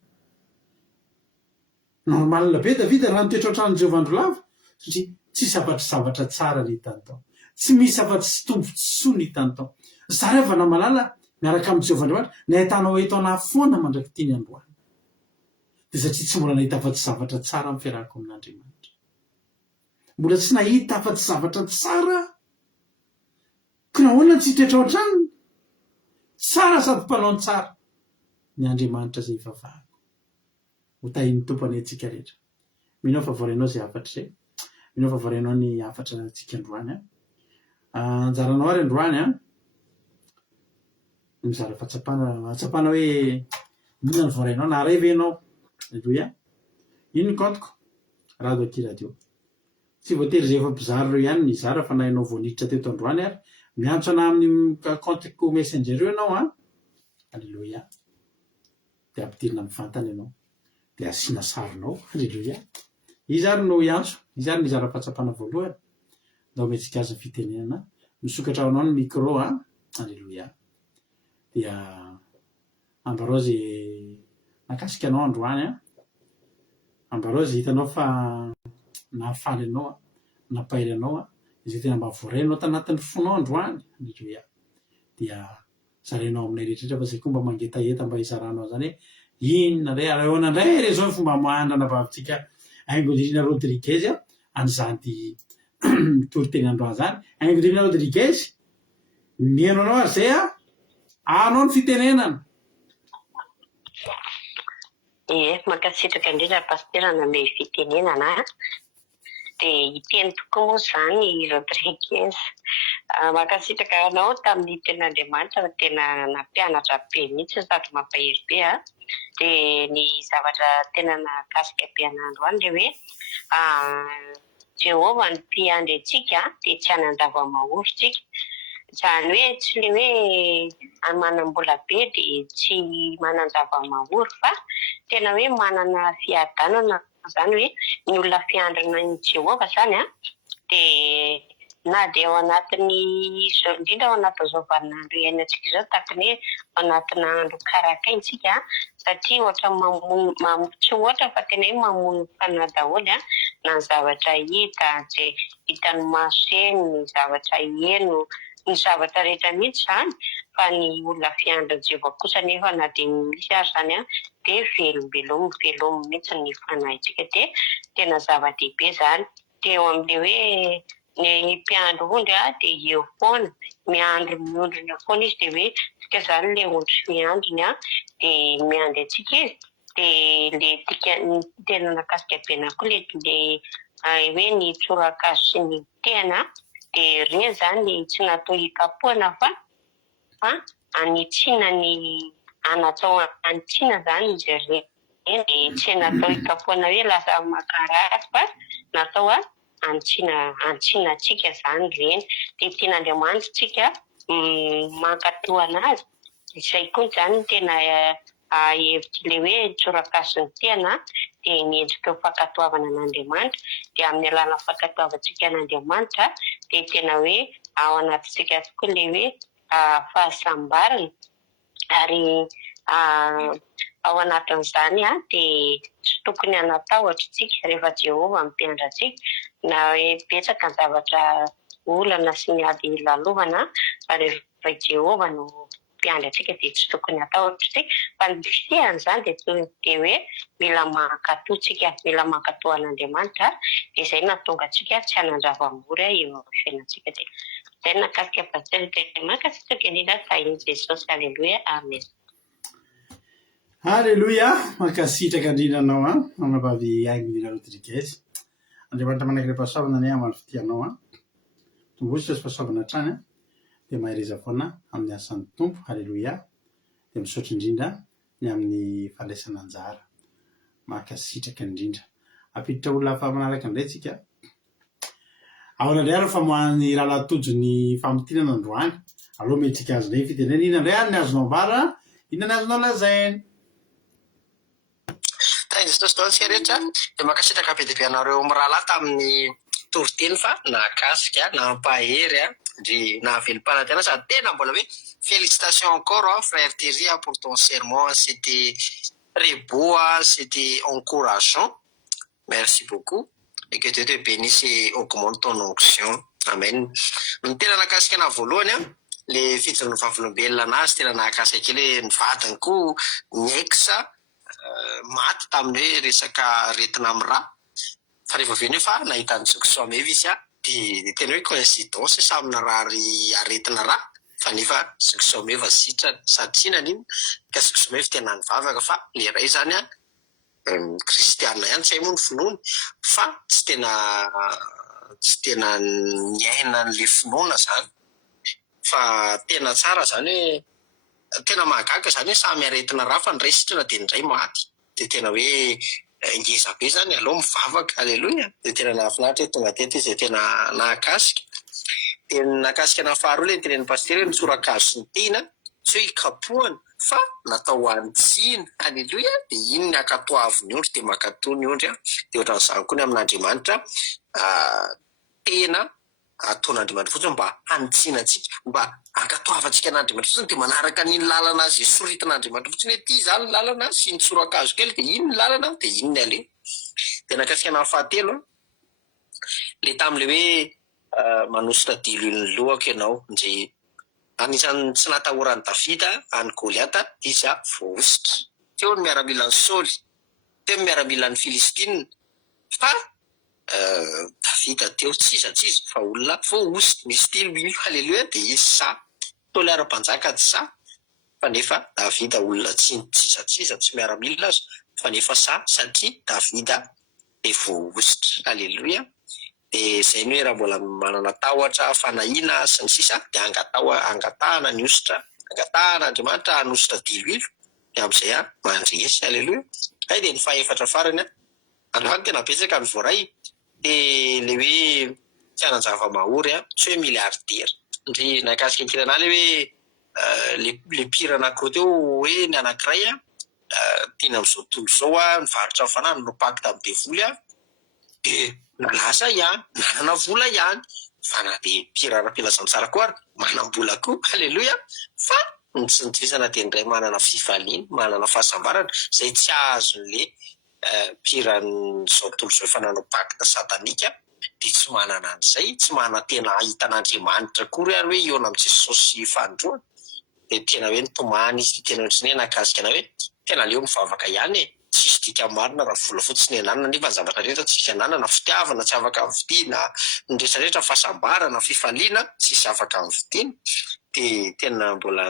Normal be Davida raha nitoetra ohatran'ny Jehova andro lava satria tsy zavatra tsara ny hitany tao. Tsy misy zavatra sy tombo tsoa ny hitany tao. Zarevana malala miaraka amin'ny Jehovah-Andriamanitra ny ahitanao eto anafoana mandraky tiany androany dia satria tsy mbola nahita afa-tsy zavatra tsara amin'ny fiarahako amin'Andriamanitra, mbola tsy nahita afa-tsy zavatra tsara ka nahoana tsy toetra ohatraniny tsara sady mpanao tsara ny Andriamanitra zay ivavahako ho tahin'ny tompony antsika rehetra. Mino fa voarenao zay afatra zay, mino fa voarenao ny afatra antsika androany anjaranao ary androany mizara fahatsapana hoe inona ny voarenao na revenao. Alleluia. Ino ny kantoko radio aky radio tsy voatery zay efa mpizara reo ihany mizara fa na ianao voaniditra teto androany ary miantso ana amin'ny kantoko messenger io ianao Alleluia. Dia ampidirina amin'ny fantany ianao dia asiana sarinao. Alleluia. Izy ary no iantso, izy ary mizara fahatsapana voalohany ndao metsika azy ny fitenenana misokatra anao ny micro Alleluia. Dia ambarao zay nakasika anao androany ambarao zay hitanao fa nahafaly anao napaily anao izay tena mba voarenao tanatin'ny fonao androany. Alleluia. Dia zarenao aminay rehetrarehetra fa zay koa mba mangetaheta mba hizaranao zany hoe inona ray arahoana ndray re zao fomba mahandrana vavintsika Aingodrina Rodriguez an'izany toriteny androany zany. Aingodrina Rodriguez mihaino anao ary zay anao ny fitenenana. Mankasitraka indrindra pasteur name fitenenana dia hiteny tokoa moa zany Rodriguez. Mankasitraka anao tamin'ny ten'Andriamanitra tena nampianatra be mihitsy sady mampahery be dia ny zavatra tena nakasika be an'androany dia hoe Jehovah ny mpiandry antsika dia tsy hanan-dava-mahory tsika. Izany hoe tsy le hoe manam-bola be dia tsy manan-java-mahory fa tena hoe manana fiadanana zany hoe ny olona fiandrina ny Jehovah zany dia na dia ao anatin'ny izao indrindra ao anatin'izao vaninandro iainantsika izao tahaka ny hoe ao anatina andro karakaintsika satria ohatra tsy ohatra fa tena hoe mamono fanahy daholo na ny zavatra hita zay hitan'ny maso eny, ny zavatra heno, ny zavatra rehetra mihitsy zany fa ny olona fiandry Jehovah kosa nefa na dia misy ary zany dia velombelomo mihitsy ny fanahintsika dia tena zava-dehibe zany. Dia eo amin'ilay hoe ny mpiandry ondry dia eo foana miandry miondrina foana izy dia hoe tsika zany le ondry fiandriny dia miandry antsika izy dia le tika tena nakasika be na koa le hoe ny tsorakazo sy ny tena dia reny zany tsy natao hikapoana fa anitsiana ny anatao anitsiana zany izy ireny tsy natao hikapoana hoe lasa makarary fa natao antsiana antsika zany reny. Dia tian'Andriamanitra tsika mankatoana azy izay koa zany tena hevitra le hoe tsorakazo ny tena dia miendrika ho fankatoavana an'Andriamanitra dia amin'ny alàna fankatoavantsika an'Andriamanitra dia tena hoe ao anatintsika tokoa le hoe fahasambarana ary ao anatin'izany dia tsy tokony hanatahotra tsika rehefa Jehovah mpiandra antsika na hoe betsaka ny zavatra olana sy ny ady lalovana fa rehefa Jehovah no mpiandra antsika dia tsy tokony hatahotra tsika fa ny fian'izany dia hoe mila mankatoa tsika, mila mankatoa an'Andriamanitra dia izay nahatonga antsika tsy hanan-java-mahory eo amin'ny fiainantsika. Dia izay nakasika pasteur dia mankasitraka indrindra fahiny Jesosy. Alleluia. Amen. Alleluia. Mankasitraka indrindra anao anavavy Aingodrina Rodriguez. Andriamanitra manaiky pasoavana ny amin'ny fitianao tombositra sy pasoavana hatrany dia mahereza foana amin'ny asan'ny tompo. Alleluia. Dia misaotra indrindra ny amin'ny fandraisana anjara mankasitraka indrindra ampiditra olona hafa manaraka indray tsika ao nandray ary fa moany rahalatojo ny famotinana androany aloha metsika azy ndray fitenena ina indray any ny azonao ambara ina ny azonao lazainy. Jesosy daholo tsika rehetra dia mankasitraka be dia be anareo amin'ny rahalahy tamin'ny toriteny fa nakasika nampahery ndry nahavelom-panantena sady tena mbola hoe félicitations encore frère Thierry pour ton sermon, c'était très beau, c'était encourageant. Merci beaucoup et que Dieu te bénisse et augmente ton onction. Amen. Ny tena nakasika na voalohany le fijoroan'ny vavolombelona anazy tena nahakasika kely hoe ny vadiny koa niexa maty tamin'ny hoe resaka aretina amin'ny rà fa rehefa avy eo nefa nahitany sokisoameva izy dia tena hoe coïncidence samy narary aretina rà fa nefa sokisoameva sitrany satrinany iny ka sokisoameva tena nivavaka fa le ray zany kristianina ihany tsy hay moa ny finoany fa tsy tena niaina n'le finoana zany fa tena tsara zany hoe tena mahagaga zany hoe samy aretina rà fa ny ray sitrana dia ny ray maty dia tena hoe ngeza be zany aloha mivavaka alleloia dia tena nahafinaritra hoe tonga teto izy tena nahakasika dia nahakasika na faharoa le tenen'ny paster hoe mitsorakazo sy ny tena tsy hoe ikapohana fa natao antsina alleloia dia iny ny akatoavy ny ondry dia makatoa ny ondry dia ohatran'izany koa ny amin'Andriamanitra tena ataon'Andriamanitra fotsiny mba hanitsinantsika mba ankatoavantsika an'Andriamanitra fotsiny dia manaraka n'iny lalana azy soritan'Andriamanitra fotsiny hoe ty zany lalana sy ny tsorakazo kely dia iny ny lalana dia iny ny aleo dia nakasika na fahatelo le tam'le hoe manositra dilo iny lohako ianao nje anisan'ny tsy natahoran'ny Davida any Goliata izy voaositra teo ny miaramila ny Saoly teo ny miaramila ny Filistina fa Davida teo tsy iza fa olona voaositra misy telo iny halleluia dia izy sa Saoly ara-mpanjaka tsy sa fa nefa Davida olona tsy tsy miaramila azy fa nefa sa satria Davida dia voaositra halleluia dia izay ny hoe raha mbola manana tahotra fanahiana sy ny sisa dia angatahana ny ositra angatahana Andriamanitra hanositra diloilo dia amin'izay mandresy halleluia ay dia ny fahaefatra farany androany tena betsaka ny voaray dia le hoe tsianan-java-mahory tsy hoe miliardera ndry nakasika kirana le hoe le pira anankiroa teo hoe ny anankiray tiana amin'izao tontolo izao nivarotra fanany no pakta amin'ny devoly dia nalaza ihany nanana vola ihany fa na dia pira ara-pilazany tsara koa ary manam-bola koa halleluia fa tsy nitrisana dia ndray manana fifaliana manana fahasambarana izay tsy azon'le piran'izao tontolo izao efa nanao pakta satanika dia tsy manana an'izay tsy manana tena hitan'Andriamanitra kory ary hoe iona amin'ny Jesosy fandroana dia tena hoe nitomany izy tena ohatrany hoe nakasika hoe tena leo mivavaka ihany tsisy dika marina raha vola fotsiny ananana nefa ny zavatra rehetra tsisy ananana fitiavana tsy afaka vidiana ny rehetrarehetra fahasambarana fifaliana tsisy afaka vidiana dia tena mbola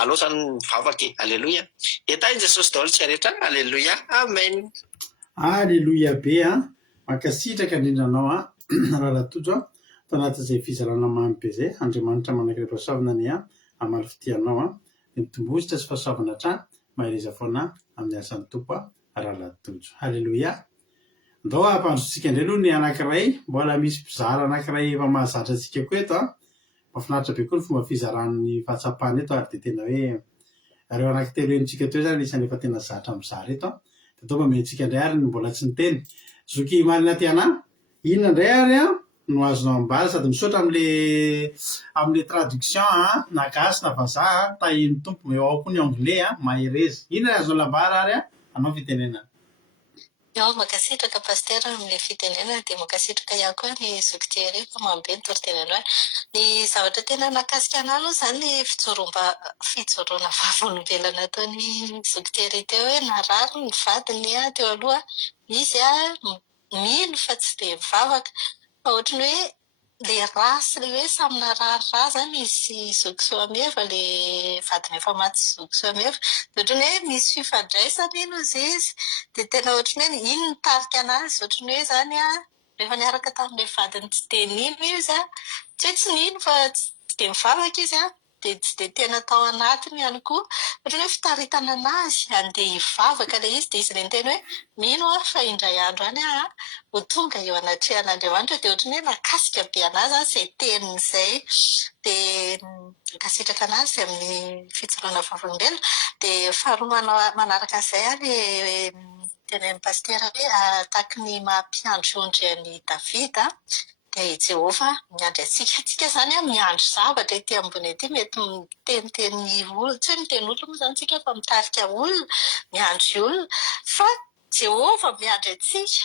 aleo zany mivavaka alleluia dia ta iny Jesosy daholo tsy rehetra alleluia amen alleluia be mankasitraka indrindranao rahalatotro tanatin'izay fizarana mamy be zay Andriamanitra manankirepa-savana ny amaly fitianao nitombositra sy fahasoavana hatrany mahereza foana amin'ny asan'ny tompo rahalatotro halleluia ndao ampandrotsika indray aloha ny anankiray mbola misy mpizara anankiray efa mahazatra antsika koa eto mahafinaritra be koa ny fomba fizaran'ny fahatsapana eto ary dia tena hoe reo anankitelo enitsika teo zany isany efa tena zatra mizara eto dia tao mamentsika indray ary mbola tsy niteny zoky malina tiana inona indray ary no azonao ambara sady misaotra am'le traduction na gasy na vazaha tahiny tompo eo ao koa ny anglais mahereza inona azonao lambara ary anao fitenenana Eo makasitraka paster amin'ilay fitenenana dia makasitraka ihany koa ny zokitery fa mambe ny toritenenao ny zavatra tena nakasika anahy aloha izany ny fijoroana vavolombelona ataony zokitery teo hoe narary ny vadiny teo aloha izy mino fa tsy dia mivavaka fa ohatrany hoe le rasy le hoe samy narary rà zany izy zokisoameva le vadiny efa maty zokisoameva dia ohatrany hoe misy fifandraisana ino izy dia tena ohatrany hoe iny nitarika anazy ohatrany hoe zany rehefa niaraka tamin'ilay vadiny tsy dia nino izy tsy hoe tsy nino fa tsy dia mivavaka izy dia tsy dia tena tao anatiny ihany koa ohatrany hoe fitaritana anazy andeha hivavaka ilay izy dia izy ilay niteny hoe mino fa indray andro any ho tonga eo anatrehan'Andriamanitra dia ohatrany hoe nakasika be anazy izay tenin'izay dia nakasitraka anazy amin'ny fijoroana vavolombelona dia faharoa manaraka an'izay ilay tenen'ny pastera hoe ataky ny mampiandry ondry an'i Davida dia Jehovah miandry atsika zany miandry zavatra ety ambony ety mety miteniteny olona tsy hoe miteny olona moa zany tsika fa mitarika olona miandry olona fa Jehovah miandry atsika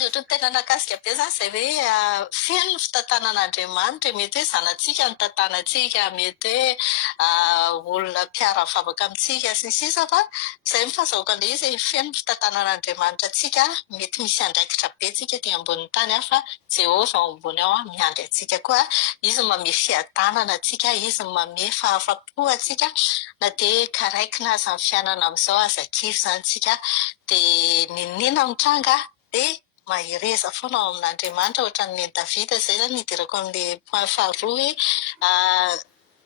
Ny ohatran'ny tena nakasika be zany izay hoe feno ny fitantanan'Andriamanitra, mety hoe zanatsika ny tantanantsika, mety hoe olona mpiara mivavaka amintsika sy ny sisa fa izay mifahazahoaka an'ilay izy feno ny fitantanan'Andriamanitra antsika, mety misy andraikitra be tsika ety ambonin'ny tany fa Jehova ao ambony ao miandry antsika koa, izy manome fiadanana antsika, izy manome fahafam-po antsika, na dia karaikina aza amin'ny fiainana amin'izao aza-kivy zany tsika, dia ninina mitranga dia mahireza foana ao amin'Andriamanitra ohatran'ny Davida izay zany nidirako amin'ilay point faharoa hoe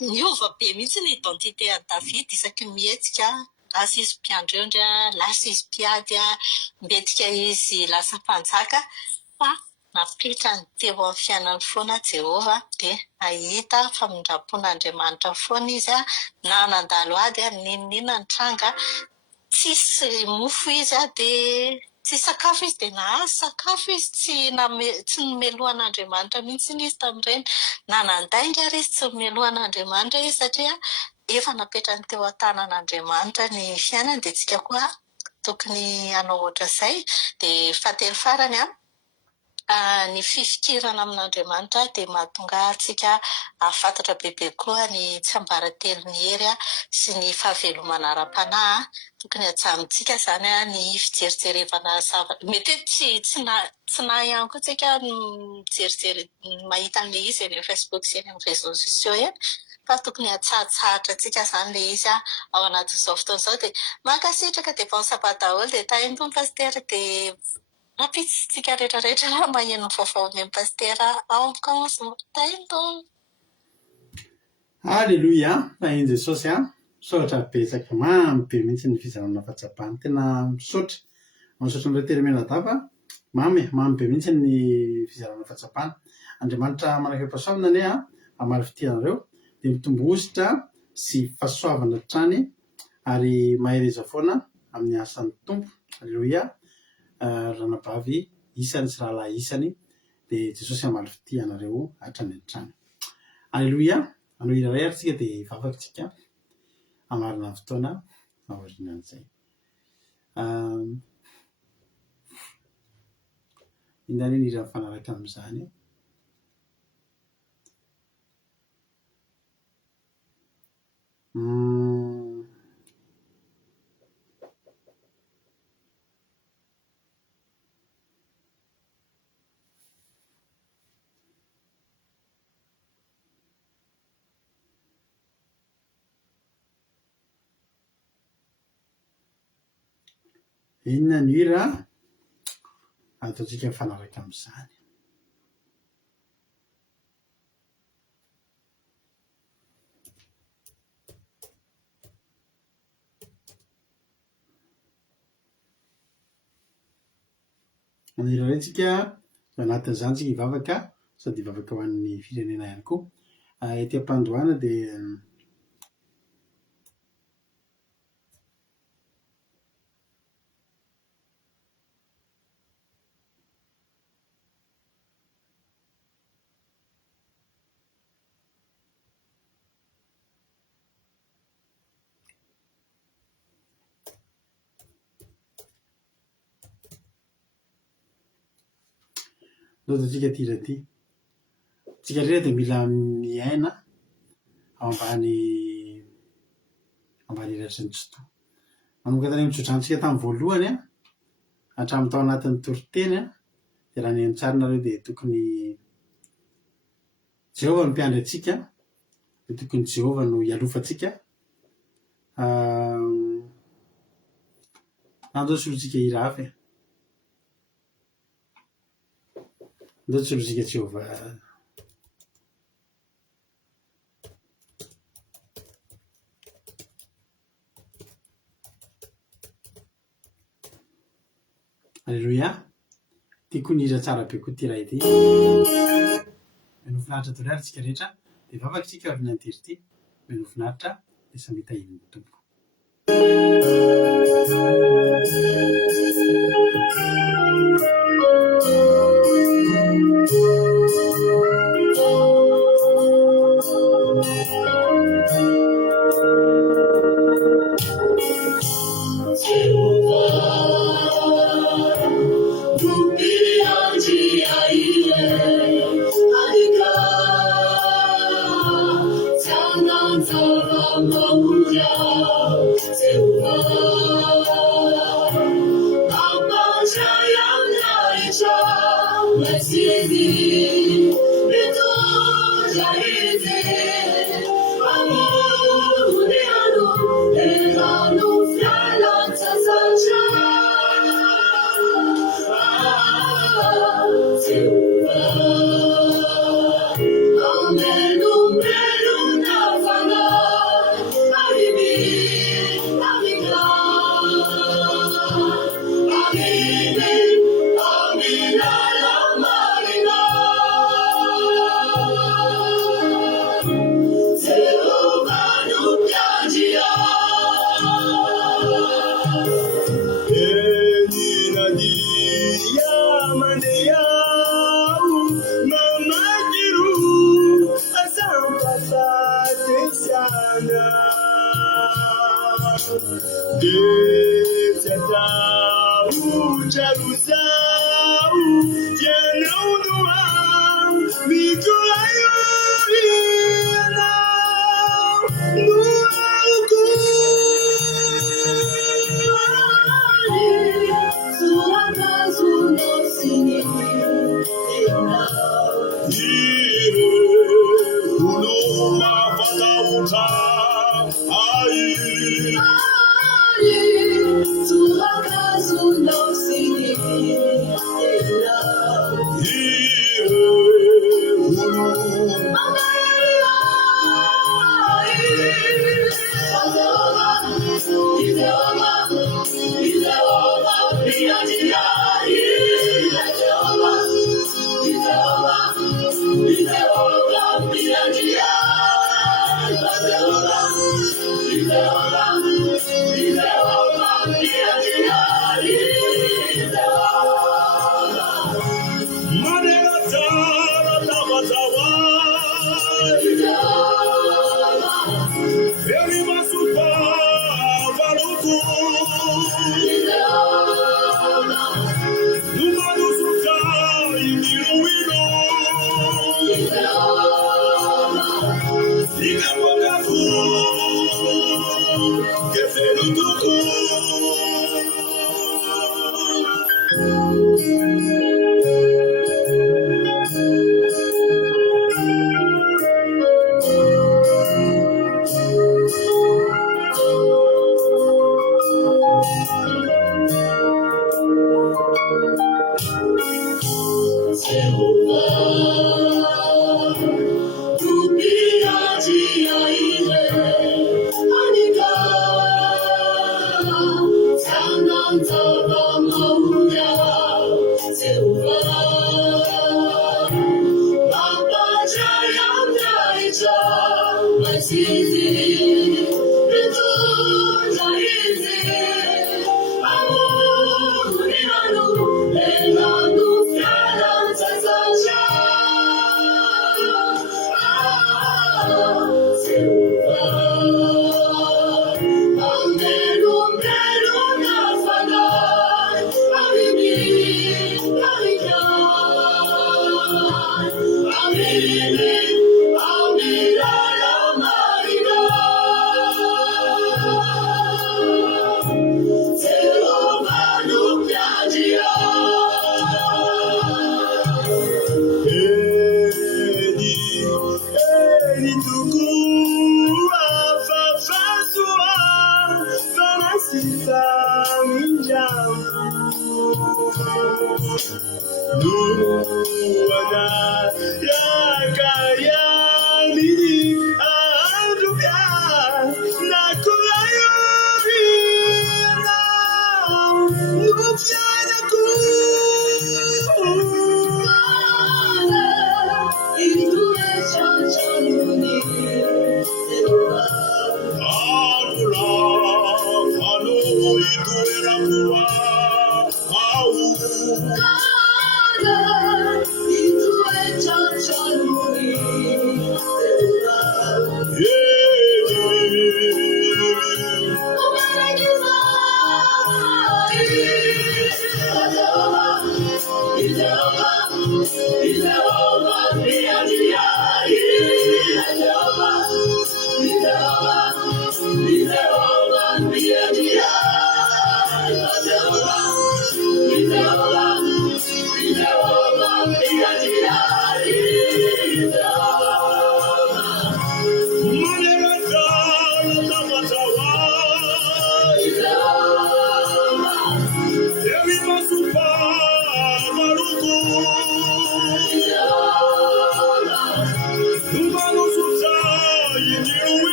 miova be mihitsy ny identité an'i Davida isaky ny mihetsika, lasa izy mpiandrondra, lasa izy mpiady, mbetika izy lasa mpanjaka, fa napetra ny teo amin'ny fiainany foana Jehova dia nahita famindrapon'Andriamanitra foana izy na nandalo ady ninina ny tranga, tsisy mofo izy dia tsy sakafo izy dia nahazo sakafo izy, tsy nomelohan'Andriamanitra mihitsy izy tamin'ireny, na nandainga ary izy tsy nomelohan'Andriamanitra izy satria efa napetrany teo an-tanan'Andriamanitra ny fiainany, dia tsika koa tokony hanao ohatra izay. Dia fahatelo farany ny fifikirana amin'Andriamanitra dia mahatonga antsika ahafantatra bebe koa ny tsiambaratelon'ny hery sy ny fahavelomana ara-panahy. Tokony hatsamintsika izany ny fijerijerevana zavatra. Mety hoe tsy na ihany koa tsika mijerijery mahita an'ilay izy eny amin'ny Facebook sy eny amin'ny réseaux sociaux eny, fa tokony hatsahatsahatra antsika izany ilay izy ao anatin'izao fotoana izao. Dia mankasitraka dia vao daholo dia taindony pasitera dia rapitsitsika rehetrarehetra maheno vaovao ny pasitera ao amin'ny commencement. Taindony. Alleluia, tahin Jesosy misaotra betsaka mamy be mihitsy ny fizarana fahatsapany, tena misaotra n'ireo terimena-dava, mamy be mihitsy ny fizarana fahatsapany. Andriamanitra manam-pahasoavana anie amaly fitianareo dia mitombo ositra sy fahasoavana trany ary mahireza foana amin'ny asan'ny tompo. Alleluia, ranabavy isany sy rahalahy isany dia Jesosy amaly fitianareo hatrany an-trany. Alleluia, anao iraray ary tsika dia vavatsika amarina ny fotoana aorianan'izay. Indany ny irany fanaraka amin'izany. Inona ny hira ataontsika mifanaraka amin'izany. Ny hira rentsika anatin'izany tsika hivavaka sady hivavaka ho an'ny firenena ihany koa. Ety am-pandohana dia loatantsika tira ty. Tsika rera dia mila miaina ao ambany iratry ny tsoto. Manomboka tany mitsodranotsika tamin'ny voalohany hatramin'ny tao anatin'ny toriteny dia raha ny antsarina dia tokony Jehova no mpiandry antsika, dia tokony Jehova no hialofantsika. Andao solontsika hira hafa andao solontsika Jehova. Alleluia, tiako ny hira tsara be koa ty raha ity. Meno finaritra dorary tsika rehetra dia vavaka tsika avy nantiry ity. Meno finaritra dia samita iny tompo. Jehovah, tu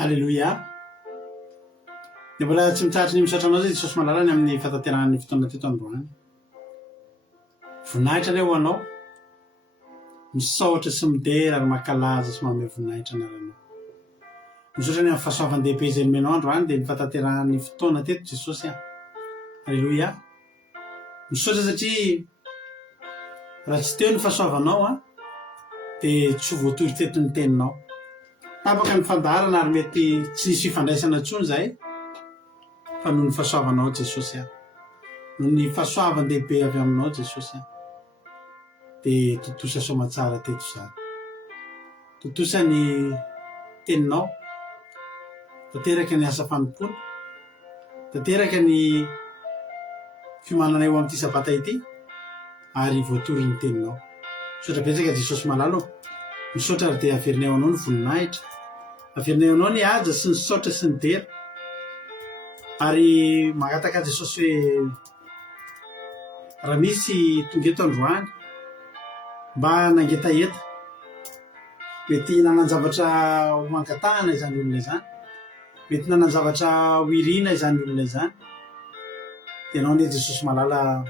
Halleluja. Dia mbola tsy mitsaritsy ny misaotra anao zay Jesosy malalany amin'ny fatateran'ny fotoana teto androany. Voninahitra leo anao misaotra sy midera ary mankalaza sy manome voninahitra anaranao. Misaotra ny amin'ny fahasoavan-dehibe izay nomenao androany dia ny fatateran'ny fotoana teto Jesosy a. Halleluja. Misaotra satria raha tsy teo ny fahasoavanao a dia tsy ho voatory teto ny teninao. Tapaka ny fandarana ary mety tsy nisy fifandraisana intsony zay fa noho ny fahasoavanao Jesosy a. Noho ny fahasoavan-dehibe avy aminao Jesosy a. Dia totosa soamatsara teto zany. Totosa ny teninao. Tanteraka ny asa fanompoana. Tanteraka ny fimanana eo amin'ity sabata ity ary voatory ny teninao. Misaotra betsaka Jesosy malalo. Misaotra ary dia averineo anao ny voninahitra. Averineo anao ny haja sy ny saotra sy ny dera. Ary magataka Jesosy hoe raha misy tonga eto androany mba nangetaeta mety nananjavatra ho mangatahana izany olona izany, mety nananjavatra ho irina izany olona izany, dia anao ne Jesosy malala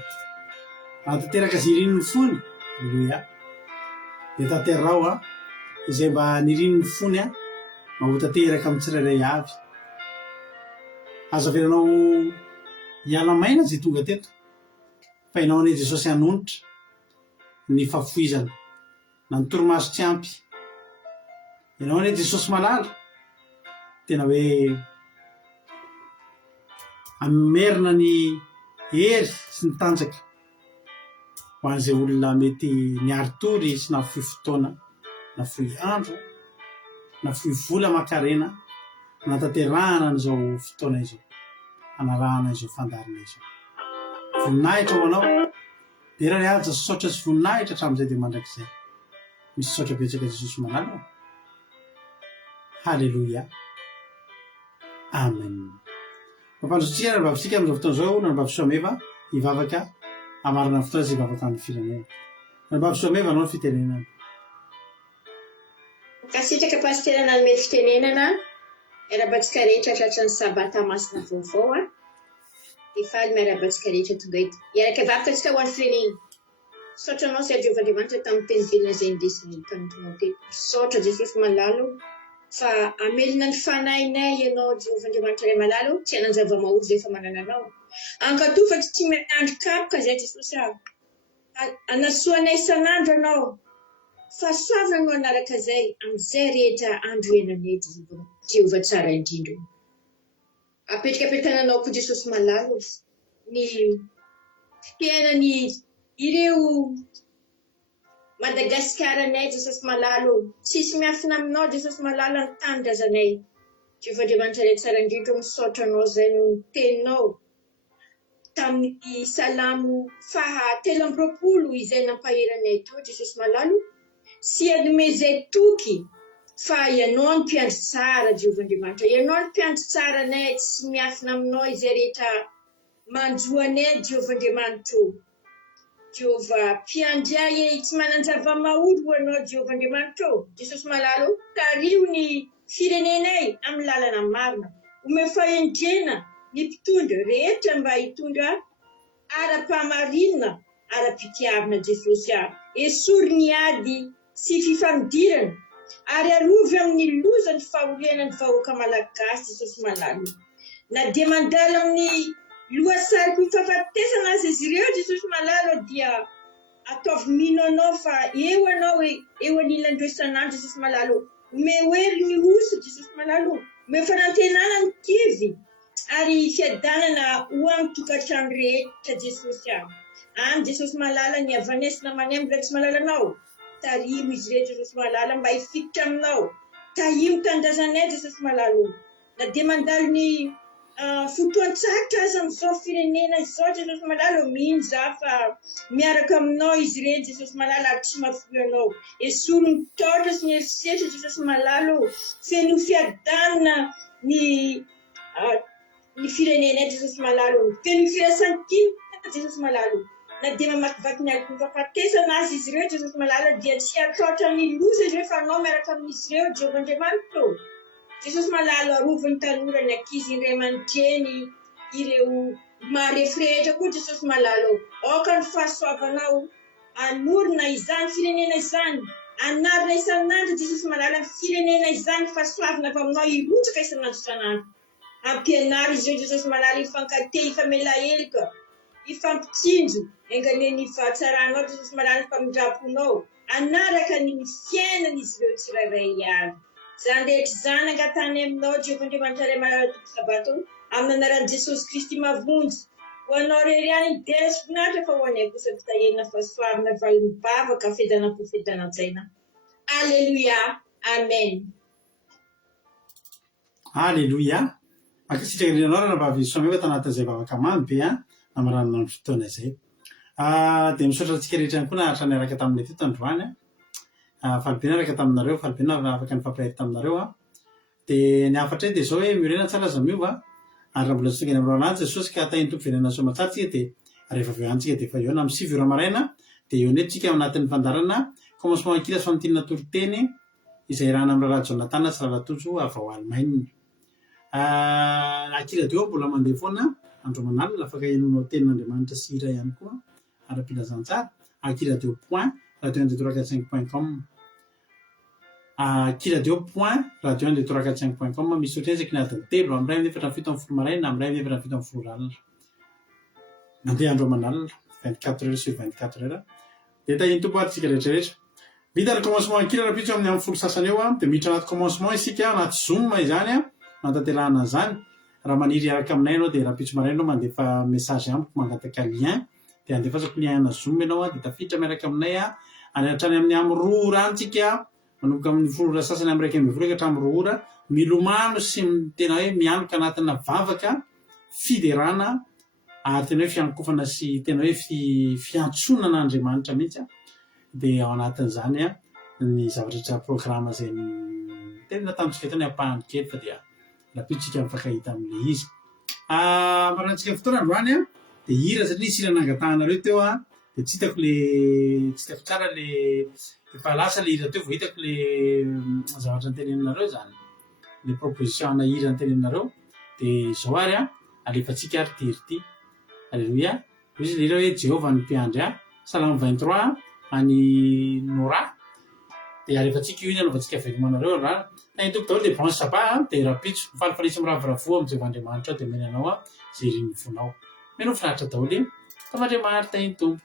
tanteraka azy iriny ny fony. Alleluia. Dia tanterao a izay mba niriny ny fony a mba ho tanteraka amin'ny tsirairay avy. Azo averanao hiala maina zay tonga teto fa ianao ne Jesosy hanonitra ny fahafoizana na ny torimaso tsy ampy. Ianao ne Jesosy malala tena hoe amerina ny hery sy ny tanjaka ho an'izay olona mety niary tory sy nafoy fotoana, nafoy andro, nafoy vola aman-karena natanterahana an'izao fotoana izao, anarahana izao fandarina izao. Voninahitra ho anao dia raha ny haja saotra sy voninahitra hatramin'izay dia mandrakizay. Misy saotra betsaka Jesosy malala. Halleluja. Amen. Mampandrotsika ny babitsika amin'izao fotoana izao na ny babisoameva hivavaka hamarina ny fotoana izay hivavaka amin'ny firenena. Na ny babisoameva anao ny fitenenana. Kasitraka pasitera nanome fitenenana miarabantsika rehetra tratran'ny sabata masina vaovao a. Dia faly miarabantsika rehetra tonga eto. Iaraka hivavaka antsika ho an'ny firenena. Saotra anao sy Jehova-Andriamanitra tamin'ny teny vilona izay nindesiny tamin'ny teo. Saotra Jesosy malalo fa amelona ny fanahinay ianao Jehova-Andriamanitra iray malalo tsy hanan-java maory izay efa manana anao. Ankatoa fa tsy miandry kapoka izay Jesosy anasoanay isan'andro anao. Fahasoavanao anaraka izay amin'izay rehetra andro iainanay Jehova tsara indrindra. Apetrakapetraka anao koa Jesosy malalo ny fiainany ireo Madagaskaranay Jesosy malalo. Tsisy miafina aminao Jesosy malalo ny tanindrazanay. Jehova-Andriamanitra ilay tsara indrindra misaotra anao izay no teninao. tamin'ny salamo faha 3 izay nampaheranay teo Jesosy malalo sy anome zay toky fa ianao ny mpiandry tsara Jehovandriamanitra, ianao ny mpiandry tsara anay tsy miafina aminao izay rehetra manjoanay Jehovandriamanitra. Jehova mpiandry ahy tsy manan-java maody ho anao Jehovandriamanitra. Jesosy malalo tario ny firenenay amin'ny lalana marina, ome fahendrena ny mpitondra rehetra mba hitondra ara-pamarinina ara-pitiavana Jesosy esory ny ady sy fifandirana ary arovy amin'ny loza ny fahorenan'ny vahoaka malagasy Jesosy malalo. Na dia mandalo amin'ny loasariko fahafatesana azy izy ireo Jesosy malalo dia ataovy mino anao fa eo anao eo anilandreo isanandro Jesosy malalo. Ome hery ny oso Jesosy malalo, ome fanantenana ny kivy ary fiadanana ho amin'ny tokantrano rehetra Jesosy any Jesosy malala ny avanesina manembo raha tsy malalanao. Tarimo izy ireo Jesosy malala mba hifitotra aminao. Tahimo tandrazanay Jesosy malalo. Na dia mandalo ny fotoan-tsakatra aza amin'izao firenena izao Jesosy malalo, mino za fa miaraka aminao izy ireo Jesosy malala ary tsy mahafoy anao. Esory ny taotra sy ny herisetra Jesosy malalo, feno fiadanana ny firenena Jesosy malalo, feno firaisan-kina Jesosy malalo. Na dia mamakivaky ny aloko fahafatesana azy izy ireo Jesosy malala dia tsy ataotra ny loza izy ireo fa anao miaraka amin'izy ireo Jehovandriamanitra. Jesosy malalo arovy ny tanora ny ankizy ny ray aman-dreny ireo marefirehetra koa Jesosy malalo. Aoka ny fahasoavanao anorina izany firenena izany, anarina isanandro Jesosy malala ny firenena izany fahasoavana avy aminao irotsaka isanandro isanandro. Ampianary izy ireo Jesosy malala ifankate, ifamelahelika, ifampitsinjo enganeny fahatsaranao Jesosy malala famindraponao anaraka ny fiainana izy ireo tsirairay ihany. Zany rehetra zany angatany aminao Jehovandriamanitra ray malala toko sabato amin'ny anaran'i Jesosy Kristy mavonjy ho anao rery ihany dera sy finaritra fa ho anay kosa fitahena fahasoavana valiny bavaka fedana-po-fedanan-tsaina. Alleluia, amen. Alleluia. Makasitraka ny anao raha mba visoa tanatin'izay vavaka mamy be amaranana ny fotoana izay. Dia misaotra antsika rehetra ihany koa naharitra niaraka taminay teto androany. Falibena araka taminareo, falibena afaka ny fampirahety taminareo. Dia ny afatra dia izao hoe miorena tsara aza miova ary raha mbola tsy tonga ny amin'ireo anazy Jesosy ka tahiny tompo venena soa matsara tsika dia rehefa avy eo antsika dia efa eo na amin'ny 7 ora maraina dia eo netintsika ao anatin'ny fandarana commencement akila sy fanontiniana toriteny izay rahana amin'ny raharaha Jonathan sy raharaha-tojo avy ao Allemagne. Akila dia eo mbola mandeha foana andro manalina afaka ianonao tenin'Andriamanitra sy hira ihany koa ara-pilazantsara. Akila dia eo point radio1d345.com radio1d345.com misy ohatran'izay adiny 3 amin'ny 7:07 maraina amin'ny 7:07 ralina mandeha andro manalina 24 heures sur 24 heures. Dia tahiny tompo ary tsika rehetrarehetra vita ny commencement akila raha pitso amin'ny folo sasany eo dia miditra anaty commencement isika anaty Zoom izany mantanterahana zany. Raha maniry araka aminay ianao dia raha pitso maraina ianao mandefa message amiko mangataka lien dia andefasako lien ana Zoom ianao dia tafiditra miaraka aminay any hatrany amin'ny 2 ora antsika manomboka amin'ny 1 ora sasany amin'ny 1:20 ka hatramin'ny 2 ora milomano sy tena hoe mianoka anatina vavaka fiderana ary tena hoe fiankofana sy tena hoe fiantsonan'Andriamanitra mihitsy. Dia ao anatin'izany ny zavatra programa izay tena tamintsika teny ampahany kely fa dia rapitsika mifankahita amin'ilay izy. Marantsika fotoana androany dia hira satria sira nangatahanareo teo dia tsy hitako tsara le efa lasa le hira teo vao hitako le zavatra nyteneninareo zany le proposition ana hira nyteneninareo dia izao ary alefatsika ary tirity. Alleluia. Izy le hira hoe Jehova ny mpiandry Salamo 23 any Nora dia alefatsika io iny anaovantsika velomanareo raha na hitoko daholo dia branche saba dia rapitso mifalifalisy miravoravo amin'ny Jehovandriamanitra dia mena anao izay riny vonao menao finaritra daholo Andriamanitra iny tompo.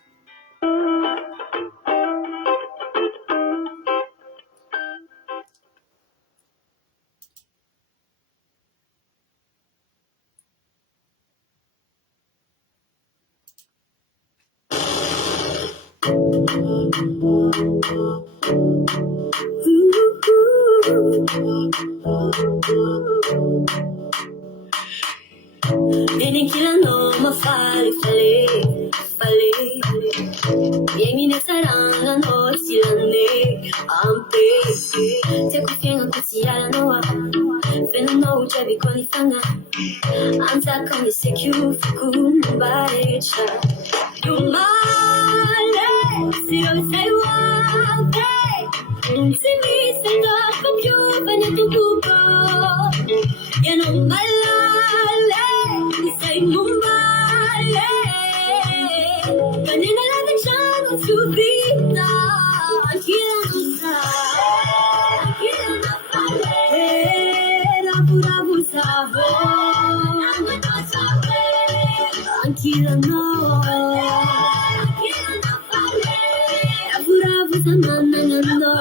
Ele que não me faz Te kufianga kutiara noa Fena no ujabi konifanga Antaka misekiu fukumbarecha Yumale Sio saiwate Simi sendo Kupyu banya tukuko Yano malale Isai mumbale Kanina la vichano Subita Akira nusa Akira nafale Rapura busavo Akira no Akira nafale Rapura busamana no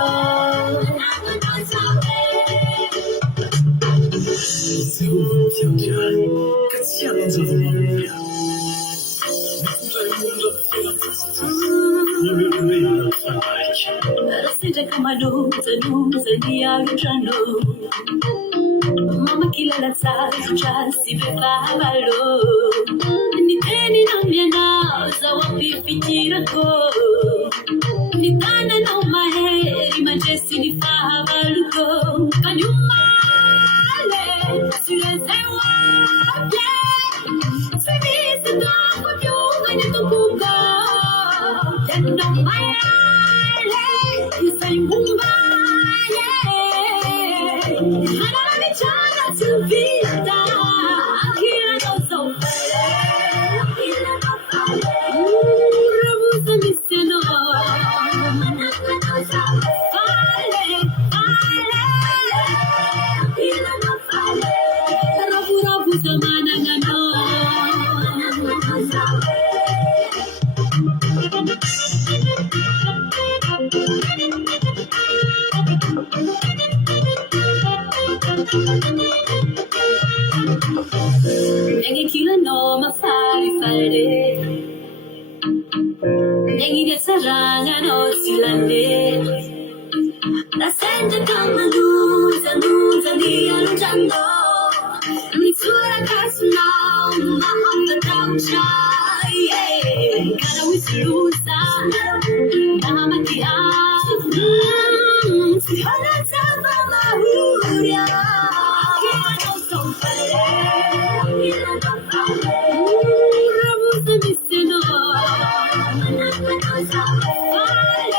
Sente kama luza ni aluchano Mama kila la saa sibe babalo Niteni na miena za wapipichira ko Nitana na umaheri majesi ni fahabaluko Kanyumale Sireze wate Sibisi da kubyunga nyatukuga Yendo mayale Isay mumbaye Hana na michana tuvita Akira no so fele Akira no fele Rabusa mistiano Manaka no so fele Fele Akira no fele Rabusa mananga no Manaka no so Nengi kila no mafari fare Nengi de saranga no silande La sente kama luza ni alujando Nisura kasuna mahamba taucha Kana wisilusa Nama kia Si hana taba mahuria Kila no son fale Kila no fale Rabusa miseno Manaka no sa fale